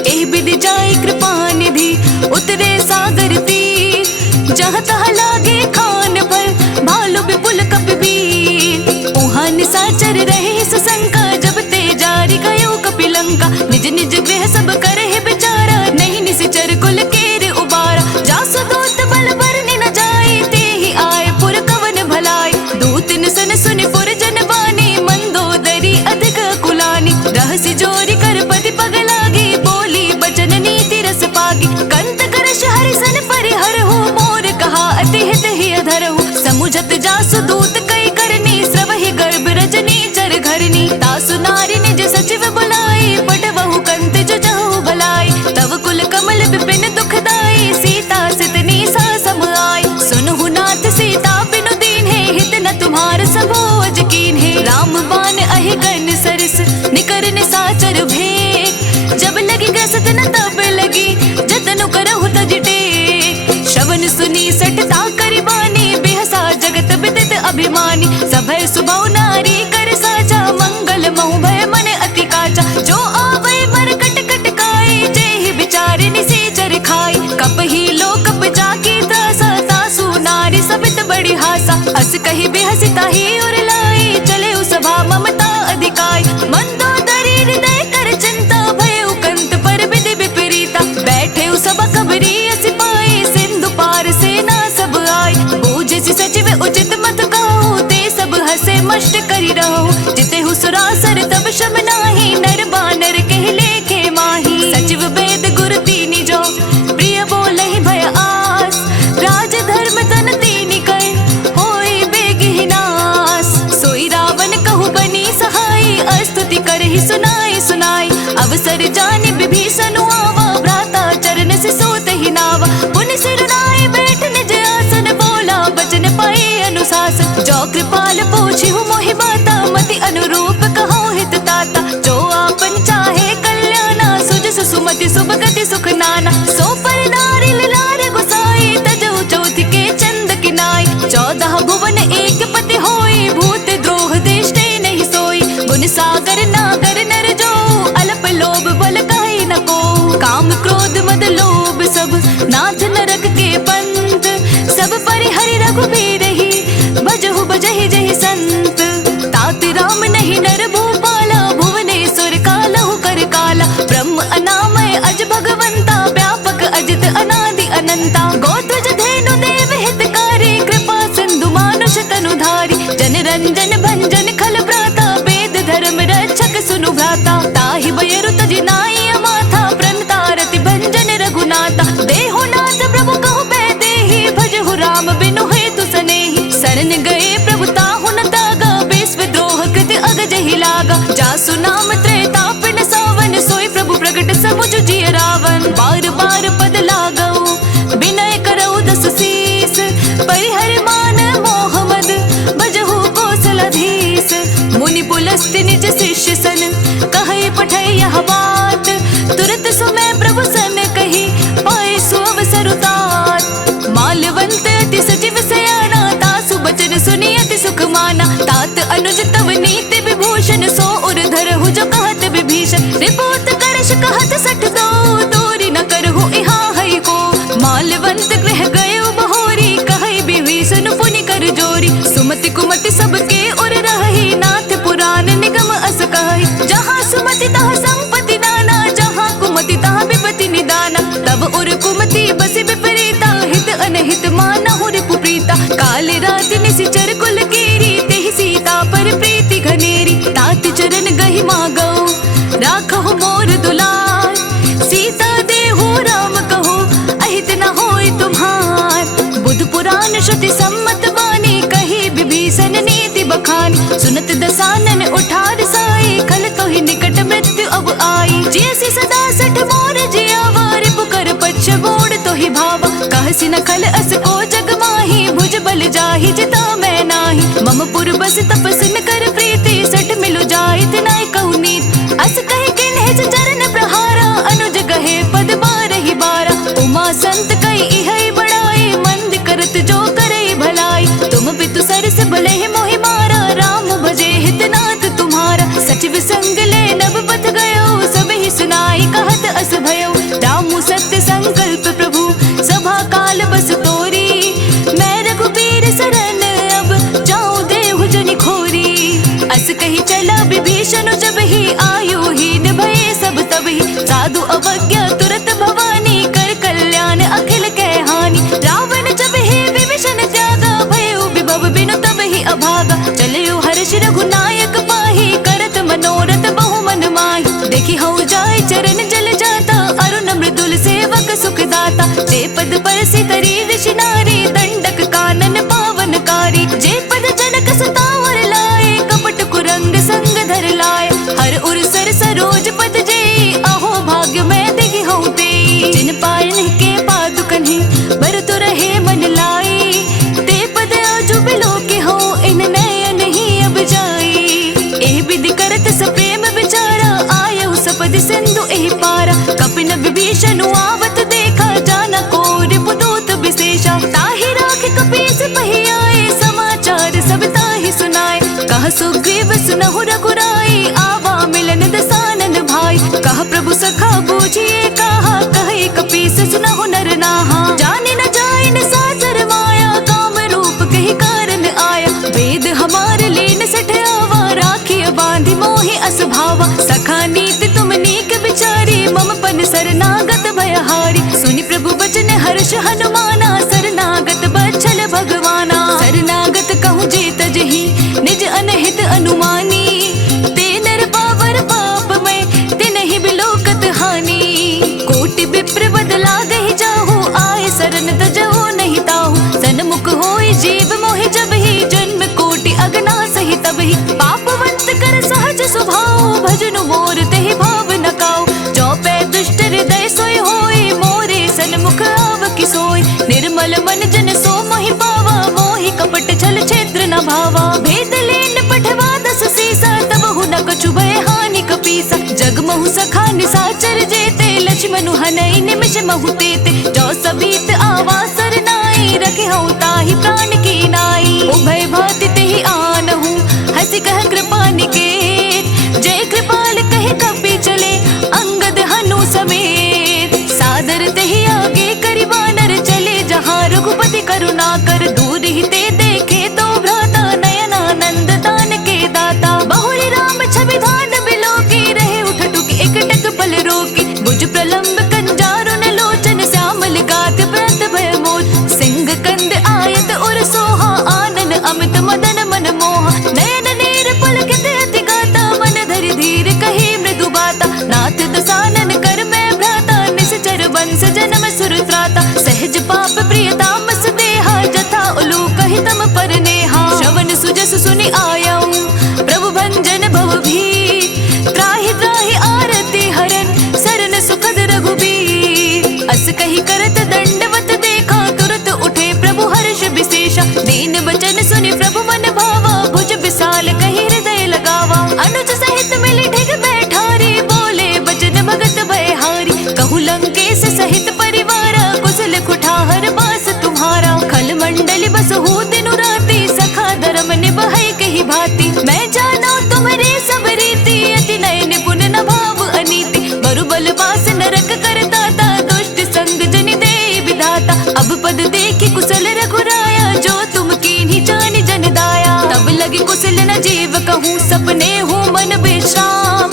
एहि विधि जाय कृपा निधि उतरे सागर तीर जहाँ तहाँ लागे खान पर भालु विपुल कपिवीर उहाँ निशाचर रहे सशंका जब ते जारी गयो कपिलंका निज निज गृह सब करहि बिचारा नहीं निशिचर कुल केर उबारा जासु दूत बल बरनि न जाए ते ही आए पुर कवन भलाई दूत सन सुनि पुर जन बानी मंदोदरी अधिक कुलानी रहस्य जोरी कर पति पग लागी बोली बचन नीति रस पागी कंत करश हरिसन परिहर हो मोर कहा अति हित ही अधर हो समुझत जासु दूत कई करनी स्रवहि गर्भ रजनी चर घरनी तासु नारी निज सचिव बुलाई पटवहु कंत जो जहु भलाई तव कुल कमल विपिन दुखदाई सीता सितनी सा सम आई सुनहु नाथ सीता बिनु दीन है हित न तुम्हार सबोज कीन है राम बान अहि गन सरस निकर निसाचर भेद जब लगी ग्रसत न तब लगी जतनु करहु तज टेक श्रवण सुनी सटता करि बानी बेहसा जगत विदित अभिमानी सभय सुबहु नारी कर साचा मंगल महु भय मन अति काचा जो आवै मर कट कट काए जेहि विचारे निसेचर खाई कपहि लोक जाकी त्रासा तासु नारी सबित बड़ी हासा अस कहि बेहसी ताहि और लाई चले सभा ममता अधिकाई मंदोदरी हृदय कर चिंता भय कंत पर विधि विपरीता बैठे सभा कबरी सिपाही सिंधु पार सेना सब आई बूझे सचिव उचित मत कहो ते सब हसे मष्ट करि रहो जिते हुसुरासर तब शम नाही नर बानर कह लेखे माही सचिव वेद गुरु तीनि जो प्रिय बोलहि भय आस राज धर्म तन तीनि कर होई बेगिहि नास सोई रावण कहु बनी सहाई अस्तुति करहि सुनाई सुनाई अवसर जानि विभीषण आवा भ्राता चरण से सोत ही नावा पुनि सिर नाई बैठ निज आसन बोला बचन पाए अनुशासन जो कृपाल पूछिहु मोहि बाता मति अनुरूप कहो हित ताता जो आपन चाहे कल्याणा सुजस सुमति शुभ गति सुख नाना सो पर नारी लारे गोसाई तजहु चौथ के चंद किनाई 14 भुवन एक पति होई भूत द्रोह दृष्टि नहीं सोई गुण सागर नागर नर जो अल्प लोभ बल काई न को काम क्रोध मद लोभ सब नाथ नरक के पंथ सब परिहरि रघुबीर ही भजहु बजहि जहि संत तात राम नहीं नर भूपाला भुवनेश्वर कालहु कर काला ब्रह्म अनामय अज भगवंता व्यापक अजित अनादि अनंता गोत्रज धेनु देव हितकारी कृपा सिंधु मानुष तनुधारी जन रंजन भंजन खल भ्राता वेद धर्म रक्षक सुनु भ्राता ताहि बयरु तजि नाई अमाथा प्रणतारति भंजन रघुनाथा देहो नाथ प्रभु कहु बैदेहि भजहु राम बिनु हेतु सनेहि शरण गए प्रभु ताहु न तागा विश्व द्रोह कृत अगजहि लागा जासु नाम त्रेताप न सावन सोई प्रभु प्रगट समुझ जिय रावण बार बार पद लागऊ विनय करऊ दस शीस परिहर मान मोह मद भजहु कौशलाधीश मुनि पुलस्त्य निज शिष्य सन कहै पठै यह बात तुरत सुमय प्रभु सन कही पाए सु अवसर तात माल्यवंत अति सचिव सयाना तासु बचन सुनि अति सुख माना तात अनुज तव नीति विभूषण सो उर धरहु जो कहत विभीषण रिपोत करश कहत सठ दो दूरी न करहु इहा हई को माल्यवंत गृह गयो बहोरी कहै विभीषण पुनि कर जोरी सुमति कुमति सबके उर रही नाथ पुराण निगम अस कहै जहाँ सुमति तहाँ संपत्ति नाना जहाँ कुमति तहाँ विपत्ति निदाना तब उर कुमति बसि विपरीता हित अनहित मानहु रिपु प्रीता काल रात निशिचर कुल कीरी तेहि सीता पर प्रीति घनेरी तात चरण गहि मागऊ राखहु मोर दुलार सीता देहु राम कहो अहित न होय तुम्हार बुध पुराण श्रुति सम्मत बानी कही विभीषण नीति बखानी सुनत दशा सहसी न खल अस को जग माही भुज बल जाहि जिता मैं नाही मम पुर बस तपस्न कर प्रीति सठ मिलु जाहि तिनाय कहु नीत अस कहे किन्हे चरण प्रहारा अनुज गहे पद बारहि बारा उमा संत कई इहै बड़ाई मंद करत जो करे भलाई तुम पितु सरस भले मोहि मारा राम भजे हितनाथ तुम्हारा सचिव संग ले नभ पथ गयो सब ही सुनाई कहत अस भयो रामु सत्य संकल्प प्रभु सभा काल बस तोरी मैं रघुबीर शरण अब जाऊं देहु जनि खोरी अस कही चला विभीषण जब ही आयु हीन भये सब तब ही साधु अवज्ञा तुरत भवानी कर कल्याण अखिल कह हानि रावण जब ही विभीषण त्यागा भयो विभव बिनु तब ही अभागा चलियो हर्ष रघुनायक पाही करत मनोरथ बहु मन माही देखी हऊ जाय चरण जल जाता अरुण मृदुल सेवक सुखदाता जे पद परसि तरी ऋषि नारी दंडक कानन पावनकारी जे पद जनक सतावर लाए कपट कुरंग संग धर लाए हर उर सर सरोज पद जेई अहो भाग्य मैं दिखी हूँ तेई जिन पायन के पादुकन्हि बरतु रहे मन लाई ते पद आजु बिलो के हो इन नयन ही अब जाई एह विधि करत सप्रेम विचारा आयु सपद सिंधु एह पारा कपिन विभीषण आवत देखा जाना कोर पुदूत विशेषा ताहि राख कपीस पहि आए समाचार सब ताहि सुनाए कह सुग्रीव सुनहु रघुराई आवा मिलन दसानन भाई कह प्रभु सखा बूझिए कहा कहे कपीस सुनहु नर नाहा जाने न जाए न सासर माया काम रूप कही कारण आया वेद हमारे लेन सठ आवा राखिय बांधि मोहि अस भावा सखा नीति तुम नीक विचारी मम पन शरणागत भयहारी सुनि प्रभु बचन हर्ष हनुमाना शरणागत बच्छल भगवाना शरणागत कहूँ जेत जही निज अनहित अनुमानी ते नर पावर पाप में तिनहि बिलोकत हानि कोटि विप्र बदला गहि जाहु आए शरण तजहु नहीं ताहु सन्मुख होई जीव मोहि जब ही जन्म कोटि अगना सही तब ही पापवंत कर सहज स्वभाव भजनु मोर तेहि भाव न काऊ जो पै दुष्ट हृदय सोई होई मोरे सन्मुख आव कि सोई निर्मल मन जन सो मोहि पावा मोहि कपट छल क्षेत्र न भावा भेद लेन पठवा दस सीसा तब हु न कछु भय हानि कपीसा जग महु सखा निसाचर जेते लक्ष्मणु हनई निमिष महु तेते जो सबीत आवा सरनाई रखे हूँ ताहि प्राण की नाई उभय भाति तेहि आनहु हंसी कह कृपा निकेत जय कृपाल कहे कपि चले अंगद हनु समेत सादर तेहि आगे करि वानर चले जहाँ रघुपति करुणा कर दूर ही ते देखे तो भ्राता नयनानंद दान के दाता बहुरी राम छवि धान बिलो की रहे उठ टुकी एक टक पल रोकी भुज प्रलंब कंजारुन लोचन श्यामल गात व्रत भय मोह सिंह कंद आयत उर सोहा आनन अमित मदन मन मोहा नयन नीर पलकित अति गाता मन धरि धीर कही मृदु बाता नाथ दसानन कर मैं भ्राता निश्चर वंश जन्म सुर त्राता सहज पाप प्रियतामस देहा जथा उलूक हितम पर नेहा श्रवण सुजस सुनि आयऊ प्रभु भंजन भव भीर त्राहि त्राहि आरती हरन सरन सुखद रघुबीर अस कही करत दंडवत देखा तुरत उठे प्रभु हर्ष विशेषा दीन वचन सुनि प्रभु मन भावा भुज विशाल कही हृदय लगावा अनुज सहित मिली ढिग बैठारी बोले बचन भगत भयहारी कहु लंकेश सहित परिवारा कुशल कुठार बास तुम्हारा खल मंडली बसहु दिनु राति सखा धर्म निभाई कही भांति मैं जाना तुम्हारे सब रीति अति नय निपुण न भाव अनीति बरु बलवास नरक करताता दुष्ट संग जनि दे विधाता अब पद देखी कुशल रघुराया जो तुम कीन्ही जानि जन दाया तब लगी कुशल न जीव कहूँ सपने हूँ मन विश्राम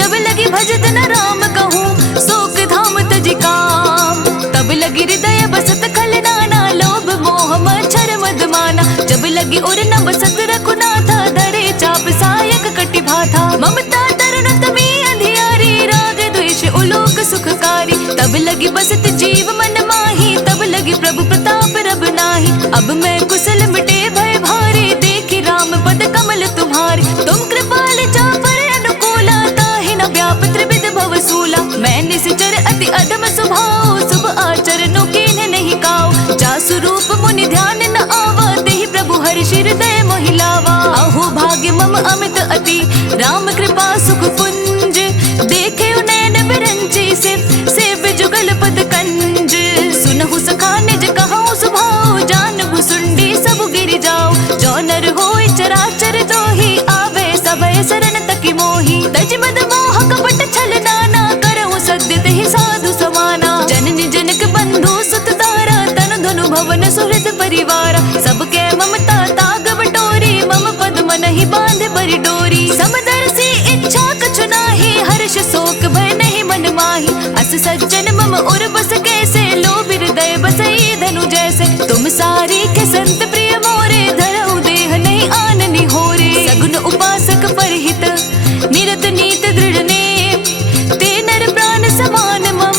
जब लगी भजत न राम कहूँ शोक धाम तजि काम तब लगी हृदय बसत खल नाना लोभ मोह मच्छर मदमाना जब लगी उर न बसत रघुनाथा धरे चाप सायक कटि भाथा ममता तरुण तमी अंधियारी राग द्वेष उलोक सुखकारी तब लगी बसत जीव मन माही तब लगी प्रभु प्रताप रब नाही अब मैं कुशल मिटे भय भारी देखी राम पद कमल तुम्हारी तुम कृपाल चापर अनुकूला ताहि न व्याप त्रिविध भव सूला मैं निश्चर अति अधम स्वभाव शुभ आचरणों कीन्ह नहीं काऊ मम अमित अति राम कृपा सुख पुंज देखे नैन बिरंची सेव जुगल पद कंज सुनहु सखा निज कहूँ सुभाव जान भुसुंडी सब गिर जाओ जो नर होय चराचर जोही आवे सबय शरण तकी मोही तज मद मोह कपट छल नाना करहु सद्य तेहि साधु समाना जननी जनक बंधु सुत तारा तनु धनु भवन सुहृद परिवार सबके ममता ताग बटोरी मम पद मन ही बांध बरी डोरी समदर्शी इच्छा कछु नाही हर्ष शोक भय नहीं मन माही अस सज्जन मम उर बस कैसे लोभ हृदय बसई धनु जैसे तुम सारी के संत प्रिय मोरे धरऊ देह नहीं आननी होरे सगुन उपासक परहित निरत नीत दृढ़ नेम ते नर प्राण समान मम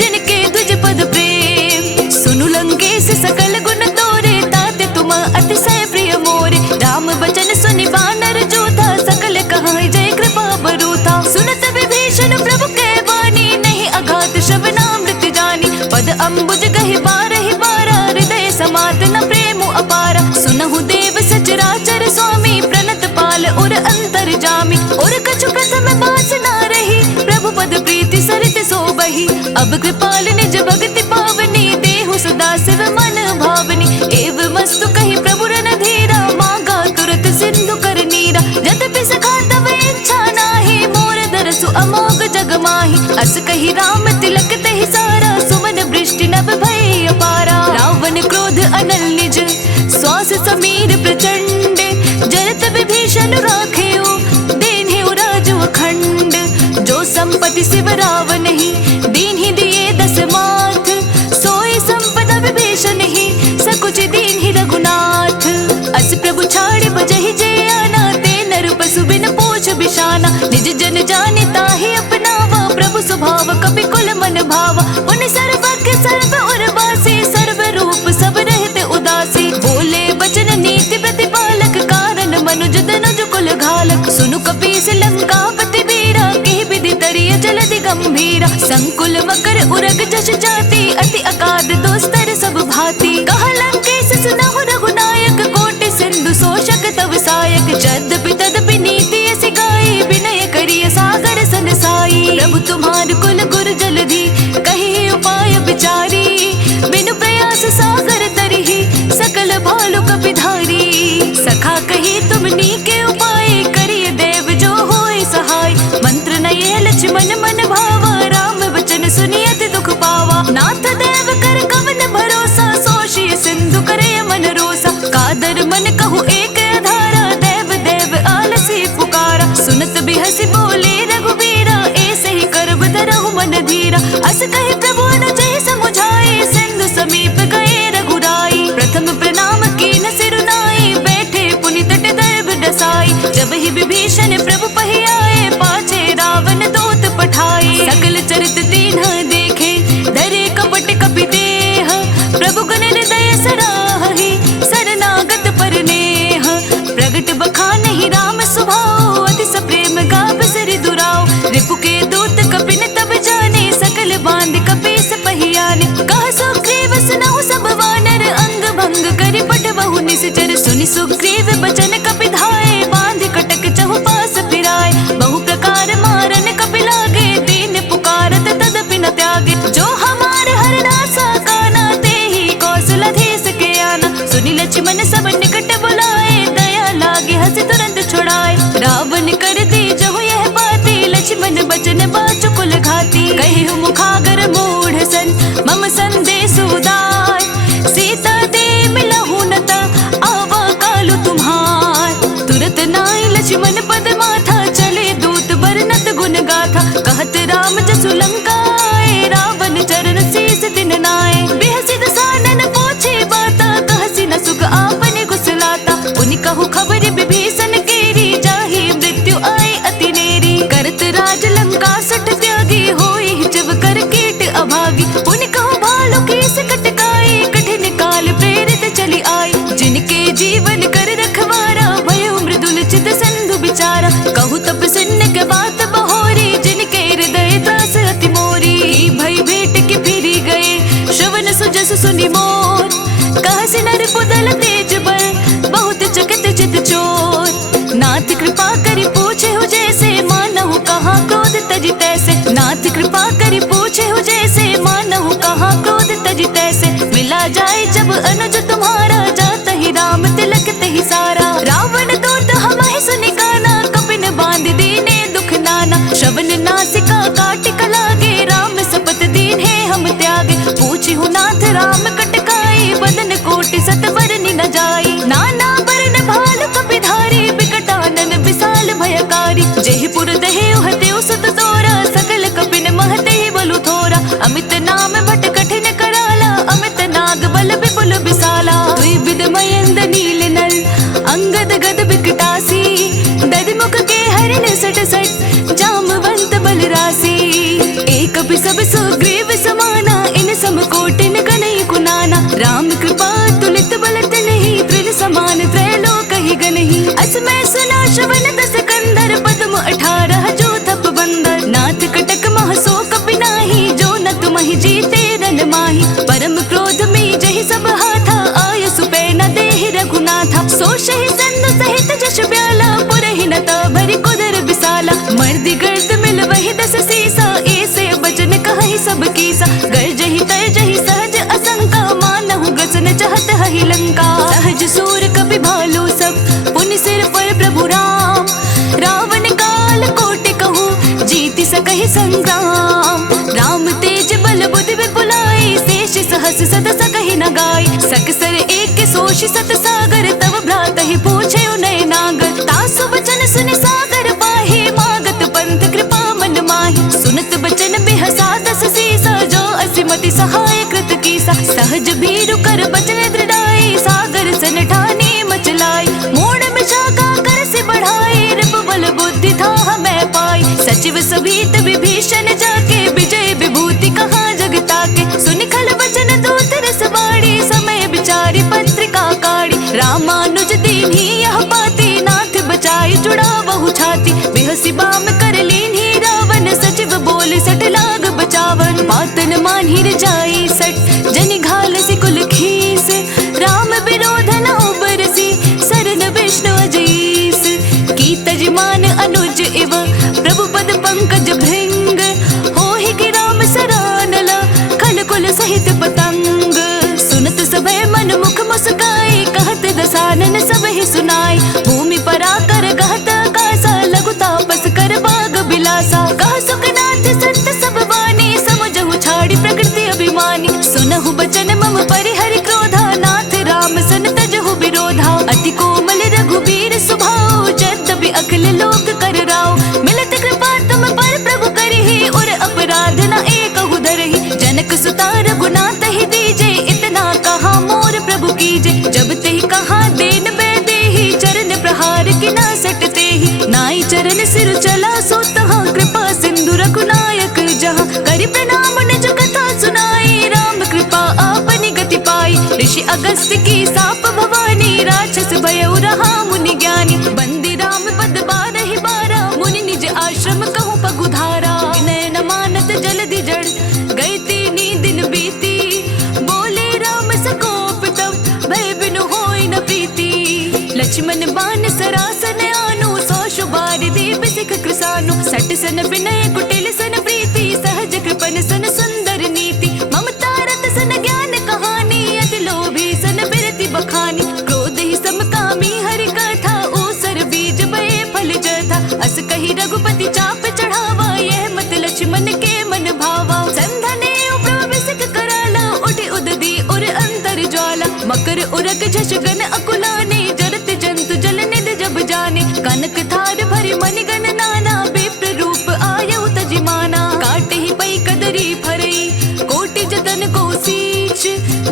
जिनके द्विज पद प्रेम सुनु लंकेश सकल गुण तोरे ताते तुम अतिशय प्रिय मोरे राम बचन सुनि बानर जोधा सकल कहा जय कृपा बरूथा सुनत विभीषण प्रभु के वाणी नहीं अघात श्रवणामृत जानी पद अम्बुज गहि बारा हृदय समात न प्रेम अपारा सुनहु देव सचराचर स्वामी प्रणत पाल उर अंतर जामी और कछु प्रथम बास ना रही प्रभु पद प्रीति सरित सोबही अब कृपाल निज भगति पावनी देहु सदा शिव मन भावनी एव मस्तु कही प्रभु रन धीरा मांगा तुरत सिंधु कर नीरा यद्यपि सखा तव इच्छा नाही मोर दरसु अमोघ जग माही अस कही राम तिलक तहि सारा सुमन वृष्टि नभ भय अपारा रावण क्रोध अनल निज श्वास समीर प्रचंड जरत विभीषण राखेउ देन्हि राजु अखंड जो संपत्ति शिव रावण ही दीन्हि दिए दस माथ सोई संपदा विभीषण ही सकुच दीन्हि रघुनाथ अस प्रभु छाड़े बजहि जे आना ते नर पशु बिन पूछ बिशाना निज जन जाने ताहि अपनावा प्रभु स्वभाव कपि कुल मन भावा पुनि सर्वज्ञ सर्व उर्वासी सर्व रूप सब रहते उदासी बोले बचन नीति प्रतिपालक कारण मनुज तनुज कुल घालक सुनु कपीस लंकापति वीरा के विधि तरिय जलधि गंभीरा संकुल मकर उरग जश जाति अति अकाद दोस्तर सब भांति कहा लंकेश सुनहु रघुनायक कोटि सिंधु शोषक तव सायक यद्यपि तदपि नीति ऐसी गाई विनय करिय सागर सन साई प्रभु तुम्हार कुल गुर जलधि कही उपाय विचारी बिनु प्रयास सागर तरिहि सकल भालु कपिधारी सखा कही तुमनी के उपाय करिय देव जो होय सहाय मंत्र नये लक्ष्मण मन भावा राम वचन सुनि अति दुख पावा नाथ देव कर कवन भरोसा सोशी सिंधु करे मन रोसा कादर मन कहु एक आधारा देव देव आलसी पुकारा सुनत बिहसी बोले रघुवीरा ऐसे ही करब धरहु मन धीरा अस कहि प्रभु न जय समुझाए सिंधु समीप गए रघुराई प्रथम प्रणाम कीन सिरुनाई बैठे पुनि तट दर्भ डसाई जब ही विभीषण प्रभु पहि आए पाछे रावण दूत पठाए सकल चरित तीन्ह देखे धरे कपट कपि देह प्रभु गुण हृदय सराहि शरणागत पर नेह प्रगट बखानहि राम स्वभाव अति सप्रेम गाव सिरि दुराव रिपु के दूत कपिन तब जाने सकल बांध कपीस पहियाने कह सुग्रीव सुनहु सब वानर अंग भंग करि पठबहु निश्चर सुनि सुग्रीव बचन कपि धाये बांध कटक चहु पास फिराए बहु प्रकार मारन कपि लागे दीन पुकारत तदपि न त्यागे जो हमार हरदासा काना तेहि कौशलधीश के आना सुनि लक्ष्मण सब निकट बुलाए दया लागे हंसी तुरंत छुड़ाए रावण कर दी जहु यह बाती लक्ष्मण बचन बाचु कुल घाती कहि मुखागर मूढ़ सन मम संदेश उदार सीता दे मिलहु नता आवा कालु तुम्हार तुरत नाई लक्ष्मण पद माथा चले दूत बरनत गुण गाथा कहत राम जसु लंकाए रावण चरण शीस दिन नाए बेहसी दसानन पूछे बाता कहसी न सुख आपने कुशलाता उनि कहु खबर विभीषण केरी जाहि मृत्यु आए अति नेरी करत राज लंका सठ त्यागी होई जब कर कीट अभागी उनि कहु भालु केस कटकाई कठिन काल प्रेरित चली आई जिनके जीवन कर रखवारा भयो मृदुल चित सिंधु बिचारा कहु तप सुन के बात बहोरी जिनके हृदय दास अति मोरी भई भेट के फिरी गए श्रवण सुजस सुनि मोर कहसी नर पुदल तेज बल बहुत चकित चित चोर नाथ कृपा अनुज तुम्हारा, जाता ही राम तिलक ते ही सारा। रावण दूत हमारे सुनि गाना, कपिन बांध दीने दुख नाना। श्रवण नासिका काटिक लागे, राम सपत दीन है हम त्यागे। पूछी हूँ नाथ राम कटकाई, बदन कोटि सत बरनि न जाई। नाना बरन भाल कपिधारी, बिकटानन विशाल भयकारी। जेहि पुर दहे उहते सुत तोरा, सकल कपिन महते ही बलु थोरा। अमित नाम भट कठिन कराला, अमित नाग बल विपुल विशाला। द्विविध मयंद नील नल, अंगद गद बिकटासी। दधमुख के हरिण सट सट, जामवंत बल रासी। एक भी सब सुग्रीव समाना, इन सम कोटिन कनई कुनाना। राम कृपा तुलित बल तनहि, तृण समान त्रैलोक ही गनहि। असमय सुना श्रवण दस कंदर, पद्म 18 जो थप बंदर। नाथ कटक मह सो कपि नाही, जो न तुमहि जीते रन माही। परम क्रोध में जहि सब हाथा, आय सुपै न देहि रघुनाथा। सोषहि सन्न सहित जश ब्याला, पुरहि न भरि कुदर विसाला। मर्दि गर्द मिल वहि दस सीसा, ऐसे बचन कहहि सब कीसा। गर्जहि तर्जहि सहज असंका, मानहु गसन चहत हहि लंका। सहज सूर कपि भालू सब, पुनि सिर पर प्रभु राम। रावण काल कोटि कहूँ, जीति सकहि संग्राम। राम तेज बल बुद्धि विपुलाई, शेष सहस सत सकहि न गाय। सकसर एक सोषि सत सागर, तव भ्रात ही पूछे उनय नागर। तासु बचन सुनि सागर पाहि, मागत पंथ कृपा मन माहि। सुनत बचन बिहसा दस सीसा, जो असिमति सहाय कृत कीसा। सहज भीरु कर बचन दृढ़ाई, सागर सन ठानी मचलाई। मोड़ मिशाका कर से बढ़ाई, रिप बल बुद्धि था हमें पाई। सचिव सभीत विभीषण जाके, विजय विभूति कहाँ जगता के। सुनि खल वचन दूत रस बाड़ी, समय विचारी पत्रिका काढ़ी। रामानुज दीन्ही यह बाती, नाथ बचाई जुड़ा बहु छाती। बेहसी बाम कर लीन्ही रावण, सचिव बोले सट लाग बचावन। बातन मानहि रजाई सट, जनि घाल सि कुल खीस। राम विरोध न उबरसी, सरन विष्णु अजीस। की तजमान अनुज इव, प्रभु पद पंकज भृंग। होहि कि राम सरानला, खल कुल सहित पतंग। सुनत सभय मन मुख मुस्काई, कहत दसानन सब ही सुनाई। भूमि पराकर कहत आकाशा, लघु तापस कर बाग बिलासा। कह सुखनाथ संत सब वाणी, समझहु छाड़ी प्रकृति अभिमानी। सुनहु बचन मम परिहरि क्रोधा, नाथ राम सन तजहु विरोधा। अति कोमल रघुबीर सुभाऊ, यद्यपि अखिल लोक कर राव। मिलत कृपा तुम पर प्रभु करिहि, और अपराध न एकहु धरहि। जनक सुता रघुनाथ ही दीजे, इतना कहा मोर प्रभु कीजे। जब तेहि कहा देन बेदेहि, चरण प्रहार कि न सटते ही। नाई चरण सिर चला सो तहाँ, कृपा सिंधु रघुनायक जहाँ। करि प्रणाम निज कथा सुनाई, राम कृपा आपनि गति पाई। ऋषि अगस्त्य की साप भवानी, राक्षस भयउ रहा मुनि ज्ञानी। बंदी राम पद बारहि बारा, मुनि निज आश्रम कहूँ पगुधारा। विनय न मानत जल्दि जड़, गई तीनी दिन बीती। बोले राम सकोप तब, भय बिनु होई न प्रीति। लक्ष्मण बान सरासन आनु, सौ शुबारि दीप सिख कृसानु। सट सन विनय कुटिल सन प्रीति, सहज कृपन सन सुंदर नीति। ममता रत सन ज्ञान कहानी, अति लोभी सन बिरति बखानी। क्रोध ही समकामी हरि कथा, ऊसर बीज बये फल जथा। अस कही रघुपति चाप चढ़ावा, यह मत लक्ष्मण के मन भावा। संधने उप्रभ सिख कराला, उठि उददी उर अंतर ज्वाला। मकर उरक झष गन अकुलाने, जरत जंतु जल निध जब जाने। कनक थार भरि मनि गण नाना, विप्र रूप आयउ तजिमाना। काटे ही पई कदरी फरई, कोटि जतन को सींच।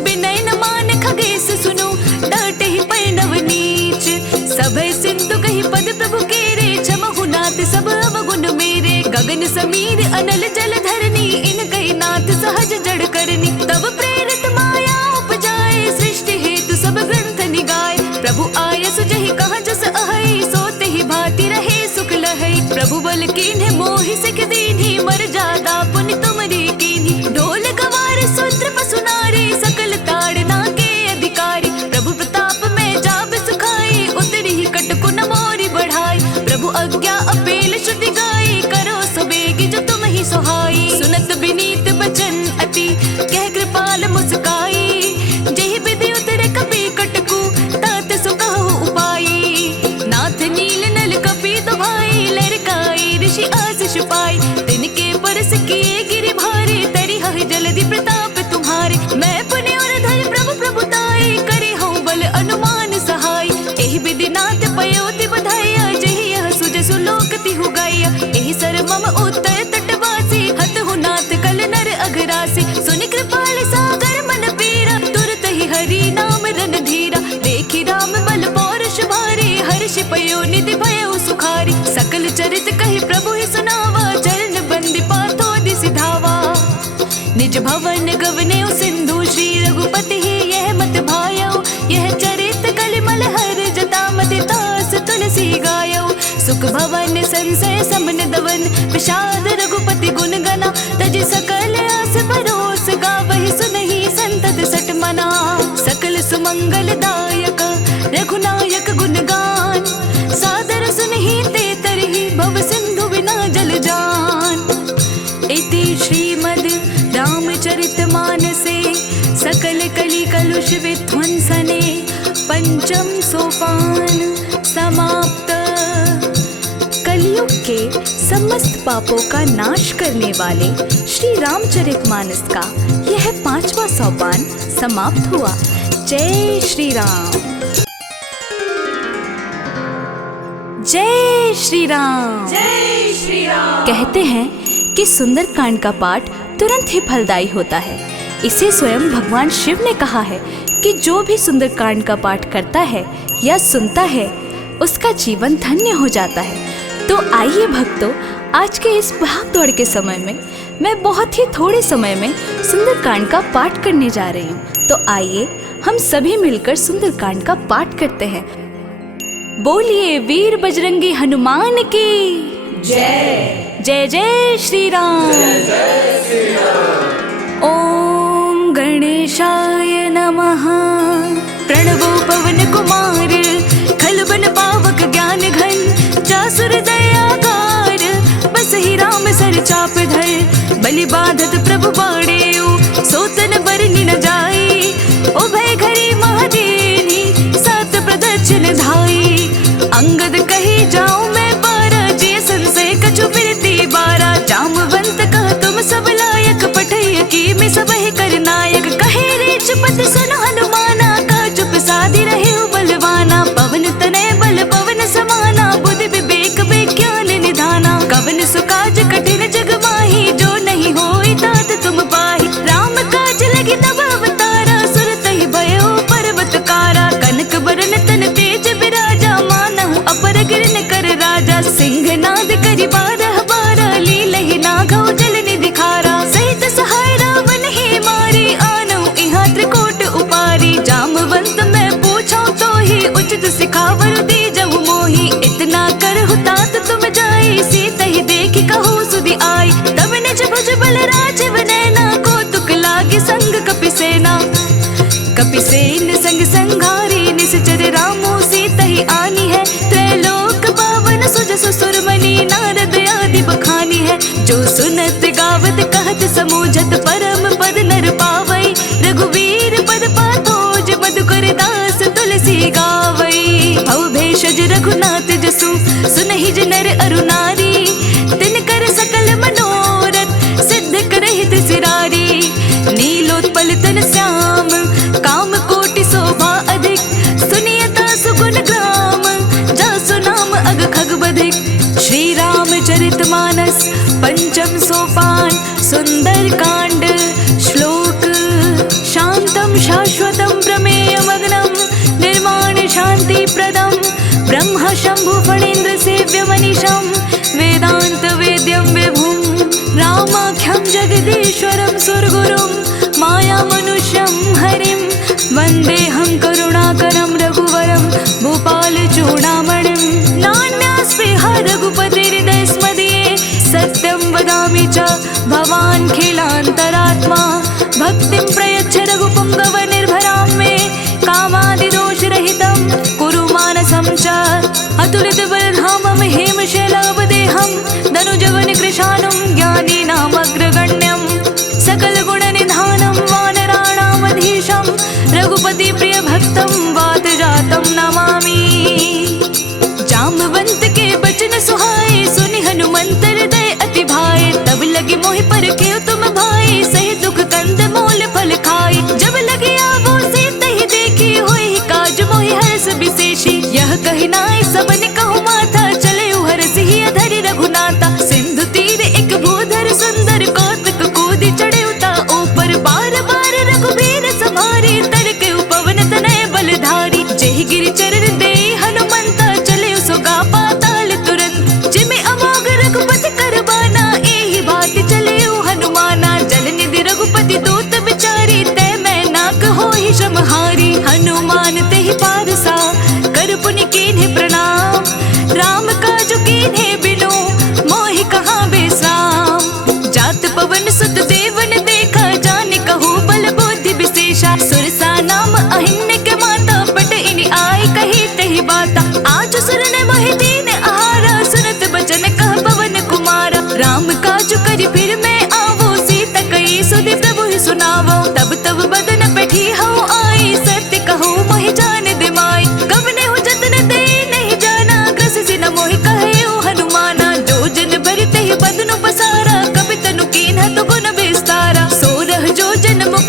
बिनय न मान खगेश सुनु, डांटे ही पै नव नीच। सभय सिंधु कहि पद प्रभु केरे, क्षमहु नाथ सब अवगुण मेरे। गगन समीर अनल जल धरनी, इन कहि नाथ सहज जड़ करनी। तब प्रेरित माया उपजाए, सृष्टि हेतु सब ग्रंथ निगाए। प्रभु आयस जहि कहाँ जस अहै, सोते ही भांति रहे सुख लहै। प्रभु बल कीन्हे मोहि सिख दीन्ही, मर जादा पुनि तुमरी कीन्ही। ढोल गवार सूत्र पसु नारी, सकल ताड़ना के अधिकारी। प्रभु प्रताप में जाब सुखाई, उतरी ही कटकु न मोरी बढ़ाई। प्रभु आज्ञा अपेल श्रुति गाई, करो सबेगी जो तुम ही सुहाई। सुनत विनीत बचन अति, कह कृपाल मुस्काई। जेहि विधि बस किए गिरि भारी, तरी है जलधि प्रताप तुम्हारे। मैं पुण्य और धन प्रभु प्रभुताई, करे हूँ बल अनुमान सहाय। एहि विधि नाथ पयोति बधाइया, जहि यह सुजसु लोक तिहु गाइया। एहि सर मम उत्तर तटवासी, हतहु नाथ कल नर अघरासी। सुनि कृपाल सागर मन पीरा, तुरत ही हरि नाम रन धीरा। देखि राम बल पौरुष भारी, हर्षि पयो निधि भयो सुखारी। सकल चरित कहि प्रभु ही सुनावा, चरण बंदी पाथो दिसि धावा। निज भवन गवने सिंधु, श्री रघुपति ही यह मत भायो। यह चरित कलिमल हर जटा मति तास तुलसी गायो। सुख भवन संसय समन दवन, विषाद रघुपति गुण गना। तज सकल आस परोस, गावहि सुनहि संतत सठ मना। सकल सुमंगल दायक रघुनायक गुण गान, सादर सुनहि ते तरहि भव सिंधु बिना जल जान। इति श्रीमद् रामचरितमानसे सकल कलि कलुष विध्वंसने पंचम सोपान समाप्त। कलयुग के समस्त पापों का नाश करने वाले श्री रामचरितमानस का यह 5वां सोपान समाप्त हुआ। जय श्री राम। जय श्री राम। जय श्री राम। कहते हैं कि सुंदरकांड का पाठ तुरंत ही फलदायी होता है। इसे स्वयं भगवान शिव ने कहा है कि जो भी सुंदरकांड का पाठ करता है या सुनता है, उसका जीवन धन्य हो जाता है। तो आइए भक्तों, आज के इस भाग दौड़ के समय में मैं बहुत ही थोड़े समय में सुंदरकांड का पाठ करने जा रही हूँ। तो आइए हम सभी मिलकर सुंदरकांड का पाठ करते हैं। बोलिए वीर बजरंगी हनुमान की जय। जय जय श्री राम। जय जय श्री राम। ओम गणेशाय नमः। प्रणवो पवन कुमार, खलबन पावक ज्ञान घन। जासुर दयाकार, बसहि राम सर चाप धर। बलि बाधत प्रभु बाड़ेउ, सोतन बरनि न जाई। उभय घरी महादेनी, सात प्रदक्षिण धाई। अंगद कही जाऊं मैं बारा, जे संशय कछु बिरती बारा। जामवंत कह तुम सब लायक, पठैय की में सब है कर नायक। कहे रे चुपत सुनो हनुमाना, का चुप साधि रहे हो बलवाना। पवन तनय बल पवन समाना, बुद्धि विवेक विज्ञान निधाना। कवन सुकाज कठिन जग माही, जो नहीं होई तात तुम पाही। राम काज लगी तब अवतारा, सुरत ही भयो पर्वत कारा। कनक बरन तन तेज बिराजा, मानहु अपर गिरन कर राजा। सिंह नाद करि बारह बारा, लीलहि नागौ जल निधि खारा। सहित सहाय रावण ही मारी, आनऊ इहाँ त्रिकोट उपारी। जामवंत मैं पूछूं तो ही, उचित सिखावर दीजहु मोहि। इतना करहु तात तुम जाई, सीत ही देखि कहु सुधि आई। तब निज भुज बल राजीव नैना, कौतुक लागे संग कपिसेना। कपिसेन संग संघारी, निश्चर रामो सीत ही आनी है। त्रैलोक पावन सुजसु सुरमणि, नारद आदि बखानी है। जो सुनत गावत कहत समूझत, परम पद नर पावई। रघुवीर पद पाथोज, मधुकर दास तुलसी गावई। भव भेषज रघुनाथ जसु, सुनहि नर अरु नारी। तिनकर सकल मनोरथ, सिद्ध करहि त्रिसिरारी। नीलोत्पल तन श्याम, काम कोटि शोभा अधिक। सुनियता सुगुण ग्राम, जासु नाम अग खग बधिक। श्री रामचरितमानस पंचम सोपान सुंदरकांड। श्लोक शांतम शाश्वतम प्रमेयमग्नं, निर्माण शांति प्रदम। ब्रह्म शंभु फणीन्द्र सेव्य मनीषं, वेदांत वेद्यं विभुं। रामाख्यं जगदीश्वरं सुरगुरुं, माया मनुष्यं हरिं। वन्देऽहं करुणाकरं रघुवरं, भूपाल चूडामणिं। नान्यास्पृहा रघुपतिहृदय स्मदीये, सत्यं वदामि च भवान् खिलान्तरात्मा। भक्तिं प्रयच्छ रघुपुङ्गव निर्भरां मे, कामादिदोषरहितं कुरु मानसं च। अतुलितबलधामं हेमशैलावदेहं, धनुजवन कृशानं ज्ञानीनामग्रगण्यं। सकलगुणनिधानं वानराणामधीशं, रघुपतिप्रियभक्तं वातजातं नमामि। जामवंत के बचन सुहाए, सुनि हनुमंत हृदय अति भाए। तब लगे मोहि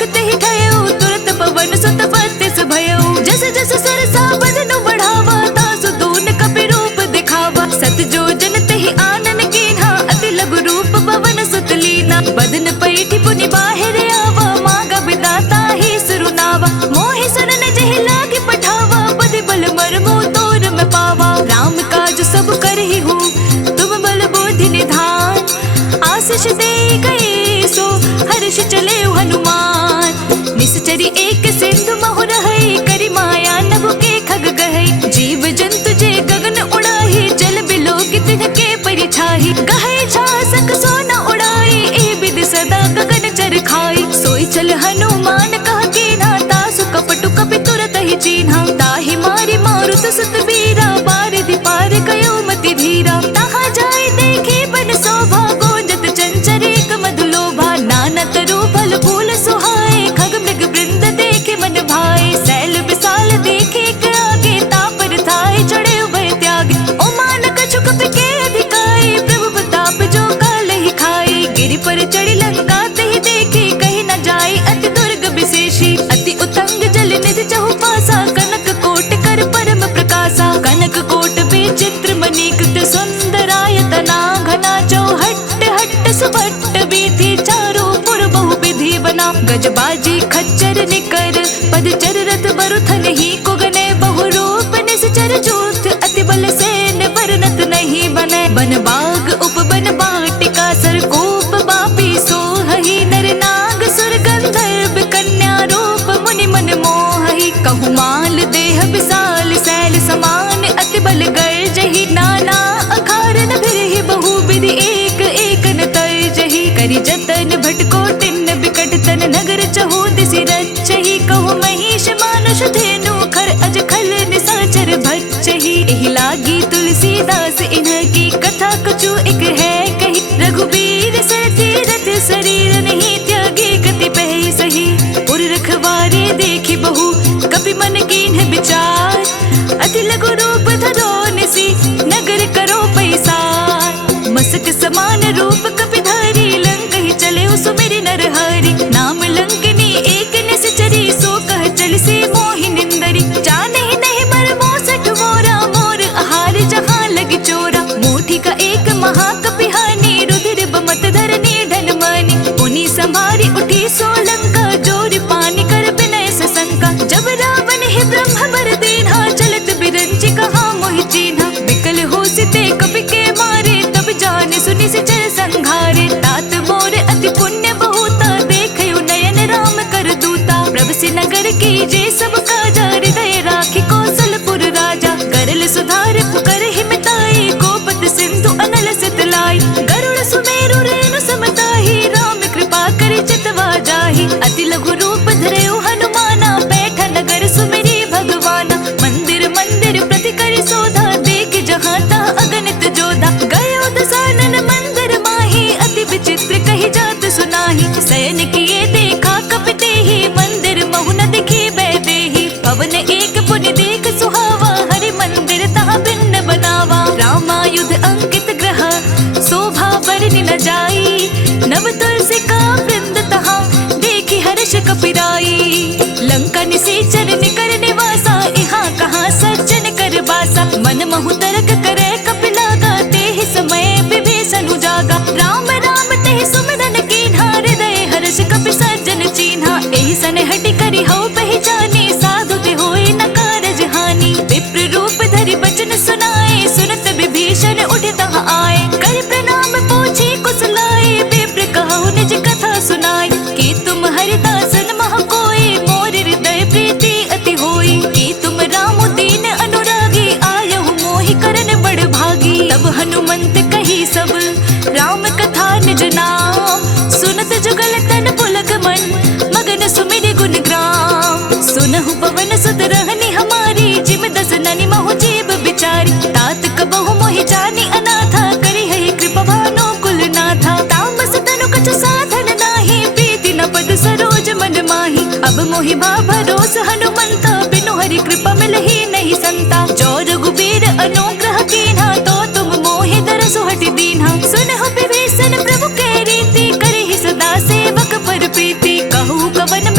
मुक्त ही ठयो तुरत पवन सुत बत्तीस भयो। जस जस सरसा बदनु बढ़ावा तासु दून कपि रूप दिखावा। सत जो जन तेहि आनन कीन्हा अति लघु रूप पवन सुत लीना। बदन पैठी पुनि बाहिर आवा मांगा बिदाता ही सुरुनावा। मोहि सुनन जेहि लागे पठावा बदि बल मरमु तोर में पावा। राम काज सब करहि हूँ तुम बल बुद्धि निधान। आशीष दे गए सो हर्ष चले हनुमान। निश्चरी एक सिंधु महु रहई करि माया नभ के खग गहई। जीव जंतु जे गगन उड़ाही जल बिलो तिनके परिछाही। गहई छासक सोना उड़ाई ए विधि सदा गगन चर खाई। सोई चल हनुमान कह कीन्हा तासु कपटु कपि तुरत ही चीन्हा। ताहि मारी मारुत सुत वीरा बारिधि पार गयो मति धीरा। तहाँ जाय देखे बन शोभा गोंजत चंचर एक मधुलोभा। नाना तरु फल फूल सुहाए खग मृग वृंद देखे मन भाए। सैल विशाल देखे के आगे तापर थाए चढ़े उभय त्यागे। ओ मान कछु कपि के अधिकाए प्रभु प्रताप जो काल ही खाए। गिरि पर चढ़ी लंका तेहि देखे कहीं न जाए अति दुर्ग विशेषी। अति उतंग जल निधि चहु पासा कनक कोट कर परम प्रकाशा। कनक कोट विचित्र मणिकृत सुंदरायतना घना चौहट्ट हट्ट सुभट्ट वीथि चारों पुर बहु विधि बना। गजबाजी खच्चर निकर पदचर रथ बरुथन ही कुगने बहु रूप निश्चर जूथ। अति बल सेन वर्णत नहीं बने। बन बाग उपवन बाटिका सरकूप बापी सोहहि। नर नाग सुर गंधर्व कन्या रूप मुनि मन मोहहि। कहु माल देह विशाल सैल समान अति बल गर्जहि। नाना अखारन भिरहि बहु विधि एक एक न तर्जहि। करि जतन भटको तिन्न बिकट तन नगर चहु दिसि रचहि। कहु महिष मानुष धेनु खर अज खल निशाचर भच्चहि। एहि लागी तुलसीदास इन्हकी कथा कछु एक है कही। रघुबीर सर तीरथ शरीर नहीं त्यागे गति पहि सही। उर रखवारे देखी बहु कपि मन कीन्ह विचार। अति लघु रूप धरो निसि नगर करो पैसार। मसक समान रूप कपि धारी लंक ही चले सुमिरि नर हरि। नाम लंकिनी एक निश्चरी सो कह चल से मोहि निंदरी। जाने नहीं मर मोसठ मोरा मोर आहार जहाँ लगी चोरा। मोठी का एक महाकपि हानि रुधिर बमत धरनी ढन मनि। उन्हीं संभारी उठी सो लंका जोर पानी कर विनय सशंका। जब रावण ही ब्रह्म वर दीन्हा चलत बिरंची कहा मोहि चीन्हा। विकल हो सिते कपि के मारे तब जाने सुनि सिचर संघारे। तात मोर अति पुण्य बहुता देखयो नयन राम कर दूता। प्रभ से नगर की जे सब काजा हृदय राखी कौशलपुर राजा। करल सुधार पुकर हिमताई गोपत सिंधु अनल सितलाई। गरुड़ सुमेरु रेणु समताही राम कृपा करि चितवा जाहि। अति लघु रूप धरयो हनुमाना बैठा नगर सुमिरि भगवाना। मंदिर मंदिर प्रति करि शोधा देख जहाँ ता अगणित जोधा। गयो दसानन मंदिर माही अति विचित्र कही जात सुनाही। शयन किए देखा कपि तेहि मंदिर महु न दिखी बैदेहि। पवन एक पुनि देख सुहावा हरि मंदिर तहाँ भिन्न बनावा। रामायुध अंकित ग्रह शोभा बरनि न जाई। नव तुलसी का वृंद तहाँ देखी हर्ष कपिराई। लंका निशाचर निकर निवासा यहाँ कहाँ सज्जन कर बासा। मन महु तर्क करे कपि लागा तेहि समय विभीषण जागा। राम राम तेहि सुमिरन कीन्हा हृदय हर्ष कपि सज्जन चीन्हा। एहि सन हटि करि हौ पहचानी साधु ते होय न कारज हानि। विप्र रूप धरि बचन सुनाए सुनत विभीषण उठि तहाँ आए। कर प्रणाम पूछी कुशलाए विप्र कहु निज कथा सुनाई। कि तुम हरिदासन मह कोई मोर हृदय प्रीति अति होई। कि तुम राम दीन अनुरागी आयहु मोहि करन बड़ भागी। तब हनुमंत कही सब राम कथा निज नाम। सुनत जुगल तन पुलक मन मगन सुमिरि गुण ग्राम। सुनहु पवन सुत रहनी हमारी जिम दस ननि महु जीव बिचारी। तात कबहु मोहि जानी अनाथा करि है कृपा भानु कुल नाथा। तामस तनु कछु साधन नाही प्रीति न पद सरोज मन माही। अब मोहि भा भरोस हनुमंता बिनु हरि कृपा मिलहि नहीं संता। जो रघुबीर अनुग्रह कीन्हा तो तुम मोहि दरसु हटि दीन्हा। सुनहु विभीषण प्रभु के रीति करहि सदा सेवक पर प्रीति। कहु कवन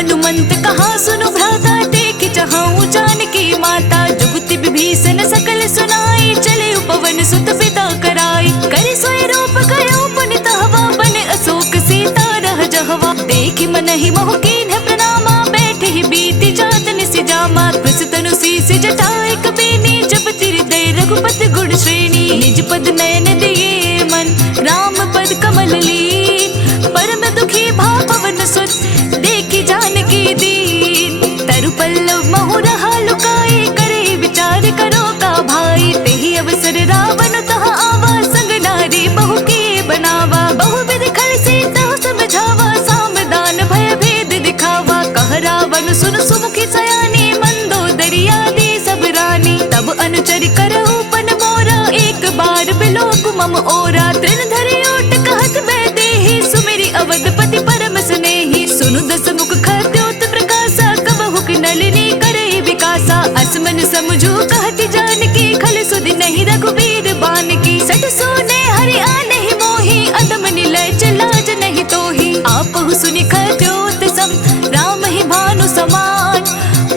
हनुमंत कहा सुनो भ्राता, देख चाहूं जानकी माता। जुगति विभीषण सकल सुनाई, चले उपवन सुत पिता कराई। करि सोई रूप कयो पुनित हवा, बन अशोक सीता रह जहवा। देखि मनहि मोह कीन्ह प्रणामा, बैठे ही बीती जात निस जामा। कृष तनु शीस जटाए कबीनी, जपति हृदय रघुपति गुण श्रेणी। निज पद नयन दिए मन, राम पद कमल लीन। परम दुखी भा पवन सुत, देखि जानकी दीन। तरु पल्लव महु रहा लुकाए, करे विचार करो का भाई। तेहि अवसर रावण तहाँ आवा, संग नारी बहु के बनावा। बहुविध खल सीता समझावा, सामदान भय भेद दिखावा। कह रावण सुन सुमुखी सयानी, मंदोदरी आदि सब रानी। तब अनुचरि करहु पन मोरा, एक बार बिलोक मम ओरा। तृण धरि ओट कहत मैं देहि, सुमिरि अवधपति परम स्नेही। सुनु दस मुख खद्योत प्रकाशा, कबहु की नलिनी करे विकासा। असमन समझू कहति जानकी, खल सुधि नहीं रघुवीर बानकी। सठ सोने हरि आनेहि मोहि, अदम निलय लाज नहीं तोहि। आपहु सुनि खद्योत सम, राम ही भानु समान।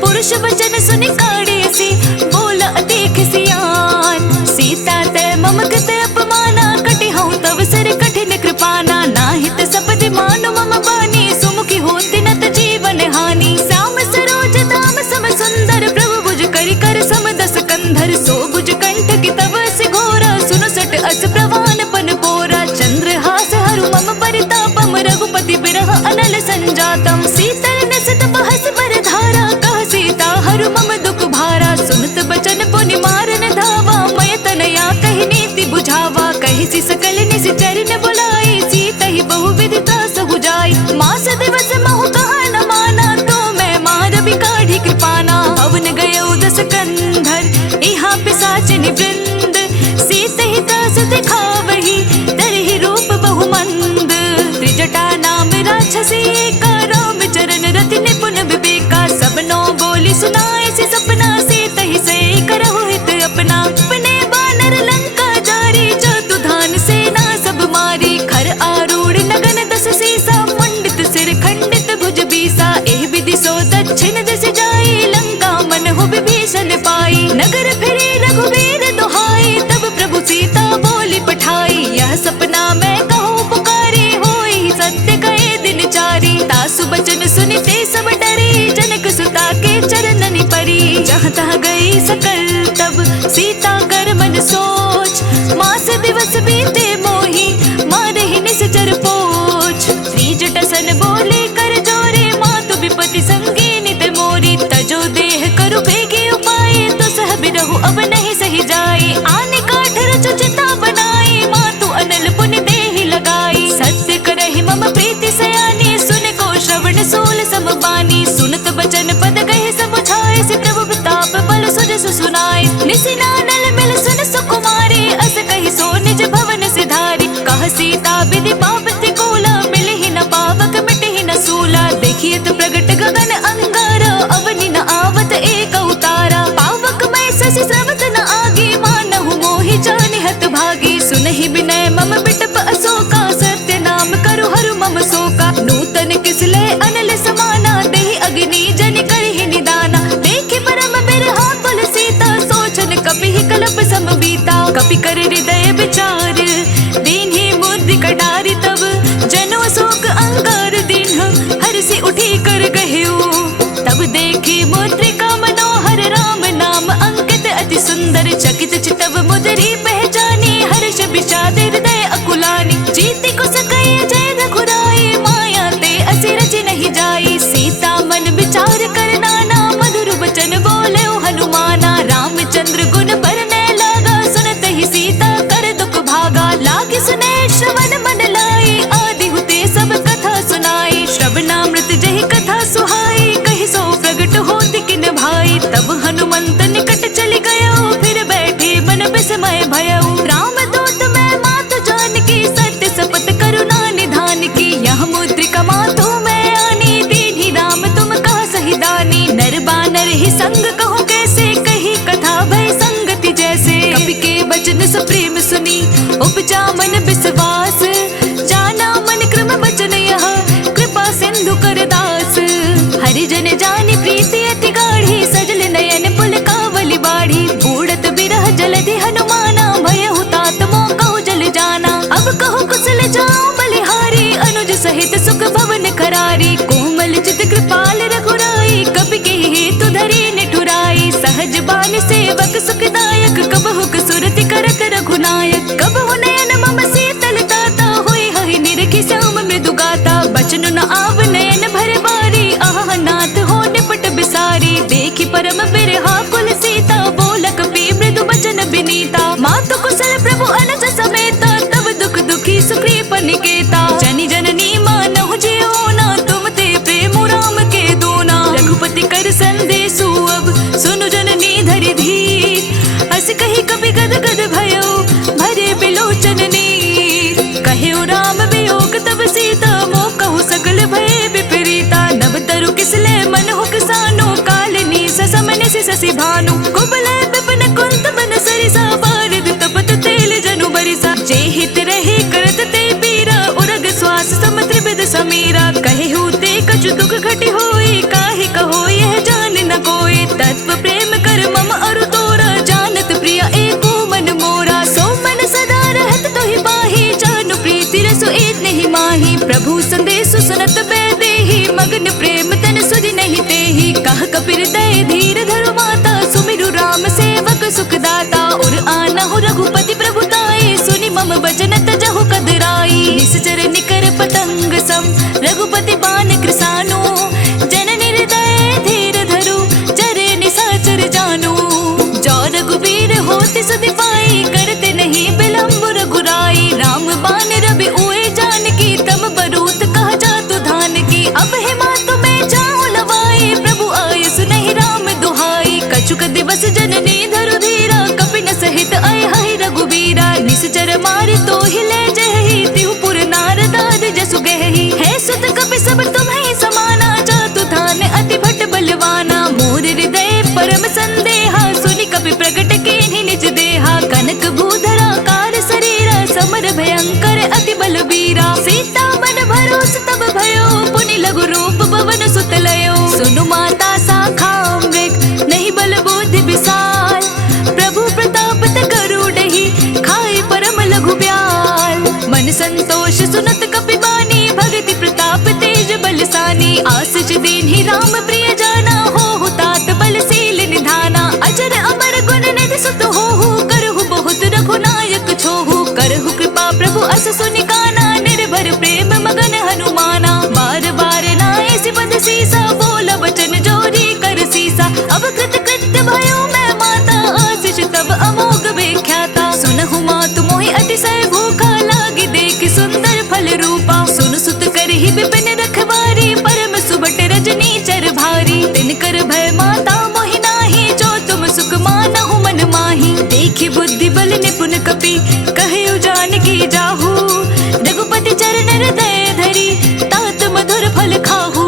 पुरुष वचन सुनि काढ़ियसि, बोला अतिख सियान। सीता तै मम कृत अपमाना, कटिहउँ तव सिर कठिन कृपाना। नाहित सपदि मानु मम बानी, सुमुखी होति नत जीवन हानि। श्याम सरोज दाम सम सुंदर, प्रभु भुज करि कर सम दस कंधर। सो भुज कंठ की तव सि घोरा, सुन सट अस प्रवान पन पोरा। चंद्रहास हरु मम परितापम, रघुपति बिरह अनल संजातम। शीतल नसत बहस बर धारा, कह सीता हरु मम दुख भारा। सुनत बचन पुनि मारन धावा, मय तनया कहि नीति बुझावा। कहि सि सकल निस चरिन बुलाई, सीता ही बहु विधि त्रासहु जाई। मास दिवस महु कहा न माना, तो मैं मार बिकाढ़ी कृपाना। भवन गयो दस कंधर, इहाँ पिशाचिनि वृंद। सीता ही त्रास दिखावही, तरहि रूप बहु मंद। त्रिजटा नाम राक्षसी एका, राम चरण रति निपुण विवेका। सब नौ बोली सुनाए से सपना, सीता ही से करहु हित अपना। अपने बानर लंका जारी, चतुधान सेना सब मारी। खर आरूढ़ नगन दस सीसा, मुंडित सिर खंडित भुज बीसा। एहि विधि सो दक्षिण दिस जाई, लंका मन हो विभीषण पाई। नगर फिरे रघुवीर दुहाई, तब प्रभु सीता बोली पठाई। यह सपना मैं कहूँ पुकारी, होई सत्य कहे दिन चारी। तासु बचन सुनिते सब डरे, जनक सुता के चरणनि परी। जहाँ तहाँ गई सकल तब, सीता कर मन सोच। मास दिवस बीते मोहि, मारहि निश्चर पोछ। त्रिजटसन बोले कर जोरे, मातु विपति संगीनि ते मोरी। तजो देह करु बेगी उपाय, तो सह बिरहु अब नहीं सही जाए। आने काठ रचु चिता बनाई, मातु अनल पुनि देहि लगाई। सत्य करहि मम प्रीति सयानी, सुन को श्रवण सोल समबानी। सुनत बचन पद गहे समुझाए, से प्रभु प्रताप बल सुजसु सुनाए। निसिनानल मिल सुन सुकुमारी, अस कहि सो निज भवन सिधारी। कह सीता विधि पावति कोला, मिलहि न पावक मिटहि न सूला। देखियत प्रगट गगन अंगारा, अवनि न आवत एक उतारा। पावक मैं शशि स्रवत न आगे, मानहु मोहि जानि हत भागी। सुनहि विनय मम बिटप अशोका, सत्य नाम करु हरु मम शोका। नूतन किसले अनल समाना, देहि अग्नि जनि करहि निदाना। देखि परम बिरहा कुल सीता, सोचन कपिहि कलप सम बीता। कपि कर हृदय विचार, दीन्हि मुद्रिका डारि तब। जनो शोक अंगार दीन्ह, हर्षि उठी कर गहेउ। तब देखी मुद्रिका मनोहर, राम नाम अंकित अति सुंदर। चकित चितव मुदरी पहचानी, हर्ष विषाद हृदय अकुलानी। जीति कुस कहे जय रघुराई, माया ते असि रचि नहीं जाई। सीता मन विचार कर नाना, मधुर वचन बोले हनुमाना। रामचंद्र गुण बरनै लागा, सुनत ही सीता कर दुख भागा। लागे सुने श्रवण मन लाई, आदि हुते सब कथा सुनाई। श्रवणामृत जहि कथा सुहाई, कहि सो प्रगट होति किन सुधारी। देखी परम बिरहा कुल सीता, बोल कपि मृदु बचन बिनीता। मातु कुशल प्रभु अनुज समेता, तब दुख दुखी सुग्रीव निकेता। जनि जननी मानहु जियो ना, तुम ते प्रेम राम के दोना। रघुपति कर संदेशु अब, सुनु जननी धरि धीर। अस कही कपि गद गद भयो, भरे बिलोचन नीर। कहेउ राम वियोग तब सीता, मोह कहु सकल भय विपरीता। नभ तरु किसले मन हो किसानो, कालिनी ससमनि शशि भानु। कुबलै विपिन कुंत बन सरिसा, बारिद तपत तेल जनु बरिसा। जे हित रहे करत ते पीरा, उरग श्वास सम त्रिविध समीरा। कहेहु ते कछु दुख घटि होई, काहे कहो यह जान न कोई। तत्व प्रेम कर मम अरु तोरा, जानत प्रिय एको मन मोरा। सो मन सदा रहत तोहि बाही, जानु प्रीति रसु एक नहीं माही। प्रभु संदेशु सुनत बैदेही, मगन प्रेम तन सुधि नहीं तेही। कह कपिर दय धीर धरु माता, सुमिरु राम सेवक सुख दाता। और आनहु रघुपति प्रभुताई, सुनि मम वचन तजहु कदराई। निश्चर निकर पतंग सम, रघुपति बान कृसानु। जननि हृदय धीर धरु, जरे निशाचर जानु। जो रघुबीर होति सुधि पाई, करते नहीं विलम्ब रघुराई। राम बान रवि उए जानकी, तम बरूत कह जातु धान की। अब हे मातु मैं जाऊं लवाई, प्रभु आयस नहीं राम दुहाई। कछुक दिवस जननी धरु धीरा, कपिन सहित आए हहि रघुबीरा। निश्चर मारि तो हिले जहि, तिहुपुर नारद आदि जसु गहि। है सुत कपि सब तुम्हें समाना, जातु धान अति भट बलवाना। मोर हृदय परम संदेहा, सुनि कपि प्रगट कीन्हि निज देहा। कनक भूधरा कार शरीरा, समर भयंकर अति बलबीरा। सीता मन भरोस तब भयो, पुनि लघु रूप पवन सुत लयो। सुनु माता शाखा मृग, नहीं बल बुद्धि विशाल। प्रभु प्रताप गरुड़हि, खाए परम लघु ब्याल। मन संतोष सुनत कपि बानी, भगति प्रताप तेज बलसानी। आशीष दीन्हि राम प्रिय जाना, होहु तात बलशील निधाना। अजर अमर गुण निधि सुत होहु, करहु बहुत रघुनायक छोहु। करहु कृपा प्रभु अस सुनि काना, निर्भर प्रेम मगन हनुमाना। बार बार नाए सिबंध सीसा, बोल बचन जोरी कर सीसा। अब कृत कृत्य भयो मैं माता, आशीष तब अमोघ व्याख्याता। सुनहु मातु मोहि अतिशय भूखा, लागी देख सुंदर फल रूपा। सुन सुत करहि विपिन रखवारी, परम सुबट रजनी चर भारी। तिनकर भय माता मोहि नाही, जो तुम सुख मानहु मन माही। देखि बुद्धि बल निपुण कपि, कहेउ जानकी जाहू। रघुपति चरण हृदय धरि, तात मधुर फल खाहू।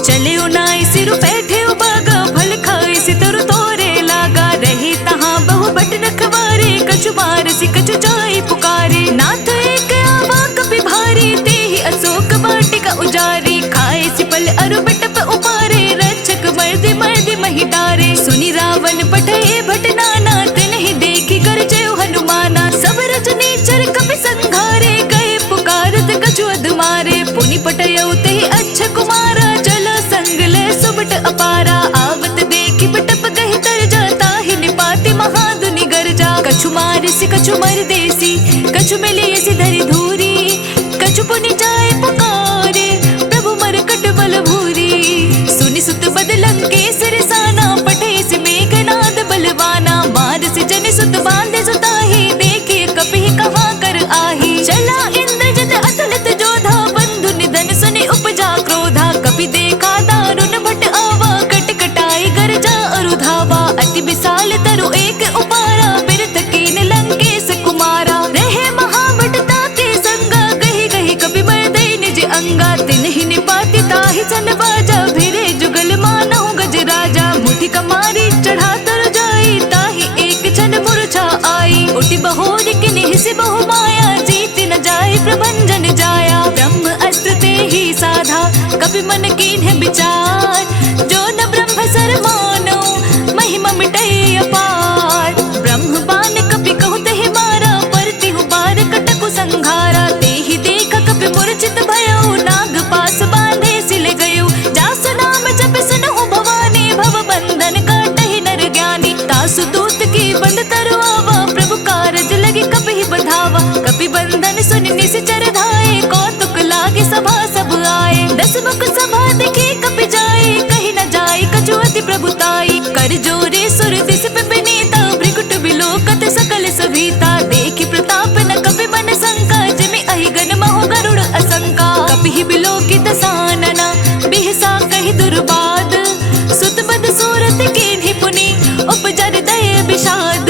चले नाई सिरु बैठे बागा, फल खाए सितरु तोरे लागा। रहे तहाँ बहु बट रखवारे, कछु बारसी कछु जाई पुकारे। नाथ एक आवा कपि भारी, तेहि अशोक वाटिका उजारी। खाए सिपल अरु बिटप उपारे, रक्षक मर्दि मर्दि महि डारे। सुनि रावण पठए भट नाना, तिन्हि देखि गरजेउ हनुमाना। सब रजनी चर कपि संघारे, गए पुकारत कछु अधमारे। पुनि पटयउ तेहि अच्छ कुमारा, चला संग ले सुबट अपारा। आवत देखि बिटप कहि तर जाता, ही निपाति महादुनि गरजा। कछु मारिसि कछु मर देसी, कछु मिलियसि धरि धूरी। कछु पुनि जाय पुकारे, प्रभु मरकट बल भूरी। सुनि सुत बदलं केसर साना, पठेसि मेघनाद बलवाना। मारसि जनि सुत बांधे सुताही, देखे कपि कहाँ कर आही। चला इंद्रजित अतुलित जोधा, बंधु निधन सुनि उपजा क्रोधा। कपि देखा दारुण भट आवा, कट कटाई गरजा अरु धावा। अति विशाल तरु एक उपारा, बिरथ कीन लंकेश कुमारा। रहे महाभटता के संगा, कही कही कपि मर्दे निज अंगा। तिन्हि निपाति ताहि सन बाजा, भिरे जुगल मानहु गज राजा। मुठि कमारी चढ़ा तर जाई, ताहि एक क्षण मूर्छा आई। उठि बहोर किन्हि बहु माया, जीत न जाय प्रभंजन जाया। ब्रह्म अस्त्र तेहि साधा, कपि मन कीन्हि विचार। जो न ब्रह्म सर मानो, महिमा मिटै अपार। ब्रह्म बान कपि कहु तेहि मारा, परतिहु बार कटकु संघारा। तेहि देख कपि मूर्छित भयो, नाग पास बांधे सिल गयो। जासु नाम जप सुनहु भवानी, भव बंधन काटहि नर ज्ञानी। तासु दूत की बंद तरु आवा, प्रभु कारज लगे कपि बधावा। कपि बंधन सुनि निश्चर धाये, कौतुक लागे सभा सब आए। दस मुख सभा देखी कपि जाए, कही न जाए कछु अति प्रभु कर जोरे सुर दिस पे विनीता भृकुट बिलोकत सकल सभीता देखी प्रताप न कपि मन शंका जिमि अहि गण महो गरुड़ असंका कपि बिलोकित सानना बिहसा कहि दुर्बाद सुत बद सूरत कीन्हि पुनि उपजर दय विषाद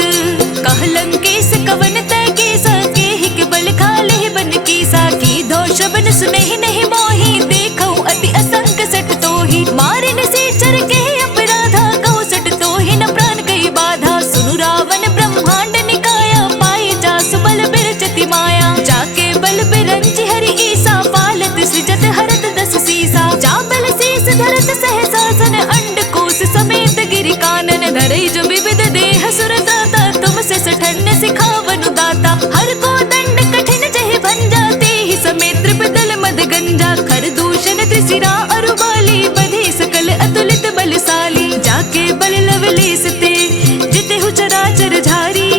कहलंकेश कवन तय केसा केहि के बल खाले बन कीसा की धो शबन सुनहि नहीं मोहि देखौ अति असंक सट तोहि मारिन से चर के अपराधा कहु सट तोहि न प्राण कई बाधा सुनु रावण ब्रह्मांड निकाया पाए जा सुबल बिरचति माया जाके बल बिरंचि हरि ईसा पालत सृजत हरत दस सीसा जा बल शीस धरत सहसासन अंड कोश समेत गिरि कानन धरई जो विविध देह सुर दाता तुमसे सठन सिखावनु दाता हर को दंड कठिन जहि भंजा तेहि समेत त्रिपदल मद गंजा खर दूषण त्रिशिरा अरुबाली बधे सकल अतुलित बलशाली जाके बल लवलेस ते जिते हु चराचर झारी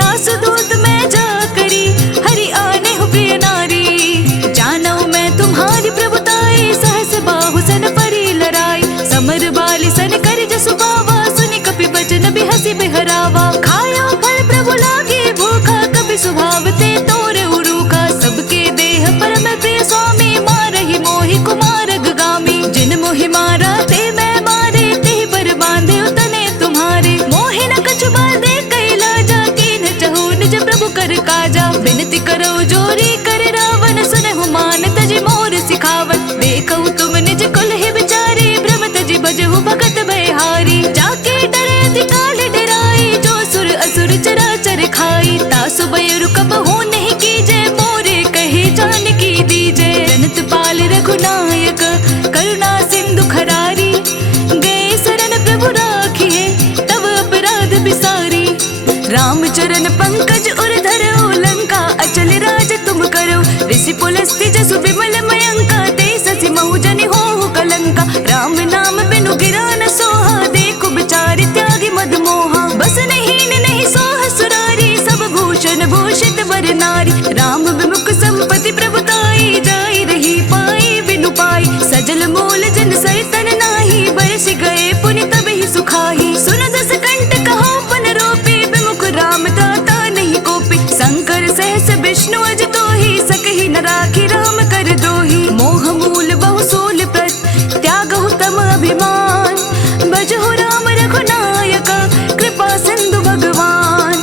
तासु दूत मैं जा करी हरि आने हु प्रिय नारी जानौ मैं तुम्हारी प्रभुताई सहस बाहु सन परी लराई समर बाली सन कर जसु बावा सुनि कपि बचन बिहसी बिहरावा खाया फल प्रभु लागे भूखा कपि स्वभाव ते तोर उरूखा सबके देह परम प्रिय स्वामी मारहि मोहि कुमार गामी जिन मोहि मारा ते मैं मारे ते पर बांधे उतने तुम्हारे मोहि न कछु बांधे कैला जाके न चहु निज प्रभु कर काजा विनती करो जोरी कर रावण सुनहु मान तजि मोर सिखावत देखौ तुम निज कुल ही बिचारे भ्रम तजि भजहु भगत भयहारी जाके डरे अधिकाल डराई जो सुर असुर चराचर खाई तासु बयरु कबहु नहीं कीजे मोरे कहे जान की दीजे जनत पाल रघुनायक करुणा सिंधु खरारी गए शरण प्रभु राखिए तब अपराध बिसारी रामचरण पंकज उर धरो लंका अचल राज तुम करो ऋषि पुलस्त्य जसु विमल मयंका ते ससि महु जनि होहु कलंका राम नाम बिनु गिरा न सोहा देखो बिचारी त्यागी मद मोहा बस नहीं सोह सुरारी सब भूषण भूषित वर नारी राम विमुख संपत्ति प्रभुताई जाई रही पाई बिनु पाई सजल मूल जन सैतन नाही बरस गए पुनि तब ही सुखाही सुन दस कंठ कहो पन रोपी विमुख राम दाता नहीं कोपी शंकर सहस विष्णु अज तोहि सकहि न राखी राम कर दोहि मोह मूल बहु सूल प्रत त्यागहु तम अभिमान भजहु राम रघुनायक कृपा सिंधु भगवान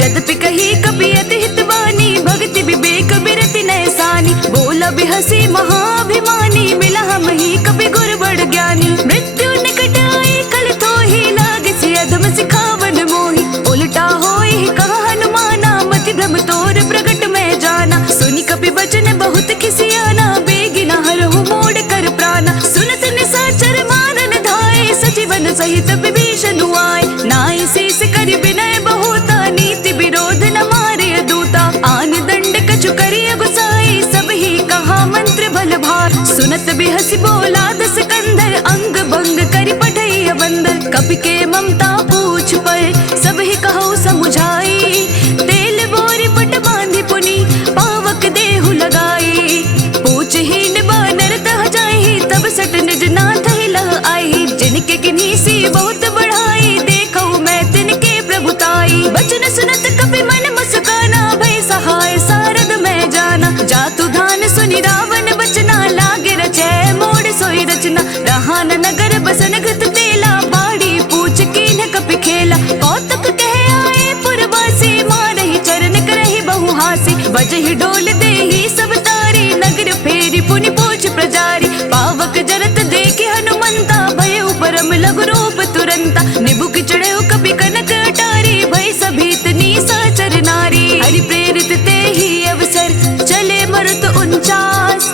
जदपि कही कपि अति हितवानी भक्ति विवेक बिरति नैसानी बोला बिहसी महाभिमानी मिला हम ही कपि गुर बड़ ज्ञानी मृत्यु निकट आई कल थोहि लाग से अधम सिखावन मोहि उल्टा होई कहा हनुमाना मति भ्रम तोर प्रगट में जाना सुनि कपि बचन बहुत खिसियाना बेगिना हरहु मोड़ कर प्राणा सुनत निशाचर मारन धाये सजीवन सहित विभीषण आए नाई शीस कर विनय बहुता नीति विरोध न मारे दूता आन दंड कछु करिय गुसाई सब ही कहा मंत्र बल भार सुनत बिहसी बोला दस कंधर अंग भंग करि पठैय बंदर कपि के ममता पूछ पर सब ही कहो समुझाई तेल बोरी पट बांधि पुनि पावक देहु लगाई पूछ हीन बानर तह जाई तब सट निज नाथ ही लह आई जिनके किन्हीं सी बहुत बढ़ाई देखो मैं तिनके प्रभुताई बचन सुनत कपि मन मुस्काना भय सहाय सारद मैं जाना जातु धान सुनि रावण बचना लागे रचै मोड़ सोई रचना रहान नगर बसन घृत तेला बाड़ी पूछ कीन्ह कपि खेला कौतक कह आए पुरवासी मारहि चरण करहि बहु हासी बजहि डोल देहि सब तारी नगर फेरी पुनि पूछ प्रजारी पावक जरत देखि हनुमंता भय परम लघु रूप तुरंता निबुक चढ़ो कपि कनक अटारी भय सभीत निशाचर नारी हरि प्रेरित ते ही अवसर चले मरुत 49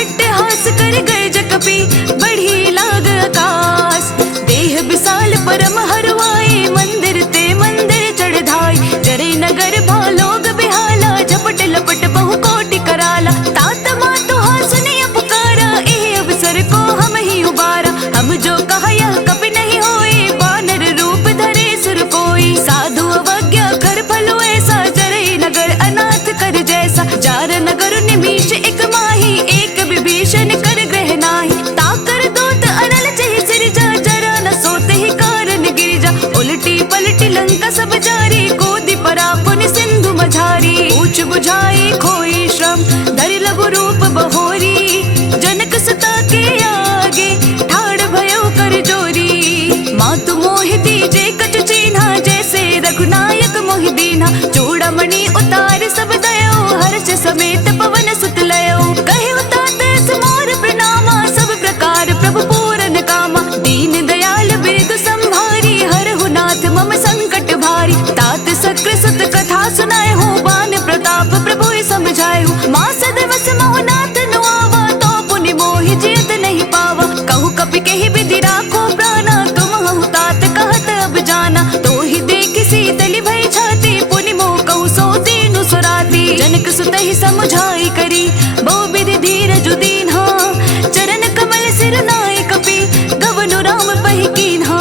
अट्टहास कर गए जकपि बढ़ी लाग आकाश देह विशाल परम हरवाए मंदिर ते मंदिर चढ़ धाई जरे नगर भालोग बिहाला झपट लपट बहु कोटि कराला तात मातु हासुनिय पुकारा ए अवसर को हम ही उबारा हम जो कहा यह कपि नहीं होए वानर रूप धरे सुर कोई साधु अवज्ञा कर फलो ऐसा जरे नगर अनाथ कर जैसा जार नगर निमीश एक माही एक विभीषण कर ग्रह नाही ताकर कपि के ही विधि राखो प्राणा, तुम हहु तात कहत अब जाना। तो ही देखि शीतली भई छाती, पुनि मोह कहु सो दीनु सुराती। जनक सुत ही समुझाई करी, बहु विधि धीरज दीन्हा। चरण कमल सिर नाय कपि, गवनु राम पहि कीन्हा।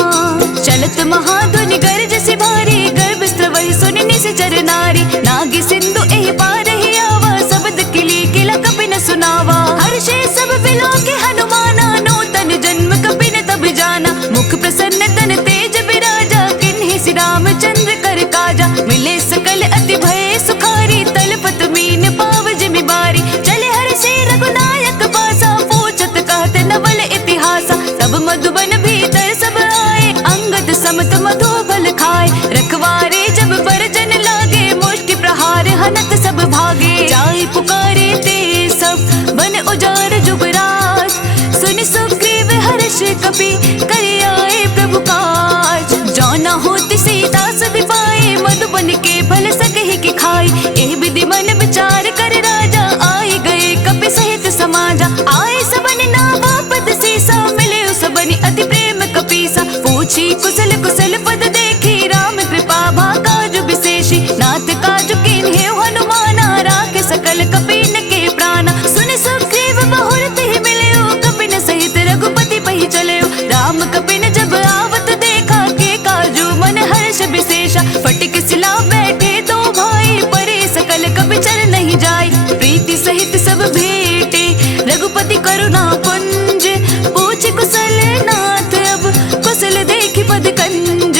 चलत महाध्वनि गर्ज सि भारी, गर्भ स्त्रवहि सुनि निश्चर नारी। नागी सिंधु एहि पार ही आवा, शब्द किली किला कपि न सुनावा। हर्षे सब बिलोके हनुमाना, नूतन जन्म कपि न तब जाना। मुख प्रसन्न तन तेज विराजा, किन्हि सि रामचंद्र कर काजा। मिले सकल अति भय सुखारी, तलपत मीन पाव जिमि बारी। चले हर्षे रघुनायक पासा, पूछत कहत नवल इतिहासा। तब मधुबन भीतर सब आए, अंगद समत मधुबल खाए। रखवारे जब बरजन लागे, मुष्टि प्रहार हनत सब भागे। जाई पुकारे ते सब, बन उजार जुगराज। सुनि सुग्रीव हर्ष कपि, करि आए प्रभु काज। जाना होती सीता सभी पाए, मधुबन के फल सकहि के खाई। एहि विधि मन विचार कर राजा, आई गए कपि सहित समाजा। आए सबनि नावा पद सीसा, मिले सबनि अति प्रेम कपीसा। पूछी कुशल कुशल पद देखी, राम कृपा भा काजु विशेषी। नाथ काजु कीन्हे हनुमाना, राखे सकल कपीन के प्राणा। सुनि सुग्रीव बहुरत ही मिलयो, कपिन सहित रघुपति पहि चलयो। राम कपिन जब आवत देखा, के काजु मन हर्ष विशेषा। फटिक सिला बैठे दो भाई, परे सकल कपि चल नहीं जाय। प्रीति सहित सब भेटे, रघुपति करुणा पुंज। पूछ कुशल नाथ अब, कुशल देखि पद कंज।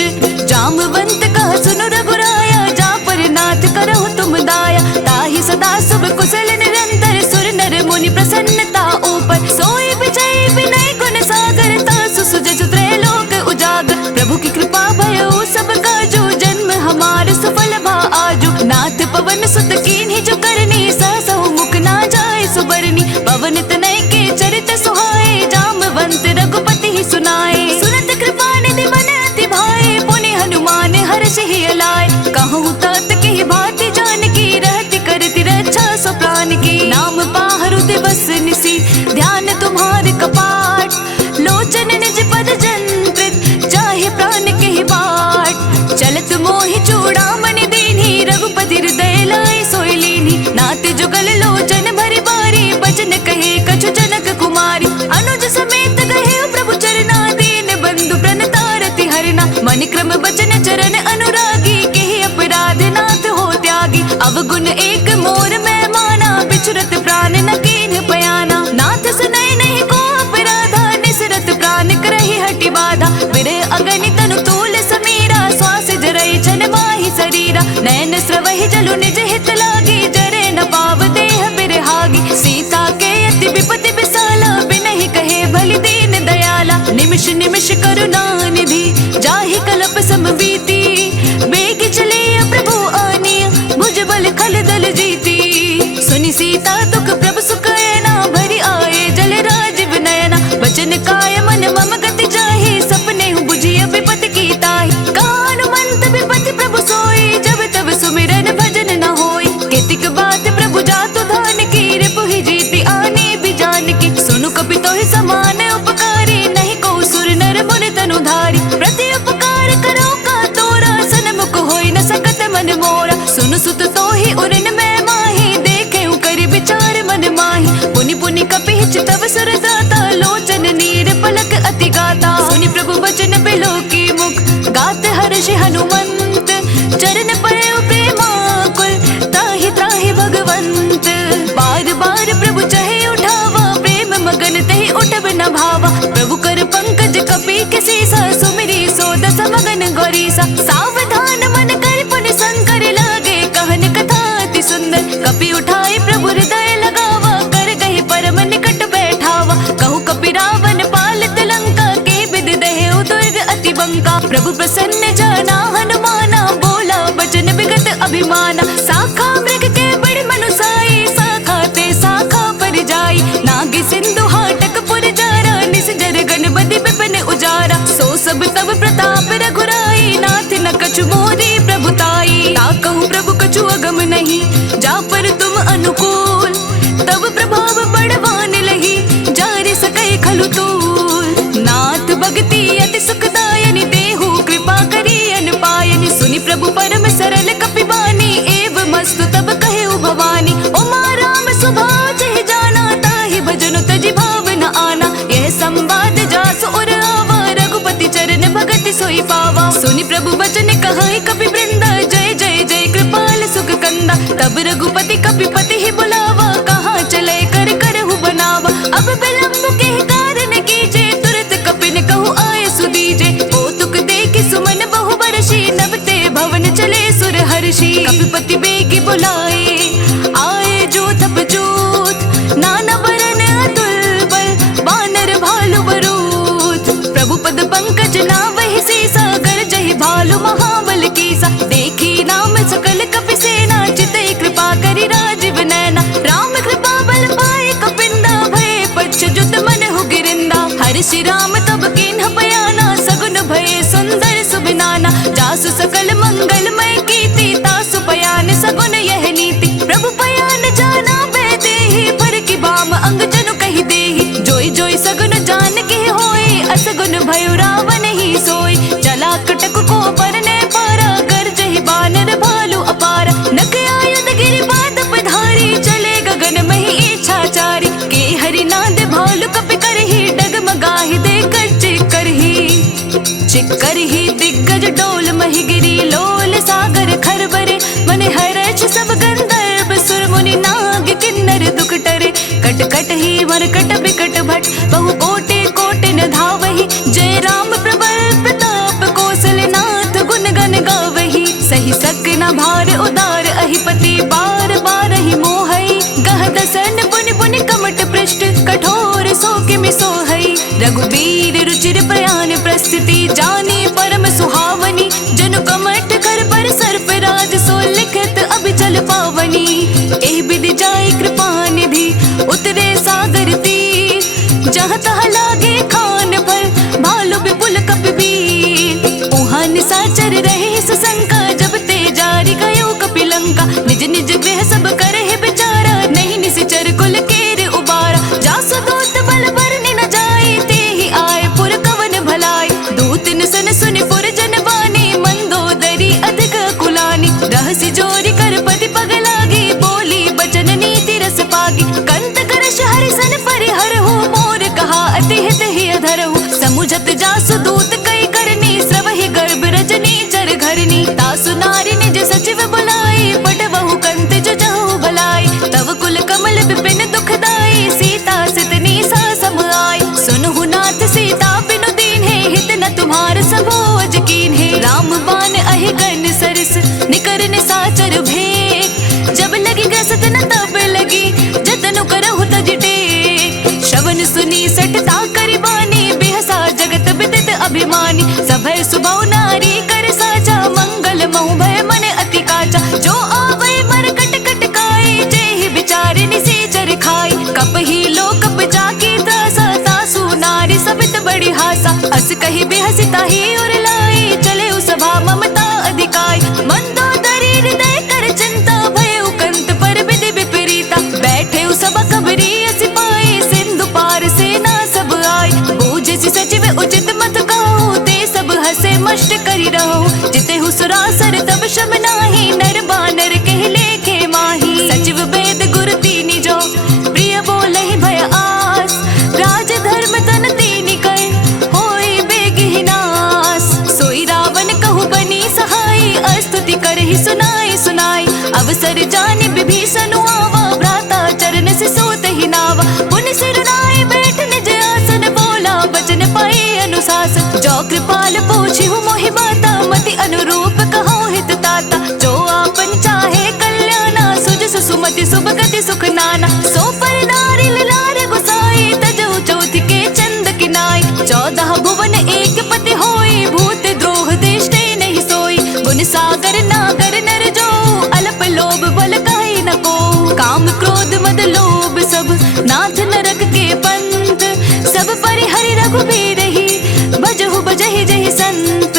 जामवंत कह सुनो रघुराया, जा पर नाथ करहु तुम दाया। ताहि सदा शुभ कुशल निरंतर, सुर नर मुनि प्रसन्नता ऊपर। सोई विजय विनय गुण सागर, तासु सुजसु त्रैलोक उजागर। प्रभु की कृपा भयो सब काजू, जन्म हमार सफल भा आजू। नाथ पवन सुत कीन्हि जो करनी, सहसहु मुख ना जाय सुबरनी। पवन तनय के चरित सुहाए, जामवंत रघुपति ही सुनाए। सुनत कृपा निधि मन अति भाए, पुनि हनुमान हर्ष ही अलाय। कहूँ तात की भांति जानकी, रहति करति रक्षा सो प्राण की। नाम पाहरु दिवस निसी, ध्यान तुम्हार कपाट। लोचन निज पद जंत्रित, चाहे प्राण के ही बाट। चलत मोहि चूड़ामणि दीन्ही, रघुपति हृदय लाय सोई लीन्ही। नाथ जुगल लोचन भरि बारी, बचन कहे कछु जनक कुमारी। अनुज समेत गए प्रभु चरना, दीन बंधु प्रणतारति हरना। मन क्रम बचन चरण अनुरागी, केहि अपराध नाथ हो त्यागी। अवगुण एक मोर मैं माना, बिछुरत प्राण न कीन्ह पयाना। नाथ सुनय नहीं को अपराधा, निसरत प्राण करहि हटि बाधा। विरह अगनि तनु तूल समीरा, श्वास जरई छन माहि शरीरा। नैन स्रवहि जलु निज हित लागी, जरे न पाव देह बिरहागी। सीता के अति विपति विसाला, बिनहि कहे भलि दीन दयाला। निमिष निमिष करुणा निधि, जाहि कल्प समबीति। बेग चले प्रभु आनिय, भुजबल खल दल जीती। सुनि सीता दुख प्रभु सुखयना, भरि आए जल राजीव नयना। बचन काय मन मम गति जाहि, सपने बुझिय विपति की ताहि। हनुमंत विपति प्रभु सोई, जब तब सुमिरन भजन न होई। केतिक बात प्रभु जातु धान की, रिपु ही जीति आनी भी जान की। सुनु कपि तोहि समान उपकारी, नहीं को सुर नर मुनि तनुधारी। प्रति उपकार करो का तोरा, सनमुख होई न सकत मन मोरा। सुनु सुत तोहि उरन मैं माही, देखे करि विचार मन माही। पुनि पुनि कपि चितव सुर दाता, लोचन नीर पलक अति गाता। सुनि प्रभु बचन बिलो की मुख, गात हर्ष हनुमंत। चरण पड़े प्रेमाकुल, त्राहि त्राहि भगवंत। बार बार प्रभु चहे उठावा, प्रेम मगन तहि उठब न भावा। प्रभु कर पंकज कपि के सीसा, सुमिरी सो दस मगन गौरीसा। सावधान मन कर पुनि संकर लागे, कहन कथा अति सुंदर। कपि उठाए प्रभु हृदय लगावा, कर कहि परम निकट बैठावा। कहु कपि रावण पालित लंका, के विधि दहेउ दुर्ग अति बंका। प्रभु प्रसन्न जाना हनुमाना, बोला बचन विगत अभिमाना। साखा मृग के बड़े मनुसाई, साखा ते साखा पर जाई। नाग सिंधु हाटक पुर जारा, निसजर गणपति विपिन उजारा। सो सब तब प्रताप रघुराई, नाथ न कछु मोरी प्रभुताई। ताकहु प्रभु कछु अगम नहीं, जा पर तुम अनुकूल। तब प्रभाव बड़वान लही, जारि सकै खलु तूल। कोटि सोई पावा। सुनि प्रभु बचन कहाई कपि वृंदा, जय जय जय कृपाल सुख कंदा। तब रघुपति कपिपति ही बुलावा, कहाँ चले कर करहु बनावा। अब विलंब के कारण कीजे, तुरत कपिन कहु आय सुदीजे। ओ तुक देखि सुमन बहु बरसी, नबते भवन चले सुर हर्षि। कपिपति बेगी बुलाए, आए जोत अपजूत। नाना बरन अतुल बल, वानर भालु बरूथ। प्रभु पद पंकज नावहि सीसा, गरजहि भालु महाबल कीसा। देखी नाम सकल कपि सेना, चितई कृपा करि राजीव नैना। राम कृपा बल पाए कपिंदा, भय पश्चात मन हो गिरिंदा। हर्षि राम तब कीन्ह बयाना, सगुन भय सुंदर सुबिनाना। जासु सकल मंगलमय कीर्ति, तासु पयान सगुन यह नीति। प्रभु पयान जाना बेदेहि, पर की बाम अंग जनु कहि देहि। जोई जोई सगुन जान के होए, असगुन भयो रावण ही सोई। चला कटक को परने पारा, गरजहि बानर भालु अपारा। नक आयुध गिरि बात पधारी, चले गगन मही इच्छाचारी। के हरि नाद भालु कपि करहि, डगमगाहि देखत चिक्करहि। दिग्गज डोल मही गिरी, लोल सागर खरबरे। मन हर्ष सब गंधर्व, सुर मुनि नाग किन्नर दुख टरे। कट कट ही मरकट बिकट भट, बहु कोटि कोटि न धावहि। जय राम प्रबल प्रताप, कौशलनाथ गुण गण गावहि। सही सक न भार उदार, अहिपति बार बार ही मोहई। गह दसन पुनि पुनि कमट पृष्ठ, कठोर सो किमि सोहई। रघुबीर रुचिर प्रयाण प्रस्तुति, जानी परम सुहावनी। जनु कमट कर पर सर्प राज, सो लिखत अभिचल पावनी। एहि विधि जाई कृपा निधि, उतरे सागर तीर। जहाँ तहाँ लागे खान फल, भालु विपुल कपि बीर। उहाँ निशाचर रहे सुशंका, जब ते जारी गयो कपि लंका। निज निज गृह सब करहि बिचारा, नहीं निशिचर कुल केर उबारा। जासु दूत बल बरनि न जाए, तेहि आए पुर कवन भलाई। दूत निसन सुनि पुर जन बानी, मंदोदरी अधिक कुलानी। रहसि जोरी कर पति पग लागी, बोली बचन नीति रस पागी। कंत करश हरिसन परिहरहु, मोर कहा अति हित ही अधरहु। समुझत जासु दूत कई करनी, स्रवहि गर्भ रजनी चर घरनी। तासु नारी निज सचिव बुलाई, पटवहु कंत जो जहु भलाई। तव कुल कमल विपिन दुखदाई, सीता सितनी सा सम आई। सुनहु नाथ सीता बिनु दीन्हे, हित न तुम्हार सबोज कीन्हे। राम बाण अहि गन सरस, निकर निशाचर भेद। जब लगी ग्रसत न तब लगी, जतनु करहु तज टेक। श्रवण सुनी सटता करि बानी, बिहसा जगत विदित अभिमानी। सभय सुबहु नारी कर साचा, मंगल महु भय मन अति काचा। जो आवै मर कट कट काई, जेहि बिचारे निशाचर खाई। कपहि लो कप जाकी त्रासा, तासु नारी सबित बड़ी हासा। अस कहि बेहसि ताहि उर लाई, चले सभा ममता अधिकाई। मंदोदरी हृदय कर चिंता, भय कंत पर विधि विपरीता। बैठे सभा कबरी अस पाई, सिंधु पार सेना सब आई। बूझसि सचिव उचित मत कहूँ, ते सब हसे मष्ट करि रहूँ। जितेहु सुरासर तब शम नाही, नर बानर कहि लेखे माही। सचिव वेद गुरु तीनि जो, प्रिय बोलहि भय आस। राज धर्म तन तीनि कर, होई बेगी नास। सोई रावण कहु बनी सहाई, स्तुति करहि सुनाई सुनाई। अवसर जानि विभीषण आवा, भ्राता चरण से सोतहि नावा। पुनि सिर नाई बैठ निज आसन, बोला बचन पाए अनुशासन। जो कृपाल पूछिहु मोहि बाता, मति अनुरूप कहूँ हित ताता। जो आपन चाहे कल्याणा, सुजसु सुमति सुभगति सुख नाना। सो पर नारी लार गोसाई, तजौ चौथ के चंद किनाई। 14 भुवन एक पति होई, भूत द्रोह देष्टे नहीं सोई। गुण सागर नागर नर जो, अल्प लोभ बल काई न को। काम क्रोध मद लोभ सब, नाथ नरक के पंथ। सब परिहरि रघुबीर ही, भजहु बजहि जहि संत।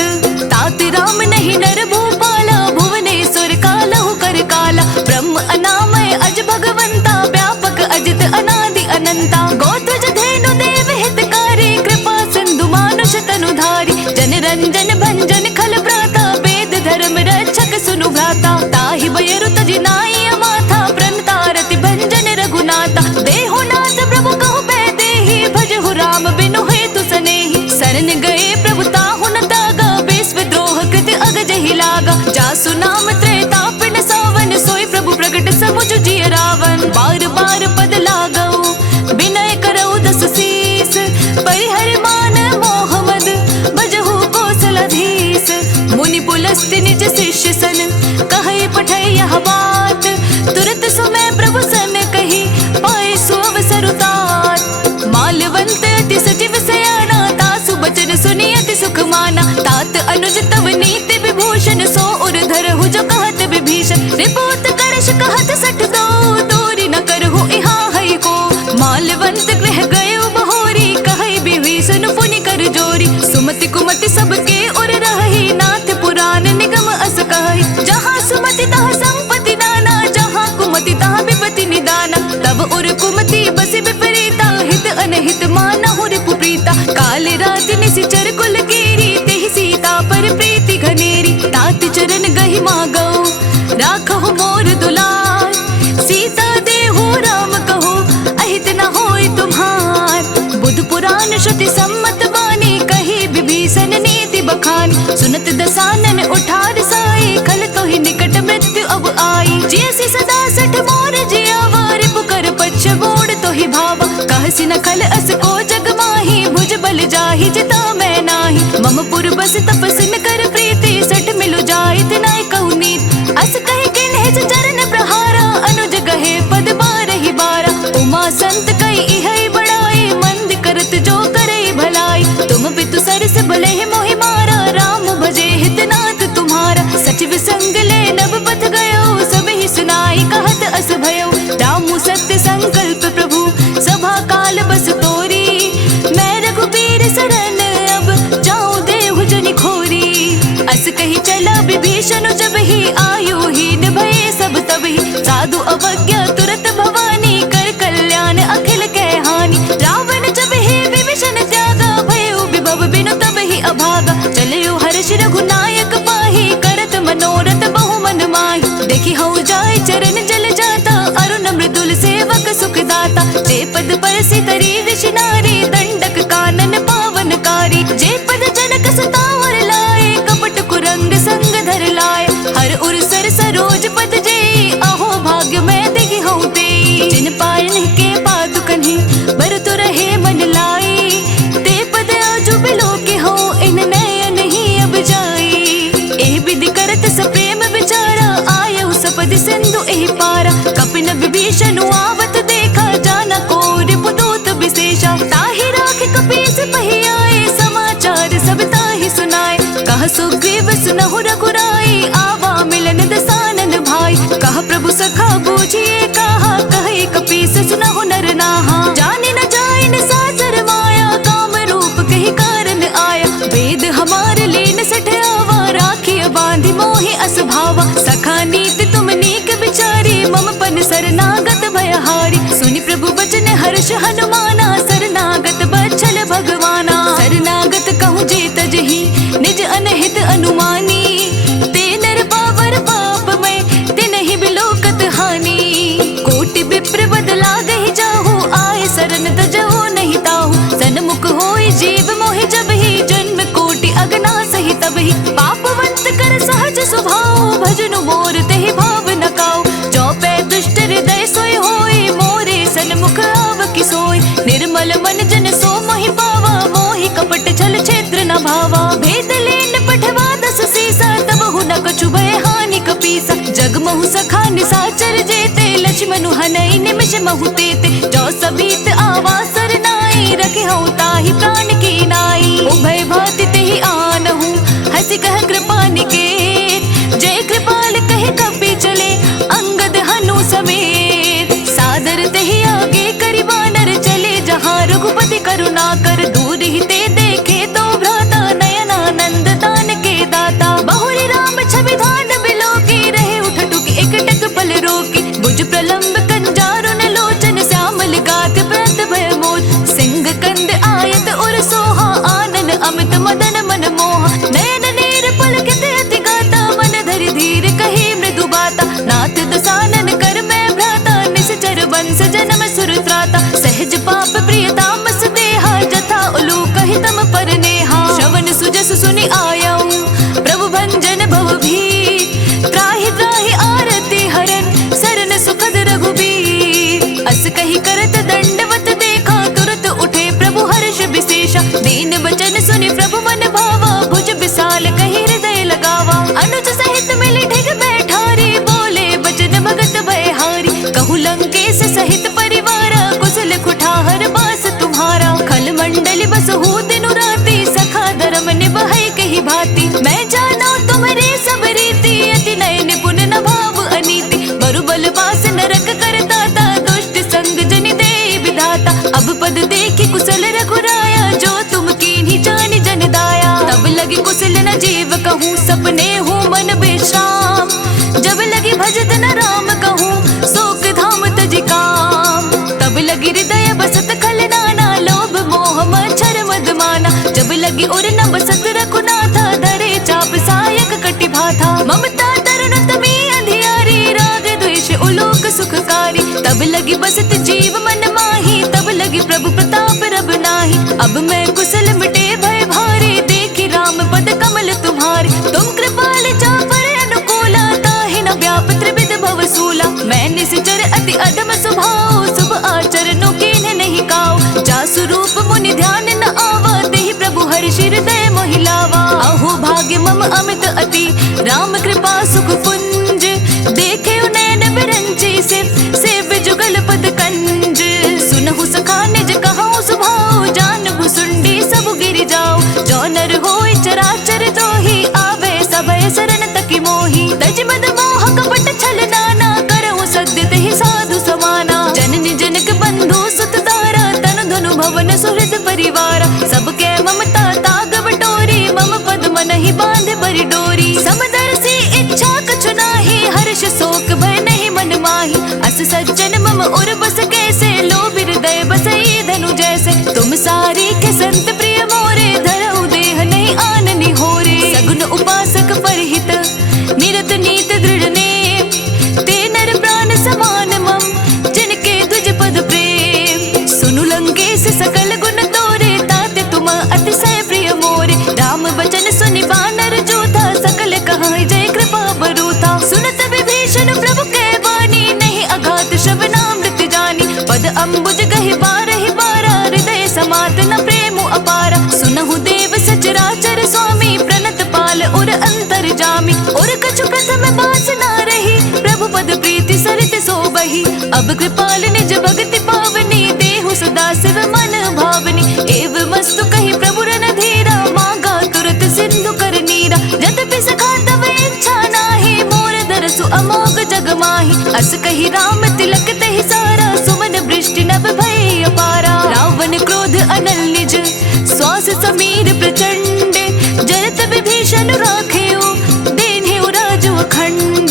तात राम नहीं नर भूपाला, भुवनेश्वर कालहु कर काला। ब्रह्म अनामय अज भगवंता, व्यापक अजित अनादि अनंता। गोत्रज धेनु देव हितकारी, कृपा सिंधु मानुष तनुधारी। जन रंजन भंजन खल भ्राता, वेद धर्म रक्षक सुनु भ्राता। ताहि बयरु तजि नाई अमाथा, प्रणता रति भंजन रघुनाथा। देहु नाथ प्रभु कहु बैदेहि, भजहु राम बिनु हेतु सनेहि। शरण गए प्रभु ताहु न तागा, मुनि पुलस्त्य निज शिष्य सन, कहे पठै यह बात। तुरत सुमै प्रभु सन कही, पाए सो अवसर उतात। मालवंत अति सचिव सयाना, तासु बचन सुनि अति सुख माना। तात अनुज तव नीति विभूषण, सो उर्धर हु जो कहत विभीषण। रिपोत करश कहत सठ दो, दूरी न करहु इहा है को। मालवंत गृह गयो बहोरी, कहे विभीषण पुनि कर जोरी। सुमति कुमति सबके उर रही, नाथ पुराण निगम अस कहि। जहाँ सुमति तहाँ संपत्ति नाना, जहाँ कुमति तहाँ विपत्ति निदाना। तब उर कुमति बस विपरीता, हित अनहित मानहु रिपु प्रीता। काल रात निशिचर कुल कीरी, तेहि सीता पर प्रीति घनेरी। तात चरण गहि मागो, राखहु मोर दुलार। सीता देहु राम कहो, अहित न होय तुम्हार। बुध पुराण श्रुति सम्मत बानी, कही विभीषण नीति बखानी। सुनत दसानन उठार साई, खल तो ही निकट मृत्यु अब आई। जैसी सदा सठ मोर जियावा, रिपु कर पच्छ बोड़ तो ही भावा। कहसी न खल अस को जग माही, भुज बल जाहि जिता मैं नाही। मम पुर बस तपस्न कर प्रीति, सठ मिलु जाय तिनाय कहु नीत। अस कहि किन्हिज चरण प्रहारा, अनुज गहे पद बारहि बारा। उमा संत कई इहै बड़ाई, मंद करत जो करे भलाई। तुम पितु सरस भले मोहि मारा, राम भजे हितनाथ तुम्हारा। सचिव संग ले नभ पथ गयो, सब ही सुनाई कहत अस भयो। रामु सत्य संकल्प प्रभु, सभा काल बस तोरी। मैं रघुबीर शरण अब, जाऊं देहु जनि खोरी। अस कही चला विभीषण जब ही, आयुहीन भये सब तब ही। साधु अवज्ञा तुरत भवानी, कर कल्याण अखिल कै हानि। रावण जब ही विभीषण त्यागा, भयो विभव बिनु तब ही अभागा। चलियो हर्ष रघुनायक पाही, करत मनोरथ बहु मन माही। देखी हऊ जाय चरण जल जाता, अरुण मृदुल सेवक सुख दाता। जे पद परसि तरी ऋषि नारी, दंडक कानन पावनकारी। जे पद जनक सुतावर लाए, कपट कुरंग संग धर लाए। हर उर सर सरोज पद जेई, अहो भाग्य मैं देहि हऊँ तेई। जिन पायन के पादुकन्हि, बरतु रहे मन लाई। ते पद आजु बिलो के हो, इन नयन ही अब जाई। एह विधि करत सप्रेम विचारा, आयउ सपदि सिंधु एहि पारा। कपिन विभीषण आवत देखा, जाना को रिपुदूत विशेषा। ताहि राखि कपीस पहि आए, समाचार सब ताहि सुनाए। कह सुग्रीव सुनहु रघुराई, आवा मिलन दसानन भाई। कह प्रभु सखा बूझिए कहा, कहे कपीस सुनहु नर नाहा। जाने न जाए न सासर माया, काम रूप कही कारण आया। वेद हमार लीन सठ आवा, राखिय बांधि मोहि अस भावा। सखा नीति तुम नीक विचारी, मम पन शरणागत भयहारी। सुनि प्रभु बचन हर्ष हनुमाना, शरणागत बच्छल भगवाना। शरणागत कहूँ जे तजहि, निज अनहित अनुमानी। ते नर पावर पाप में, तिनहि बिलोकत हानि। कोटि विप्र बदला गहि जाहु, आए शरण तजहु नहीं ताहु। सन्मुख होय जीव मोहि जब ही, जन्म कोटि अगना सहि तब ही। पापवंत कर सहज स्वभाव, भजनु मोर तेहि भाव न काऊ। जो पै दुष्ट हृदय सोय होय, मोरे सन्मुख आव कि सोय। निर्मल मन जन सो मोहि पावा, मोहि कपट छल छेत्र न भावा। भेद लेन पठवा दस सीसा, तब हु न कछु भय हानि कपीसा। जग महु सखा निसाचर जेते, लक्ष्मणु हनई निमिष महु तेते। जो सबीत आवा सरनाई, रखे हऊँ ताहि प्राण की नाई। उभय भाति तेहि आनहु, हंसी कह कृपा निकेत। जय कृपाल कहे कपि चले, अंगद हनु समेत। सादर तेहि आगे करि वानर, चले जहाँ रघुपति करुणा कर। दूर ही ते देखे तो भ्राता, नयनानंद दान के दाता। बहुरी राम छवि धान बिलो की, रहे उठ टुक एक टक पल रोकी। भुज प्रलंब कंजारुन लोचन, श्यामल गात प्रत भय मोद। सिंह कंद आयत उर सोहा, आनन अमित मदन मन मोहा। नयन नीर पलकित अति गाता, मन धरि धीर कही मृदु बाता। नाथ दसानन कर मैं भ्राता, निश्चर वंश जन्म सुर त्राता। सहज पाप प्रिय तामस देहा, जथा उलूक हितम पर नेहा। श्रवण सुजस सुनि आयऊ, प्रभु भंजन भव भीर। त्राहि त्राहि आरती हरन, सरन सुखद रघुबीर। अस कही करत दंडवत देखा, तुरत उठे प्रभु हर्ष विशेषा। दीन वचन सुनि प्रभु मन भावा, भुज विशाल कही हृदय लगा। रहूं, सपने हूँ मन विश्राम। जब लगी भजत न राम कहूँ, शोक धाम तज काम। तब लगी हृदय बसत खल नाना, लोभ मोह मच्छर मद माना। जब लगी उर न बसत रघुनाथा, धरे चाप सायक कटि भाथा। ममता तरुण तमी अंधियारी, राग द्वेष उलोक सुखकारी। तब लगी बसत जीव मन माही, तब लगी प्रभु प्रताप रब नाही। अब मैं कुशल मिटे भय भारी, देखी राम पद कमल तुम्हारे। तुम कृपाल चापर अनुकूला, ताहि न व्याप त्रिविध भव सूला। मैं निश्चर अति अधम स्वभाव, शुभ आचरणों कीन्ह नहीं काऊ। जासु रूप मुनि ध्यान न आवा, तेहि प्रभु हर्षि हृदय मोहि लावा। अहो भाग्य मम अमित अति, राम कृपा सुख पुंज। देखे नैन बिरंची सेव्य जुगल पद कंज। सुनहु सखा निज कहूँ सुभाव, जानहु सुंडी सब गिर जाओ। जो नर होय चराचर दोही, आवे सभय शरण तकी मोही। तज मद मोह कपट छल नाना, करहु सद्य तेहि साधु समाना। जननी जनक बंधु सुत तारा, तनु धनु भवन सुहृद परिवारा। सबके ममता ताग बटोरी, मम पद मनहि बांध बरि डोरी। समदर्शी इच्छा कछु नाही, हर्ष शोक भय नहीं मन माही। अस सज्जन मम उर बस कैसे, लोभ हृदय बसई धनु जैसे। तुम सारी के संत प्रिय मोरे, धरऊ देह नहीं आननि होरे। सगुन उपासक परहित, निरत नीत दृढ़ नेम। ते नर प्राण समान मम, जिनके द्विज पद प्रेम। सुनु लंकेश सकल गुण तोरे, ताते तुम अतिशय प्रिय मोरे। राम वचन सुनि वानर जोधा, सकल कहाई जय कृपा बरूथा। सुनत विभीषण प्रभु कै वाणी, नहीं अघात श्रवणामृत जानी। पद अम्बुज गहि बारहि बारा, हृदय समात न प्रेम अपारा। सुनहु देव सचराचर स्वामी, प्रणत पाल उर अंतर जामी। उर कछु प्रथम बास न रही, प्रभु पद प्रीति सरित सोबही। अब कृपाल निज भगति पावनी, देहु सदा शिव मन भावनी। एव मस्तु कही प्रभु रन धीरा, मांगा तुरत सिंधु कर नीरा। यद्यपि सखा तव इच्छा नाही, मोर दरसु अमोघ जग माही। अस कही राम तिलक तेहि सारा, सुमन वृष्टि नभ भय अपारा। रावण क्रोध अनल निज, श्वास समीर प्रचंड। जरत विभीषण राखेउ, दीन्हिउ राजु अखंड।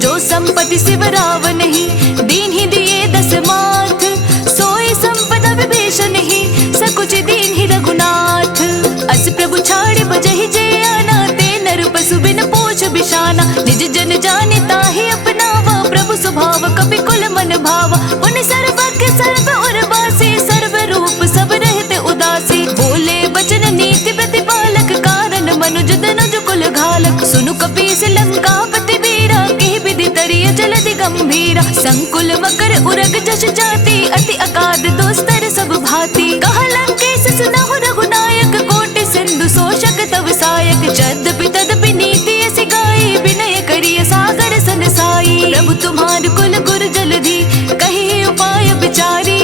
जो संपत्ति शिव रावण ही, दीन्हि दिए दस माथ। सोई संपदा विभीषण ही, सकुच दीन्हि रघुनाथ। अस प्रभु छाड़ि बजहि जे आना, ते नर पशु बिन पोछ बिशाना। निज जन जानि ताहि अपनावा, प्रभु स्वभाव कपि कुल मन भावा। पुनि सर्वज्ञ सर्व उर्वासी, सर्व रूप सब रहते उदासी। बोले बचन नीति प्रतिपालक, कारण मनुज तनुज कुल घालक। सुनु कपीस लंकापति वीरा, केहि विधि तरिय जलधि गंभीरा। संकुल मकर उरग जश जाति, अति अगाध दोस्तर सब भांति। कहा लंकेश सुनहु रघुनायक, कोटि सिंधु शोषक तव सायक। यद्यपि तदपि नीति ऐसी गाई, विनय करिय सागर सन साई। प्रभु तुम्हार कुल गुर जलधि, कही उपाय विचारी।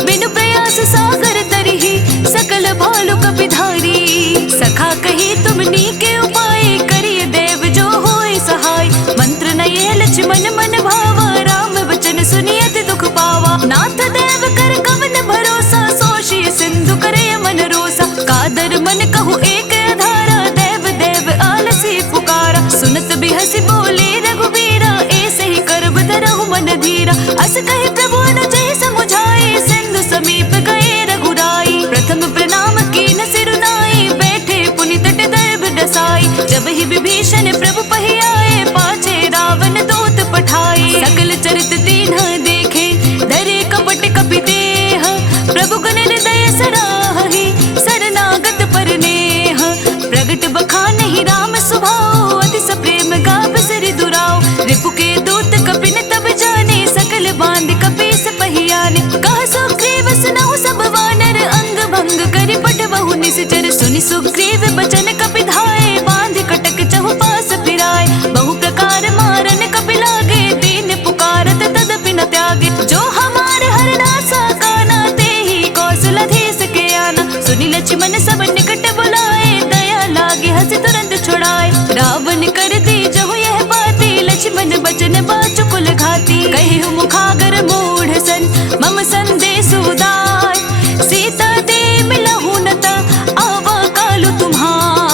बिनु प्रयास सागर तरिहि, सकल भालु कपिधारी। सखा कही तुम नीके उपाय, करिय देव जो होय सहाय। मंत्र न ये लक्ष्मण मन भावा, राम वचन सुनियत दुख पावा। नाथ देव कर कवन भरोसा, सोषिय सिंधु करे मन रोसा। कादर मन कहु एक आधारा, देव देव आलसी पुकारा। सुनत बिहसि बोले रघुबीरा, ऐसे ही करब धरहु मन धीरा। अस कहि प्रभु अनुजहि समुझाए, सिंधु समीप गए रघुराई। प्रथम प्रणाम कीन सिरुनाई, बैठे पुनि तट दैव दसाई। जब ही विभीषण प्रभु पहि आए, पाछे रावण दूत पठाए। सकल चरित दीन्ह देखे, धरे कपट कपि देह। प्रभु गुण हृदय सराहि, शरणागत पर नेह। प्रगट बखानहि राम स्वभाव, अति सप्रेम गाव सिरि दुराव। रिपु के दूत कपिन तब जाने, सकल बांध कपीस पहियाने। कह सुग्रीव सुनहु सब वानर, अंग भंग करि पठबहु निश्चर। सुनि सुग्रीव बचन कपि धाये, बांध कटक चहु पास फिराए। बहु प्रकार मारन कपि लागे, दीन पुकारत तदपि न त्यागे। जो हमार हरणासा काना, तेहि कौशलधीश के आना। सुनि लक्ष्मण सब निकट बुलाए, दया लागे हंस तुरंत छुड़ाए। रावण कर दी जहु यह बाती, लक्ष्मण बचन बाचु कुल घाती। कहिहु मुखागर मूढ़ सन, मम संदेश उदार। सीता दे मिलहु न ता, आवा कालु तुम्हार।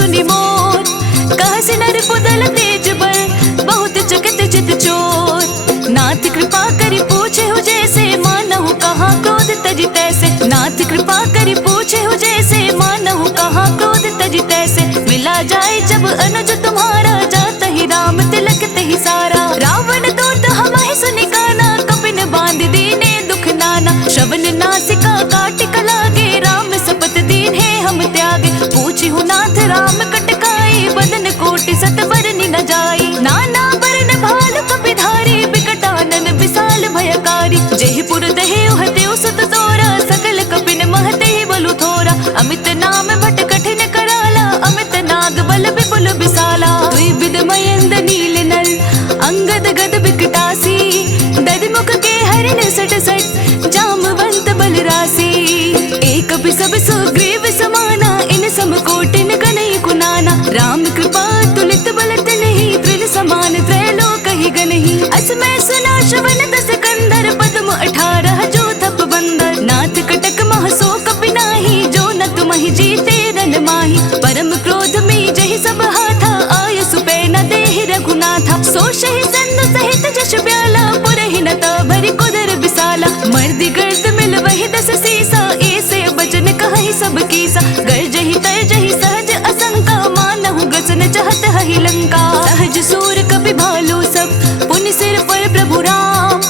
सुनि मोर, कहसि नर पुदल तेज बल, बहुत चकित चित चोर। नाथ कृपा करि पूछे हो जैसे, मानहु कहाँ क्रोध तजि तैसे। नाथ कृपा करि पूछे हो जैसे, मानहु कहाँ क्रोध तजि तैसे। मिला जाए जब अनुज तुम्हारा, जात ही राम तिलक तहि सारा। रावण दूत हमहि सुनि काना, कपिन बांध दीने दुख नाना। श्रवण नासिका काटिक लागे, राम सपत दीन्हे हम त्यागे। पूछिहु नाथ राम कटकाई, बदन कोटि सत बरनि न जाई। नाना बरन भालु कपिधारी, बिकटानन विशाल भयकारी। जेहि पुर दहेउ हतेउ सुत तोरा, सकल कपिन महतेहि बलु थोरा। अमित नाम भट कठिन कराला, अमित नाग बल विपुल विशाला। दुई विध मयंद नील नल, अंगद गद बिकटासी। दधमुख के हरिण सट सट, जामवंत बल रासी। एक बिसब सुग्रीव समाना, इन सम कोटिन गनई कुनाना। राम कृपा तुलित बल तिनहि, त्रिल समान त्रैलोक ही गनहि। असमय सुना श्रवण दस कंदर, पद्म 18 जो थप बंदर। नाथ कटक मह सो कपि नाही, जो न तुमहि जीते रन माही। परम क्रोध में जहि सब हाथा, आय सुपै न देहि रघुनाथा। सोषहि सन्नु सहित जश ब्याला, पुरहि न भरि कुदर विसाला। मर्दि गर्द मिल वहि दस सीसा, ऐसे बचन कहहि सब कीसा। गर्जहि तरजहि सहज असंका, मानहु ग्रसन चाहत हहि लंका। सहज सूर कपि भालु सब, पुनि सिर पर प्रभु राम।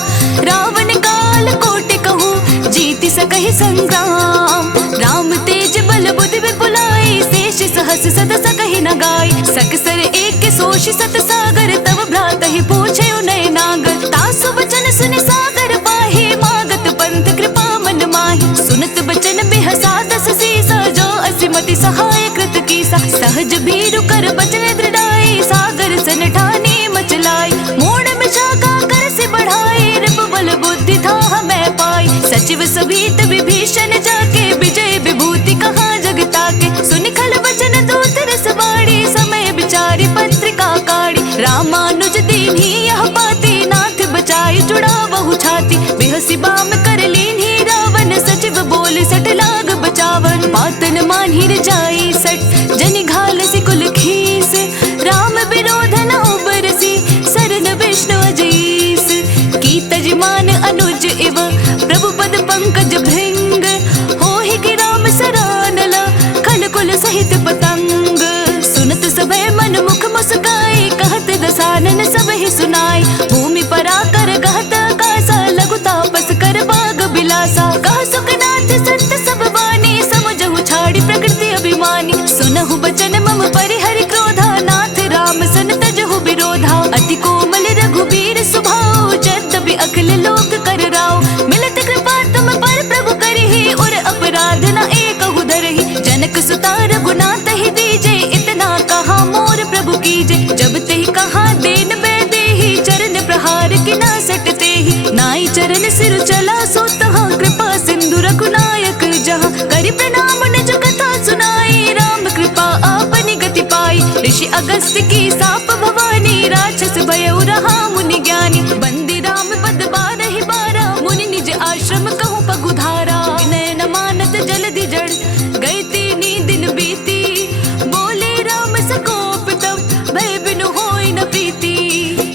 रावण काल कोटि कहूँ, जीति सकहि संग्राम। राम तेज बल बुद्धि विपुलाई, शेष सहस सद सकहि न गाय। सकसर एक सोषि सत सागर, तव भ्रातहि पूछे उनय नागर। तासु वचन सुनि सागर पाहि, मागत पंथ कृपा मन माहि। सुनत बचन बिहसा दस सीसा, जो असिमति सहाय कृत कीसा। सहज भीरु कर बचन दृढ़ाई, सागर सन ठानी मचलाई। मूढ़ मिशाखा कर से बढ़ाई, रिपु बल बुद्धि था मैं पाई। सचिव सभीत विभीषण जाके, विजय विभूति कहाँ जगता के। सुनि खल बचन दूत रस बाड़ी, समय विचारी पत्रिका काढ़ी। रामानुज दीन्ही यह पाती, नाथ बचाई जुड़ा बहु छाती। बिहसी बाम कर लीन्ही रावण, सचिव बोले सठ लाग बचावन। पातन मानहि जाई सट, जनि घाल सि कुल खीस। राम विरोध न उबरसी, सरन विष्णु अजीस। की तजमान अनुज इव, प्रभु पद पंकज भृंग। होहि कि राम सरानला, खल कुल सहित पतंग। सुनत सभय मन मुख मुस्काई, कहत दसानन सबहि सुनाई। भूमि पराकर कहत आकासा, लघु तापस कर बाग बिलासा। कह सुखनाथ संत सब वाणी, समझहु छाड़ी प्रकृति अभिमानी। सुनहु बचन मम परिहरि क्रोधा, नाथ राम सन तजहु विरोधा। अति कोमल रघुबीर सुभाऊ, यद्यपि अखिल लोक कर राव। मिलत कृपा तुम पर प्रभु करिहि, और अपराध न एकहु धरहि। जनक सुता रघुनाथ ही दीजे, इतना कहा मोर प्रभु कीजे। जब तेहि कहा देन बै देहि, चरण प्रहार कि ना सटते ही। नाई चरण सिर चला सो तहाँ, कृपा सिंधु रघुनायक जहाँ। करि प्रणाम निज कथा सुनाई, राम कृपा आपनि गति पाई। ऋषि अगस्त की साप भवानी, राक्षस भयउ रहा मुनि ज्ञानी। बंदी राम पद बारहि बारा, मुनि निज आश्रम कहूँ पगुधारा। विनय न मानत जलधि जड़, गई तीनी दिन बीती। बोले राम सकोप तब, भय बिनु होई न प्रीति।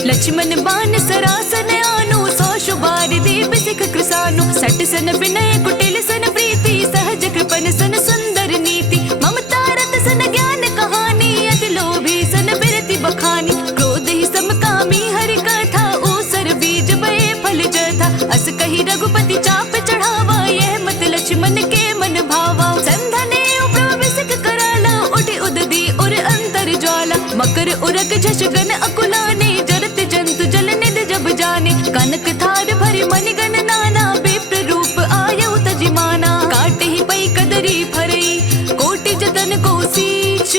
लक्ष्मण बान सरासन आनु, सौ शुबारि दीप सिख कृसानु। सट सन विनय कुटिल सन प्रीति, सहज कृपन सन सुंदर नीति। ममता रत सन ज्ञान कहानी, अति लोभी सन बिरति बखानी। क्रोध ही समकामी हरि कथा, ऊसर बीज बये फल जथा। अस कही रघुपति चाप चढ़ावा, यह मत लक्ष्मण के मन भावा। संधने प्रविशक कराला, उठि उदधि उर अंतर ज्वाला। मकर उरग झष गन अकुलाने, जरत जंतु जल निध जब जाने। कनक थार भरि मनि गण नाना, विप्र रूप आयउ तजि माना। काटे ही पई कदरी फरई, कोटि जतन को सींच।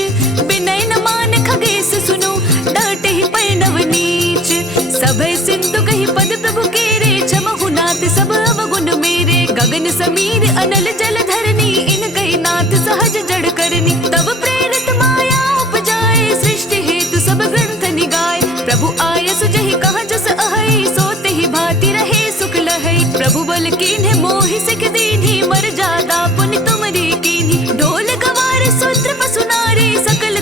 बिनय न मान खगेश सुनु, डांटे ही पै नव नीच। सभय सिंधु कहि पद प्रभु केरे, क्षमहु नाथ सब अवगुण मेरे। गगन समीर अनल जल धरनी, इन कहि नाथ सहज जड़ करनी। तब प्रेरित माया उपजाए, सृष्टि हेतु सब ग्रंथ निगाए। प्रभु आय सुजहि कहाँ जस अहै, सोते ही भांति रहे सुख लहै। प्रभु बल कीन्हे मोहि सिख दीन्हि, मर जादा पुनि तुमरी कीन्हि। ढोल गवार सूत्र पसु नारी, सकल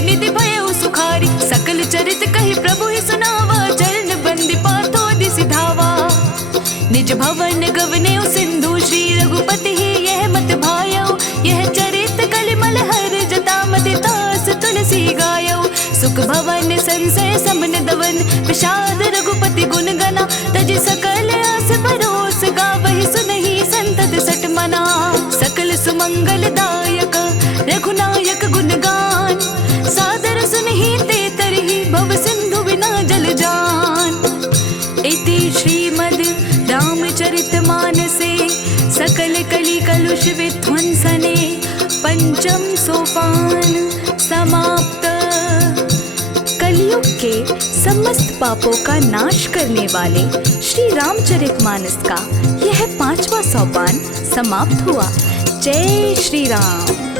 निधि भयो सुखारी, सकल चरित कही प्रभु ही सुनावा, चरण बंदी पाथो दिसि धावा। निज भवन गवने सिंधु श्री रघुपति ही यह मत भायो, यह चरित कलिमल हर जता मति तास तुलसी गायो। सुख भवन संसय समन दवन, विषाद रघुपति गुण गना, तज सकल आस परोस गावहि सुनहि संतत सठ मना। सकल सुमंगल दायक रघुनायक गुण गान, सादर सुनहि ते तरहि भव सिंधु बिना जल जान। इति श्रीमद् रामचरित मानसे सकल कलि कलुष विध्वंसने पंचम सोपान समाप्त। कलयुग के समस्त पापों का नाश करने वाले श्री रामचरितमानस का यह 5वां सोपान समाप्त हुआ। जय श्री राम।